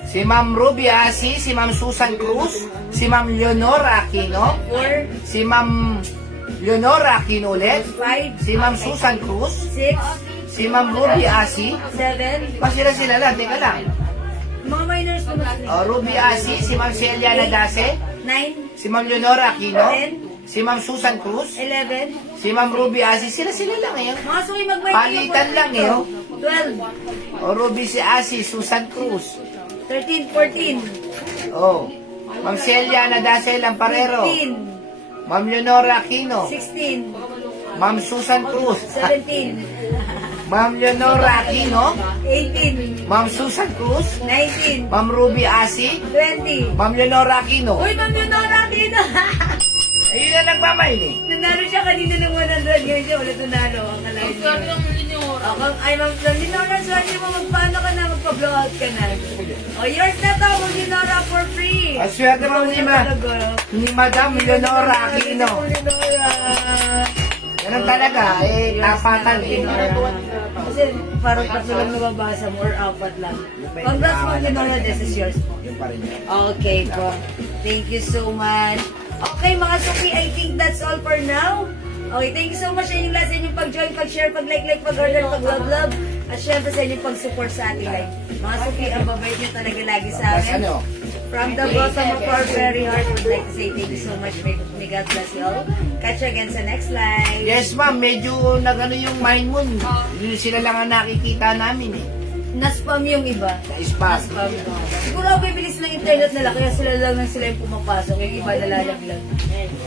Si Ma'am Ruby Asi, si Ma'am Susan Cruz, si Ma'am Leonora Aquino, 4, si Ma'am Leonora Aquino ulit, 5, si Ma'am Susan Cruz, 6, si Ma'am Ruby Asi, 7, sila lang, teka lang. mga minors mo na. Oh, Ruby Asi, si Ma'am Celia Nadase, 9, si Ma'am Leonora Aquino, si Ma'am Susan Cruz, 11, si Ma'am Ruby Asi, sila lang ngayon. mga suki mag-mic. Palitan lang eh, oh. 12, O Ruby si Asi, Susan Cruz. 13, 14, Oh. Ma'am Celia Nadase Lamparero. 15, Ma'am Leonora Aquino. 16, Ma'am Susan Cruz. 17, Ma'am Leonora Aquino. 18, Ma'am Susan Cruz. 19, Ma'am Ruby Asi. 20. Ma'am Leonora Aquino. Uy, Ma'am Leonora Aquino! Ayun na nagmamain eh. Nanalo siya kanina ng 100. Ngayon siya ulit nanalo. Akalain niyo. Ay, Ma'am Leonora, swerte mo. Magpaano ka na? Magpa-blow out ka na. O, yours na to, Ma'am Leonora, for free. Ang swerte mo ni Madam Leonora Aquino. Ma'am Leonora. Ganun talaga, eh, tapatan eh. Kasi parang tatlo lang nababasa mo or apat lang. Congrats, Ma'am Leonora. This is yours po. Yun pa rin yan. Okay po. Thank you so much. Okay mga Suki, I think that's all for now. Okay, thank you so much sa inyong lahat, sa inyong pag-join, pag-share, pag-like, pag-order, pag-love. At syempre sa inyong pag-support sa ating live. Mga Suki, ang babait nyo talaga lagi sa Plus amin. ano? From the bottom of our very heart, would like to say thank you so much. May God bless you all. Catch you again sa next live. Yes ma'am, medyo nagano yung mind mo. Yun sila lang ang nakikita namin eh. Na-spam yung iba. Na-spam. Na-spam. Siguro ang bibilis ng internet nila, kaya sila lang yung pumapasok. Yung iba nalalaglag.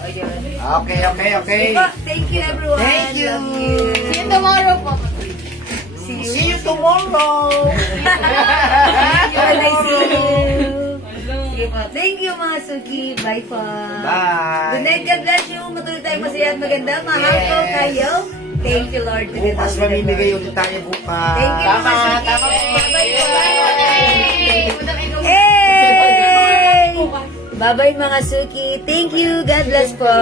Ayun. Okay. Diba? Thank you everyone. Thank you. Love you. See you tomorrow po. See you tomorrow. When I see you. Sige po. Thank you mga Suki. Bye po. Bye. Good night. God bless you. Matuloy tayong masaya at maganda. Mahal ko Yes. kayo. Thank you Lord. Bukas mamimigay ulit tayo bukas. Thank you mga Suki. Tama. Bye-bye. Hey! Bye-bye mga Suki. Thank you. God bless po.